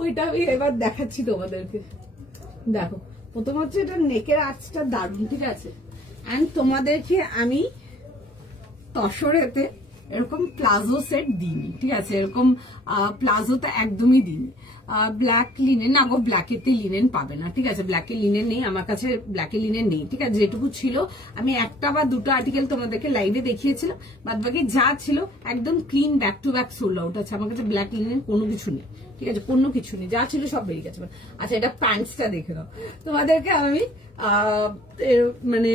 ওইটা আমি এবার দেখাচ্ছি তোমাদেরকে। দেখো, প্রথম হচ্ছে এটা নেকের আঁচটা দারুণ, ঠিক আছে। এন্ড তোমাদেরকে আমি তসরেতে এরকম প্লাজো সেট দিইনি, ঠিক আছে। এরকম প্লাজোটা একদমই দিইনি। ব্ল্যাক লিনেন, না গো, ব্ল্যাকেতে লিনেন পাবে না, ঠিক আছে। ব্ল্যাকে লিনেন নেই আমার কাছে, ব্ল্যাকে লিনেন নেই, ঠিক আছে। যেটুকু ছিল আমি একটা বা দুটো আর্টিকেল তোমাদেরকে লাইভে দেখিয়েছিলাম, বাদ বাকি যা ছিল একদম clean back to back sold out আছে। আমার কাছে ব্ল্যাক লিনেন কোনো কিছু নেই, ঠিক আছে, কোনো কিছু নেই, যা ছিল সব বেরিয়ে গেছে। আচ্ছা, এটা প্যান্টসটা দেখে নাও, তোমাদেরকে আমি মানে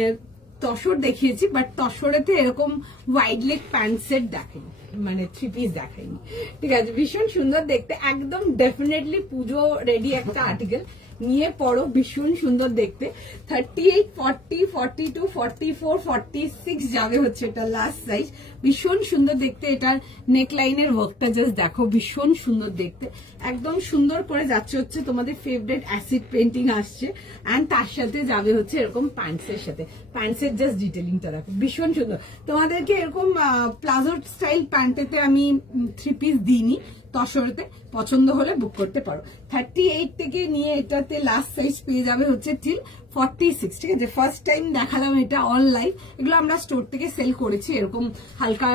তসর দেখিয়েছি, বাট তসরেতে এরকম ওয়াইড লেগ প্যান্ট সেট দেখাইনি, মানে থ্রি পিস দেখাইনি, ঠিক আছে। ভীষণ সুন্দর দেখতে, একদম ডেফিনেটলি পুজো রেডি একটা আর্টিকেল, নিয়ে পড়ো, ভীষণ সুন্দর দেখতে। 38, 40, 42, 44, 46 যাবে হচ্ছে এটা লাস্ট সাইজ। ভীষণ সুন্দর দেখতে, এটার নেক লাইনের ওয়ার্কটা জাস্ট দেখো, ভীষণ সুন্দর দেখতে, একদম সুন্দর করে যাচ্ছে হচ্ছে তোমাদের ফেভারিট অ্যাসিড পেন্টিং আসছে। অ্যান্ড তার সাথে যাবে হচ্ছে এরকম প্যান্টসের সাথে, প্যান্টসের জাস্ট ডিটেলিংটা দেখো, ভীষণ সুন্দর। তোমাদেরকে এরকম প্লাজো স্টাইল প্যান্টেতে আমি থ্রি পিস দিইনি, তসরতে পছন্দ হলে বুক করতে পারো। 38 থেকে নিয়ে এটাতে লাস্ট সাইজ পেয়ে যাবে হচ্ছে ঠিক 46, ঠিক আছে। ফার্স্ট টাইম দেখালাম এটা অন লাইভ, এগুলো আমরা স্টোর থেকে সেল করেছি এরকম হালকা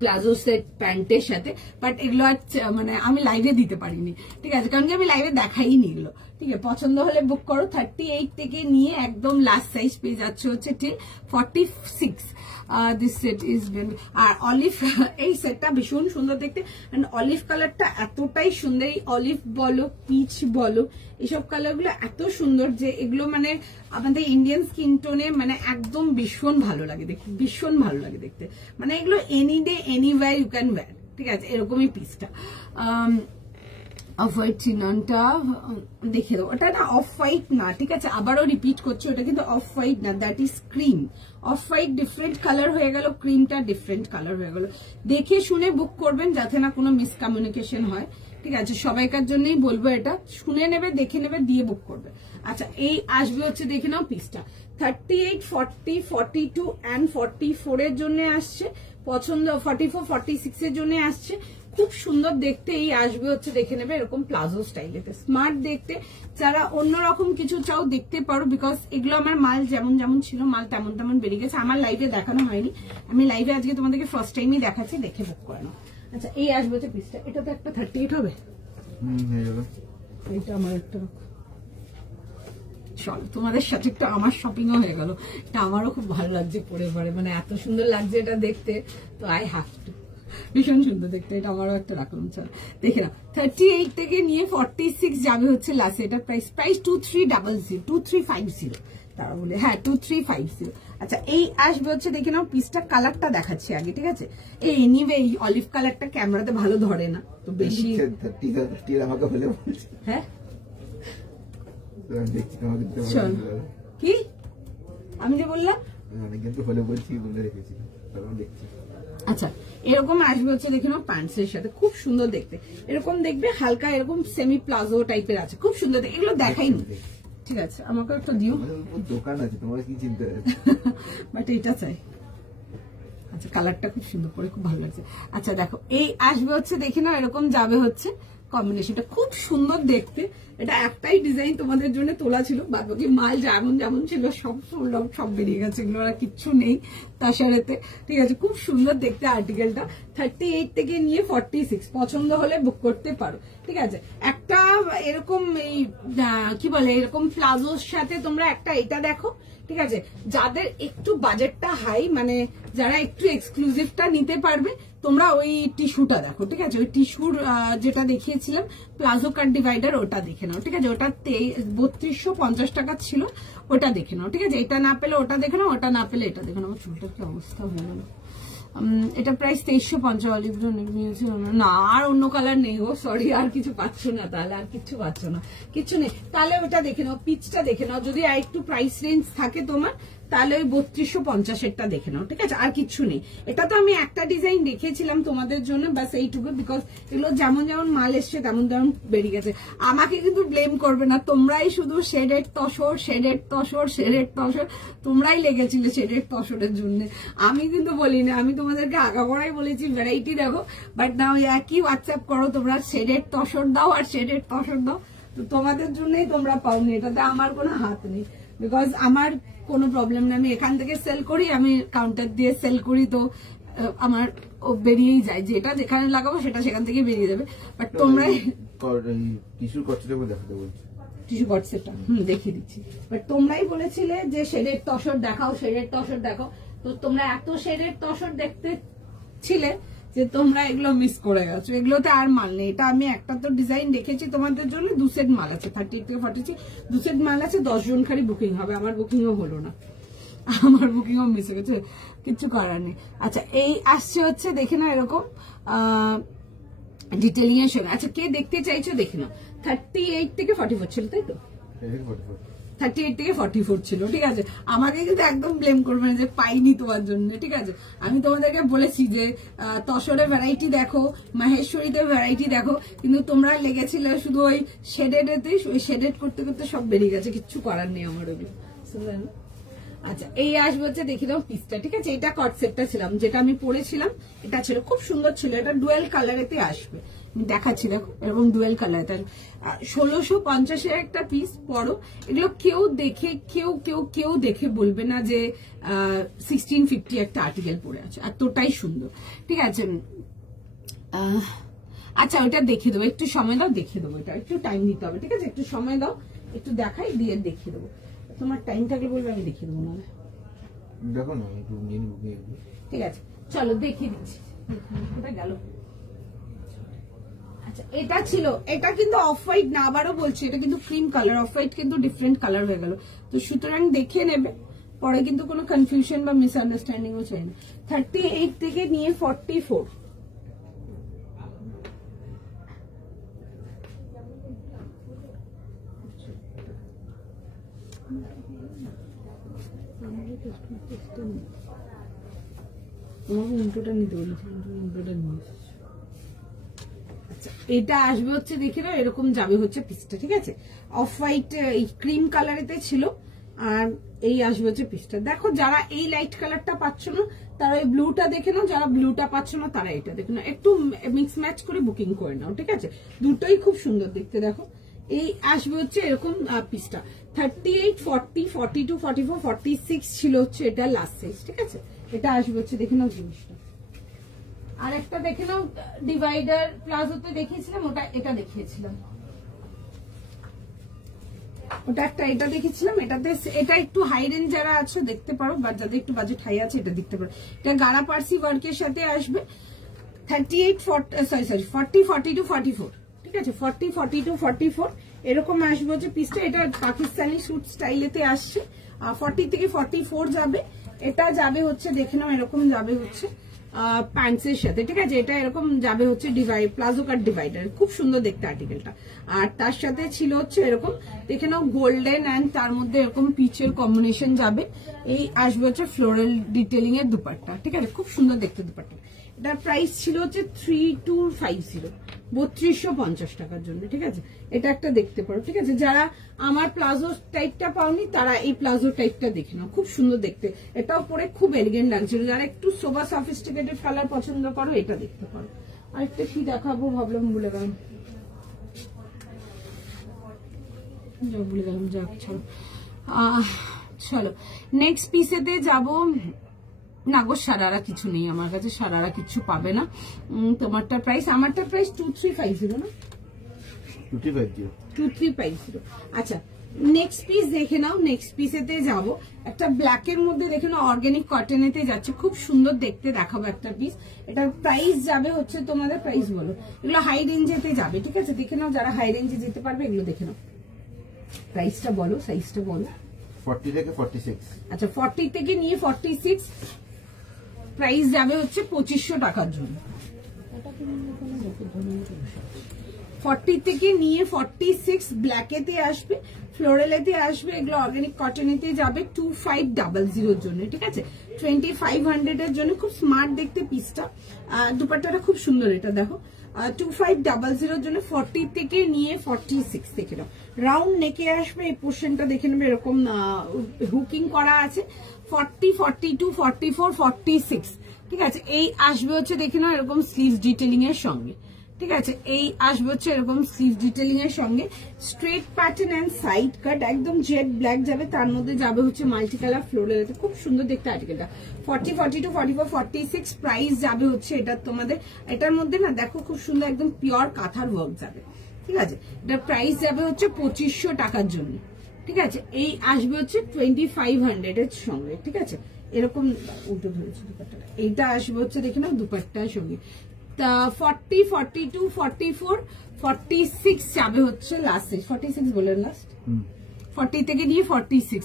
প্লাজো সেট প্যান্টের সাথে, বাট এগুলো মানে আমি লাইভে দিতে পারিনি, ঠিক আছে, কারণ কি আমি লাইভে দেখাইনি এগুলো, ঠিক আছে, পছন্দ হলে বুক করো। 38 থেকে নিয়ে একদম লাস্ট সাইজ পেয়ে যাচ্ছে হচ্ছে ঠিক 46। This set is are olive, এই সেটটা ভীষণ সুন্দর দেখতে, এন্ড অলিভ কালারটা এতটাই সুন্দর। এই অলিভ বলো, পিচ বলো, এসব কালার গুলো এত সুন্দর যে এগুলো মানে আমাদের ইন্ডিয়ান স্কিন টোনে মানে একদম ভীষণ ভালো লাগে দেখতে, ভীষণ ভালো লাগে দেখতে। মানে এগুলো any day anywhere you can wear, ঠিক আছে, এরকমই পিসটা। অফ হোয়াইট চিননটা দেখে দেবো, ওটা না অফ হোয়াইট না, ঠিক আছে, আবারও রিপিট করছি, ওটা কিন্তু অফ হোয়াইট না, that is cream. Off white different colour হয়ে গেল, ক্রিমটা ডিফারেন্ট কালার হয়ে গেল। দেখে শুনে বুক করবেন যাতে না কোনো মিসকমিউনিকেশন হয়, ঠিক আছে, সবাইকার জন্যই বলবো, এটা শুনে নেবে, দেখে নেবে, দিয়ে বুক করবে। আচ্ছা, এই আসবে হচ্ছে দেখে নাও পিসটা 38, 40, 42 অ্যান্ড 44 এর জন্য আসছে, পছন্দ 44, 46 এর জন্য আসছে। খুব সুন্দর দেখতে এই আসবে হচ্ছে দেখে নেবে, এরকম প্লাজো স্টাইলেতে স্মার্ট দেখতে। যারা অন্যরকম কিছু চাও দেখতে পারো, বিকজ এগুলো আমার মাল যেমন যেমন ছিল মাল তেমন তেমন বেরিয়ে গেছে, আমার লাইভে দেখানো হয়নি, আমি লাইভে আজকে তোমাদেরকে ফার্স্ট টাইমই দেখাচ্ছি, দেখে বুক করে নাও। আচ্ছা, এই আসবে হচ্ছে পিসটা, এটা তো একটা 38 হবে, এইটা আমার একটা, চল তোমাদের সাথে একটু আমার শপিংও হয়ে গেল, এটা আমারও খুব ভালো লাগছে পরে পরে, মানে এত সুন্দর লাগছে এটা দেখতে, তো আই হ্যাভ টু, ভীষণ সুন্দর দেখতে, এটা আমারও একটা রাখলাম। চল দেখে না, 38 থেকে নিয়ে 46 যাবে হচ্ছে লাস্টে, এটা প্রাইস 2300, 2350 তারা বলে, হ্যাঁ 2350। আচ্ছা, এই আসবে হচ্ছে দেখে নাও পিসটা, কালারটা দেখাচ্ছি আগে, ঠিক আছে। এই এনিওয়ে এই অলিভ কালারটা ক্যামেরাতে ভালো ধরে না, তো বেশি আমাকে বলে বলছি, হ্যাঁ কি আমি যে বললাম আচ্ছা, এরকম আসবে হচ্ছে দেখে নাও প্যান্টসের সাথে, খুব সুন্দর দেখতে, এরকম দেখবে হালকা এরকম সেমি প্লাজো টাইপের আছে, খুব সুন্দর, এগুলো দেখাইনি, ঠিক আছে, আমাকে একটা দিও, দোকান আছে তোমার কি চিন্তা বাট এটা চাই। আচ্ছা, কালারটা খুব সুন্দর করে, খুব ভালো লাগছে। আচ্ছা দেখো, এই আসবে হচ্ছে দেখে নাও, এরকম যাবে হচ্ছে কম্বিনেশনটা, খুব সুন্দর দেখতে। এটা একটাই ডিজাইন তোমাদের জন্য তোলা ছিল, বাকি মাল যেমন যেমন ছিল সব বেরিয়ে গেছে, এগুলো আর কিচ্ছু নেই তার সাথে, ঠিক আছে, খুব সুন্দর দেখতে আর্টিকেলটা। 38 থেকে নিয়ে 46 পছন্দ হলে বুক করতে পারো, ঠিক আছে। একটা এরকম এই কি বলে এরকম প্লাজোর সাথে তোমরা একটা এটা দেখো, ঠিক আছে, যাদের একটু বাজেটটা হাই, মানে যারা একটু এক্সক্লুসিভটা নিতে পারবে, তোমরা ওই টিস্যুটা দেখো, ঠিক আছে, ওই টিস্যুর যেটা দেখিয়েছিলাম প্লাজো কাট ডিভাইডার, ওটা দেখে নাও, ঠিক আছে, ওটা 3250 টাকা ছিল, ওটা দেখে নাও, ঠিক আছে। এটা না পেলে ওটা দেখে নাও, ওটা না পেলে এটা দেখে নাও। চুলটার কি অবস্থা হয়ে গেল, এটা প্রাইস 2350, অলিভ না, আর অন্য কালার নেই গো, সরি, আর কিছু পাচ্ছ না, তাহলে আর কিছু পাচ্ছ না, কিছু নেই, তাহলে ওটা দেখে নাও, পিচটা দেখে নাও, যদি আর একটু প্রাইস রেঞ্জ থাকে তোমার, তাহলে ওই 3250 দেখে নাও, ঠিক আছে, আর কিছু নেই। এটা তো আমি একটা ডিজাইন দেখিয়েছিলাম তোমাদের জন্য, বাস এইটুকু, বিকজ এগুলো যেমন যেমন মাল এসছে তেমন তেমন বেরিয়ে গেছে। আমাকে কিন্তু ব্লেম করবে না, তোমরাই শুধু শেডের তসর, শেডের তসর, শেডের তসর, তোমরাই লেগেছিলে শেডের তসরের জন্য, আমি কিন্তু বলিনি, আমি তোমাদেরকে আগাগোড়াই বলেছি ভ্যারাইটি দেখো, বাট না ওই একই হোয়াটসঅ্যাপ করো তোমরা, শেডের তসর দাও আর শেডের তসর দাও, তো তোমাদের জন্যই তোমরা পাওনি, এটাতে আমার কোনো হাত নেই, বিকজ আমার কোনো প্রবলেম নেই, আমি এখান থেকে সেল করি, আমি কাউন্টার দিয়ে সেল করি, তো আমার বেরিয়েই যায়, যেটা যেখানে লাগাবো সেটা সেখান থেকে বেরিয়ে যাবে। বাট তোমরা টিস্যু কটসেটটা দেখাতে বলছি, টিস্যু কটসেটটা দেখিয়ে দিচ্ছি, বাট তোমরাই বলেছিলে যে শেডের তসর দেখাও, শেডের তসর দেখাও, তো তোমরা এত শেডের তসর দেখতে ছিলে যে তোমরা এগুলো মিস করে গেছো, এগুলোতে আর মাল নেই। এটা আমি একটা তো ডিজাইন রেখেছি তোমাদের জন্য, 2 সেট মাল আছে, 38 থেকে 46 2 সেট মাল আছে, 10 জন খালি বুকিং হবে, আমার বুকিংও হলো না, আমার বুকিংও মিস হয়ে গেছে, কিচ্ছু করার নেই। আচ্ছা, এই আসছে হচ্ছে দেখে না এরকম ডিটেলিং এর সঙ্গে। আচ্ছা, কে দেখতে চাইছো দেখে নাও, 38 থেকে 44 ছিল, তাই তো, 38 থেকে 44 ছিল, ঠিক আছে। আমাকে কিন্তু একদম ব্লেম করবে না যে পাইনি তোমার জন্য, ঠিক আছে। আমি তোমাদেরকে বলেছি যে তসরের ভ্যারাইটি দেখো, মাহেশ্বরীতে ভ্যারাইটি দেখো, কিন্তু তোমরা লেগেছিলে শুধু ওই শেডেডেতে, ওই শেডেড করতে করতে সব বেরিয়ে গেছে, কিচ্ছু করার নেই আমার ওগুলো। আচ্ছা, এই আসবে হচ্ছে দেখি দাও পিসটা, ঠিক আছে, এটা কট সেটটা ছিলাম, যেটা আমি পরেছিলাম, এটা ছিল খুব সুন্দর ছিল, এটা ডুয়েল কালারেতে আসবে, আমি দেখাচ্ছি দেখো, এবং ডুয়েল কালার, 1650 একটা পিস পরো, এগুলো কেউ দেখে বলবে না যে 1650 একটা আর্টিকেল পরে আছে, এতটাই সুন্দর, ঠিক আছে। আচ্ছা ওটা দেখিয়ে দেবো, একটু সময় দাও, দেখিয়ে দেবো। এটা একটু টাইম দিতে হবে, ঠিক আছে? একটু সময় দাও, একটু দেখাই দিয়ে দেখিয়ে দেবো। তোমার টাইম থাকলে বলবে, আমি দেখিয়ে দেবো। না দেখো না, একটু নিয়ে নেবো। ঠিক আছে, চলো দেখিয়ে দিচ্ছি। কোথায় গেল? আচ্ছা এটা ছিল, এটা কিন্তু অফ হোয়াইট না, আবারও বলছি এটা কিন্তু ক্রিম কালার, অফ হোয়াইট কিন্তু ডিফারেন্ট কালার হয়ে গেল। তো সুতরাং দেখে নেবে, পরে কিন্তু কোনো কনফিউশন বা মিসআন্ডারস্ট্যান্ডিংও চাই না। 38 থেকে নিয়ে 44। উল্টোটা নিতে বলেছি, উল্টোটা নিয়ে। আচ্ছা এটা আসবে হচ্ছে, দেখে নাও এরকম যাবে হচ্ছে পিসটা, ঠিক আছে? অফ হোয়াইট এই ক্রিম কালারেতে ছিল, আর এই আসবে হচ্ছে পিসটা। দেখো যারা এই লাইট কালারটা পাচ্ছ না তারা এই ব্লুটা দেখে নাও, যারা ব্লুটা পাচ্ছ না তারা এটা দেখে নাও, একটু মিক্স ম্যাচ করে বুকিং করে নাও, ঠিক আছে? দুটোই খুব সুন্দর দেখতে। দেখো এই আসবে হচ্ছে এরকম পিসটা। 38, 40, 42, 44, 46 ছিল হচ্ছে এটা লাস্ট সাইজ, ঠিক আছে? এটা আসবে হচ্ছে, দেখে নাও জিনিসটা। আর একটা দেখে নাও, ডিভাইডার প্লাজোতে দেখিয়েছিলাম, ওটা এটা দেখিয়েছিলাম, ওটা একটা এটা দেখেছিলাম। এটাতে এটা একটু হাই রেঞ্জ যারা আছে দেখতে পারো, বা যাদের একটু বাজেট হাই আছে এটা দেখতে পারো। এটা গাড়া পার্সি ওয়ার্কের সাথে আসবে। 38, 40, 42, 44, ঠিক আছে? 40, 42, 44 এরকম আসবে হচ্ছে পিসটা। এটা পাকিস্তানি স্যুট স্টাইলেতে আসছে। 40 থেকে 44 যাবে। এটা যাবে হচ্ছে, দেখে নাও এরকম যাবে হচ্ছে প্যান্টসের সাথে, ঠিক আছে? এটা এরকম যাবে হচ্ছে প্লাজো কাট ডিভাইডার, খুব সুন্দর দেখতে আর্টিকেলটা। আর তার সাথে ছিল হচ্ছে এরকম, দেখে নাও গোল্ডেন অ্যান্ড তার মধ্যে এরকম পিচের কম্বিনেশন যাবে। এই আসবে হচ্ছে ফ্লোরাল ডিটেলিং এর দুপাট্টা, ঠিক আছে? খুব সুন্দর দেখতে দুপাট্টা। এটার প্রাইস ছিল হচ্ছে 3250, 3250 টাকার জন্য, ঠিক আছে? এটা একটা দেখতে পারো, ঠিক আছে? যারা আমার প্লাজো টাইপটা পাওনি তারা এই প্লাজো টাইপটা দেখে নাও, খুব সুন্দর দেখতে। এটাও পরে খুব এলিগেন্ট লাগছিল। যারা একটু সোবার সফিস্টিকেটেড কালার পছন্দ করো এটা দেখতে পারো। আরেকটা কি দেখাবো ভাবলাম, ভুলে গেলাম, যাক চলো। চলো নেক্সট পিসেতে যাবো। না গো, সারারা কিছু নেই আমার কাছে, সারারা কিছু পাবে না। তোমারটা প্রাইস, আমারটা প্রাইস 2350 না, 2350। আচ্ছা নেক্সট পিস দেখে নাও। নেক্সট পিসেতে যাব, একটা ব্ল্যাক এর মধ্যে দেখে নাও, অর্গানিক কটনেতে যাচ্ছে, খুব সুন্দর দেখতে দেখাবো একটা পিস। এটার প্রাইস যাবে হচ্ছে, তোমাদের প্রাইস বলো, এগুলো হাই রেঞ্জেতে যাবে, ঠিক আছে? দেখে নাও যারা হাই রেঞ্জে যেতে পারবে এগুলো দেখে নাও। প্রাইসটা বলো, সাইজটা বলো। 40 থেকে 46। আচ্ছা 40 থেকে নিয়ে 46 প্রাইস যাবে হচ্ছে 2500 টাকার জন্য। 40 থেকে নিয়ে 46 ব্ল্যাকেতে আসবে, ফ্লোরালেতে আসবে, এগুলো অর্গানিক কটনেতে যাবে 2500 এর জন্য, ঠিক আছে? 2500 এর জন্য খুব স্মার্ট দেখতে পিসটা। দুপাট্টাটা খুব সুন্দর, এটা দেখো 2500 এর জন্য। 40 থেকে নিয়ে 46 থেকে নাও। রাউন্ড নেকে আসবে, এই পোর্শনটা দেখে নেবে এরকম হুকিং করা আছে। 40, 42, 44, 46, ঠিক আছে? এই আসবে হচ্ছে, দেখে নাও এরকম স্লিভস ডিটেলিং এর সঙ্গে, ঠিক আছে? এই আসবে হচ্ছে এরকম স্লিভ ডিটেলিং এর সঙ্গে, straight pattern and side cut, একদম জেড ব্ল্যাক যাবে, তার মধ্যে যাবে হচ্ছে মাল্টি কালার ফ্লোরাল, খুব সুন্দর দেখতে আর্টিকেলটা। 40, 42, 44, 46 প্রাইস যাবে হচ্ছে এটা তোমাদের। এটার মধ্যে না দেখো খুব সুন্দর একদম পিওর কাঁথার ওয়ার্ক যাবে, ঠিক আছে? এটার প্রাইস যাবে হচ্ছে 2500 টাকার জন্য, ঠিক আছে? এই আসবে হচ্ছে 2500 এর সঙ্গে, ঠিক আছে? এরকম উল্টো ধরেছে দুপাট্টাটা। এইটা আসবে হচ্ছে, দেখে নাও দুপাট্টার সঙ্গে। 40, 42, 44, 46 যাবে হচ্ছে লাস্ট সাইজ। 46 বলেন লাস্ট, 40 থেকে নিয়ে 46।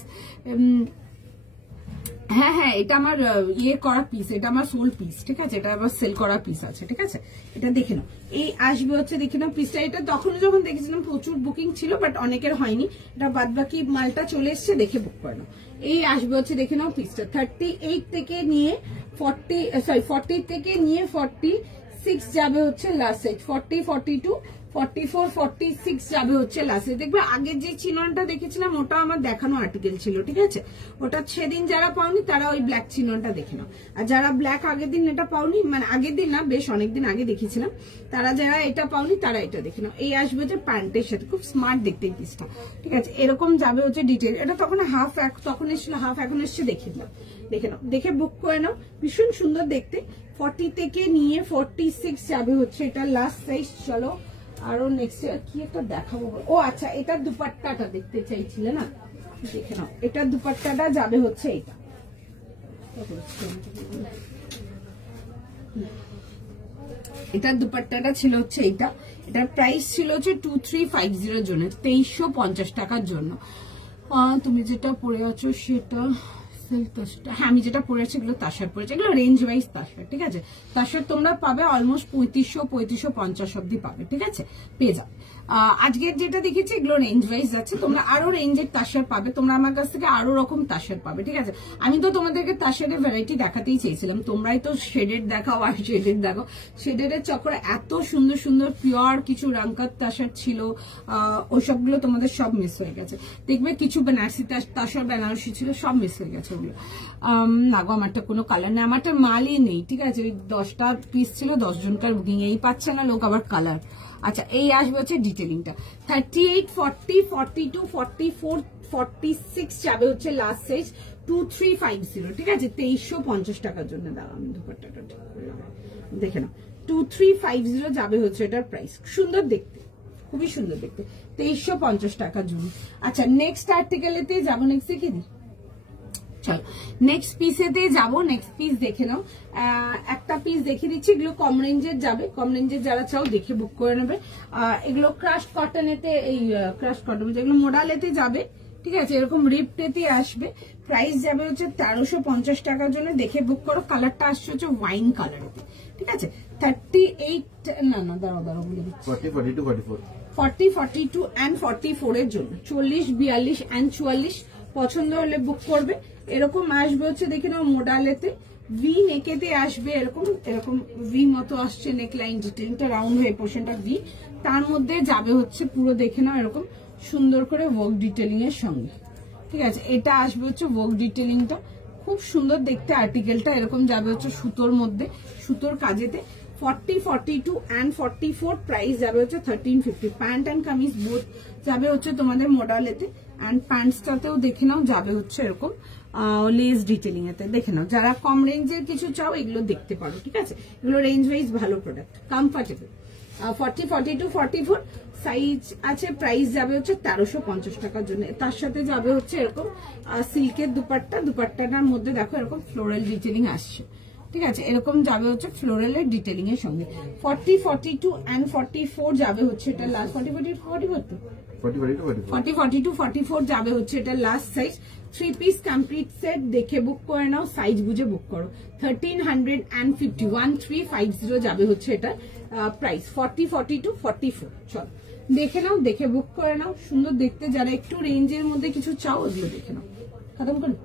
হ্যাঁ হ্যাঁ, এটা আমার ইয়ে করা পিস, এটা আমার সোল পিস, ঠিক আছে? এটা আবার সেল করা পিস আছে, ঠিক আছে? এটা দেখে নাও। এই আসবে হচ্ছে, দেখে নাও পিসটা। এটা তখন যখন দেখেছিলাম প্রচুর বুকিং ছিল, বাট অনেকের হয়নি। এটা বাদ বাকি মালটা চলে এসছে, দেখে বুক করে নাও। এই আসবে হচ্ছে, দেখে নাও পিসটা। 38 থেকে নিয়ে 40 থেকে নিয়ে 46 যাবে হচ্ছে লাস্ট সাইজ। 40, 42, 44 46 যাবে হচ্ছে লাস্টে। দেখবে আগে যে চিননটা দেখেছিলাম ওটা আমার দেখানো আর্টিকেল ছিল, ঠিক আছে? ওটা সেদিন যারা পাওনি তারা ওই ব্ল্যাক চিননটা দেখে নাও, আর যারা ব্ল্যাক আগের দিন এটা পাওনি, মানে আগের দিন না, বেশ অনেকদিন আগে দেখেছিলাম, তারা যারা এটা পাওনি তারা এটা দেখে নাও। এই আসবে যে প্যান্টের সাথে, খুব স্মার্ট দেখতে এই পিসটা, ঠিক আছে? এরকম যাবে হচ্ছে ডিটেল। এটা তখন হাফ, তখন এসেছিল হাফ, এখন এসছে দেখে নাও, দেখে নাও, দেখে বুক করে নাও। ভীষণ সুন্দর দেখতে। 40 থেকে নিয়ে 46 যাবে হচ্ছে এটা লাস্ট সাইজ। চলো আরো নেক্সট কি একটা দেখাবো। ও আচ্ছা, এটার দুপাট্টাটা দেখতে চাইছিলে না, দেখে নাও। এটার দুপাট্টাটা যাবে হচ্ছে এটা, এটার দুপাট্টাটা ছিল হচ্ছে এইটা। এটার প্রাইস ছিল হচ্ছে 2350 এর জন্য, 2350 টাকার জন্য। তুমি যেটা পরে আছো সেটা হ্যাঁ, আমি যেটা পরে আছি এগুলো তাসার পরেছে, এগুলো রেঞ্জ ওয়াইজ তাসার, ঠিক আছে? তাসার তোমরা পাবে অলমোস্ট 3550 অব্দি পাবে, ঠিক আছে? পেয়ে যাবে। আজকের যেটা দেখেছি এগুলো রেঞ্জ ওয়াইজ আছে, তোমরা আরো রেঞ্জের তাসার পাবে, তোমরা আমার কাছ থেকে আরো রকম তাসার পাবে, ঠিক আছে? আমি তো তোমাদেরকে তাসারের ভ্যারাইটি দেখাতেই চেয়েছিলাম, তোমরাই তো শেডেড দেখাও আর শেডেড দেখো। শেডেডের চক্করে এত সুন্দর সুন্দর পিওর কিছু রাঙ্কার তাসার ছিল, ওইসবগুলো তোমাদের সব মিস হয়ে গেছে। দেখবে কিছু বেনারসি তাসার বেনারসি ছিল, সব মিস হয়ে গেছে ওগুলো। না গো, আমারটা কোনো কালার নেই, আমারটা মালই নেই, ঠিক আছে? ওই 10টা পিস ছিল, 10 জনকার বুকিং, এই পাচ্ছে না লোক আবার কালার। আচ্ছা, এই আসবে হচ্ছে ডিটেলিংটা। 38 40 42 44 46 যাবে হচ্ছে লাস্ট সাইজ 2350, ঠিক আছে? 2350 টাকার জন্য দাও। আমি দুপাট্টাটা ঠিক করে দেখে নাও, 2350 যাবে হচ্ছে এটার প্রাইস। সুন্দর দেখতে, খুবই সুন্দর দেখতে, 2350 টাকার জন্য। আচ্ছা, নেক্সট আর্টিকেলেতে যাবো। নেক্সট কি দিই, চলো নেক্সট পিসেতে যাবো। নেক্সট পিস দেখে নাও, একটা পিস দেখে দিচ্ছি। এগুলো কম রেঞ্জের যাবে, কম রেঞ্জের যারা চাও দেখে বুক করে নেবে। এগুলো ক্রাশ কটনেতে, এই ক্রাশ কটন যেগুলো মোডালেতে যাবে, ঠিক আছে? এরকম রিপটেতে আসবে। প্রাইস যাবে হচ্ছে 1350 টাকার জন্য, দেখে বুক করো। কালারটা আসছে হচ্ছে ওয়াইন কালারেতে, ঠিক আছে? 38 না না দাঁড়াও বলে দিচ্ছি, 40 42 44 40 42 and 44 এর জন্য, 40 42 and 44 পছন্দ হলে বুক করবে। এরকম আসবে হচ্ছে দেখে নাও মোডালেতে, ভি নেকেতে আসবে, এরকম এরকম ভি মতো আসছে নেক লাইন, ডিটেইলটা রাউন্ড হয়ে পোর্শনটা ভি, তার মধ্যে যাবে হচ্ছে পুরো দেখে নাও এরকম সুন্দর করে ওয়ার্ক ডিটেইলিং এর সঙ্গে, ঠিক আছে? এটা আসবে হচ্ছে ওয়ার্ক ডিটেইলিংটা, খুব সুন্দর দেখতে আর্টিকেলটা। এরকম যাবে হচ্ছে সুতোর মধ্যে, সুতোর কাজেতে। 40 42 and 44 প্রাইস যাবে হচ্ছে 1350। প্যান্ট অ্যান্ড কামিজ বোথ যাবে হচ্ছে তোমাদের মডেলেতে, অ্যান্ড প্যান্টসটাতেও দেখে নাও যাবে হচ্ছে এরকম লেস ডিটেলিং এতে। দেখে নাও, যারা কম রেঞ্জের কিছু চাও এগুলো দেখতে পারো, ঠিক আছে? এগুলো রেঞ্জ ওয়াইজ ভালো প্রোডাক্ট, কমফর্টেবল। 40 42 44 সাইজ আছে। প্রাইস যাবে হচ্ছে 1350 টাকার জন্য। তার সাথে যাবে হচ্ছে এরকম সিল্কের দুপাট্টা, দুপাট্টাটার মধ্যে দেখো এরকম ফ্লোরাল ডিটেলিং আসছে, ঠিক আছে? এরকম যাবে হচ্ছে ফ্লোরালের ডিটেলিং এর সঙ্গে। 40 42 and 44 যাবে হচ্ছে এটা লাস্ট। 40 42 44 যাবে হচ্ছে এটা last size. 3 piece complete set, দেখে বুক করে নাও, সাইজ বুঝে বুক করো। 1350 1350 যাবে হচ্ছে এটা প্রাইস। 40 42 44 চলো দেখে নাও, দেখে বুক করে নাও। সুন্দর দেখতে, যারা একটু রেঞ্জের মধ্যে কিছু চাও ওগুলো দেখে নাও। খতম করে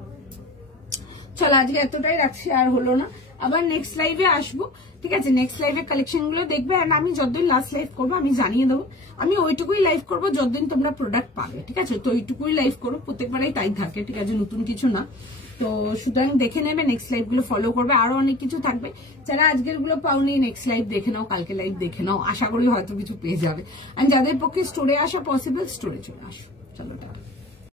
চলো, আজকে এতটাই রাখছি, আর হলো না। আবার নেক্সট লাইভে আসবো, ঠিক আছে? নেক্সট লাইভে কালেকশন গুলো দেখবে, আর আমি যতদিন লাস্ট লাইভ করবো আমি জানিয়ে দেবো। আমি ওইটুকুই লাইভ করবো যতদিন তোমরা প্রোডাক্ট পাবে, ঠিক আছে? তো ওইটুকুই লাইভ করবো, প্রত্যেকবারই তাই থাকে, ঠিক আছে? নতুন কিছু না। তো সুতরাং দেখে নেবে, নেক্সট লাইভ গুলো ফলো করবে, আরো অনেক কিছু থাকবে। যারা আজকের গুলো পাওনি নেক্সট লাইভ দেখে নাও, কালকে লাইভ দেখে নাও, আশা করি হয়তো কিছু পেয়ে যাবে। আর যাদের পক্ষে স্টোরে আসা পসিবল, স্টোরে চলে আসো। চলো টাটা।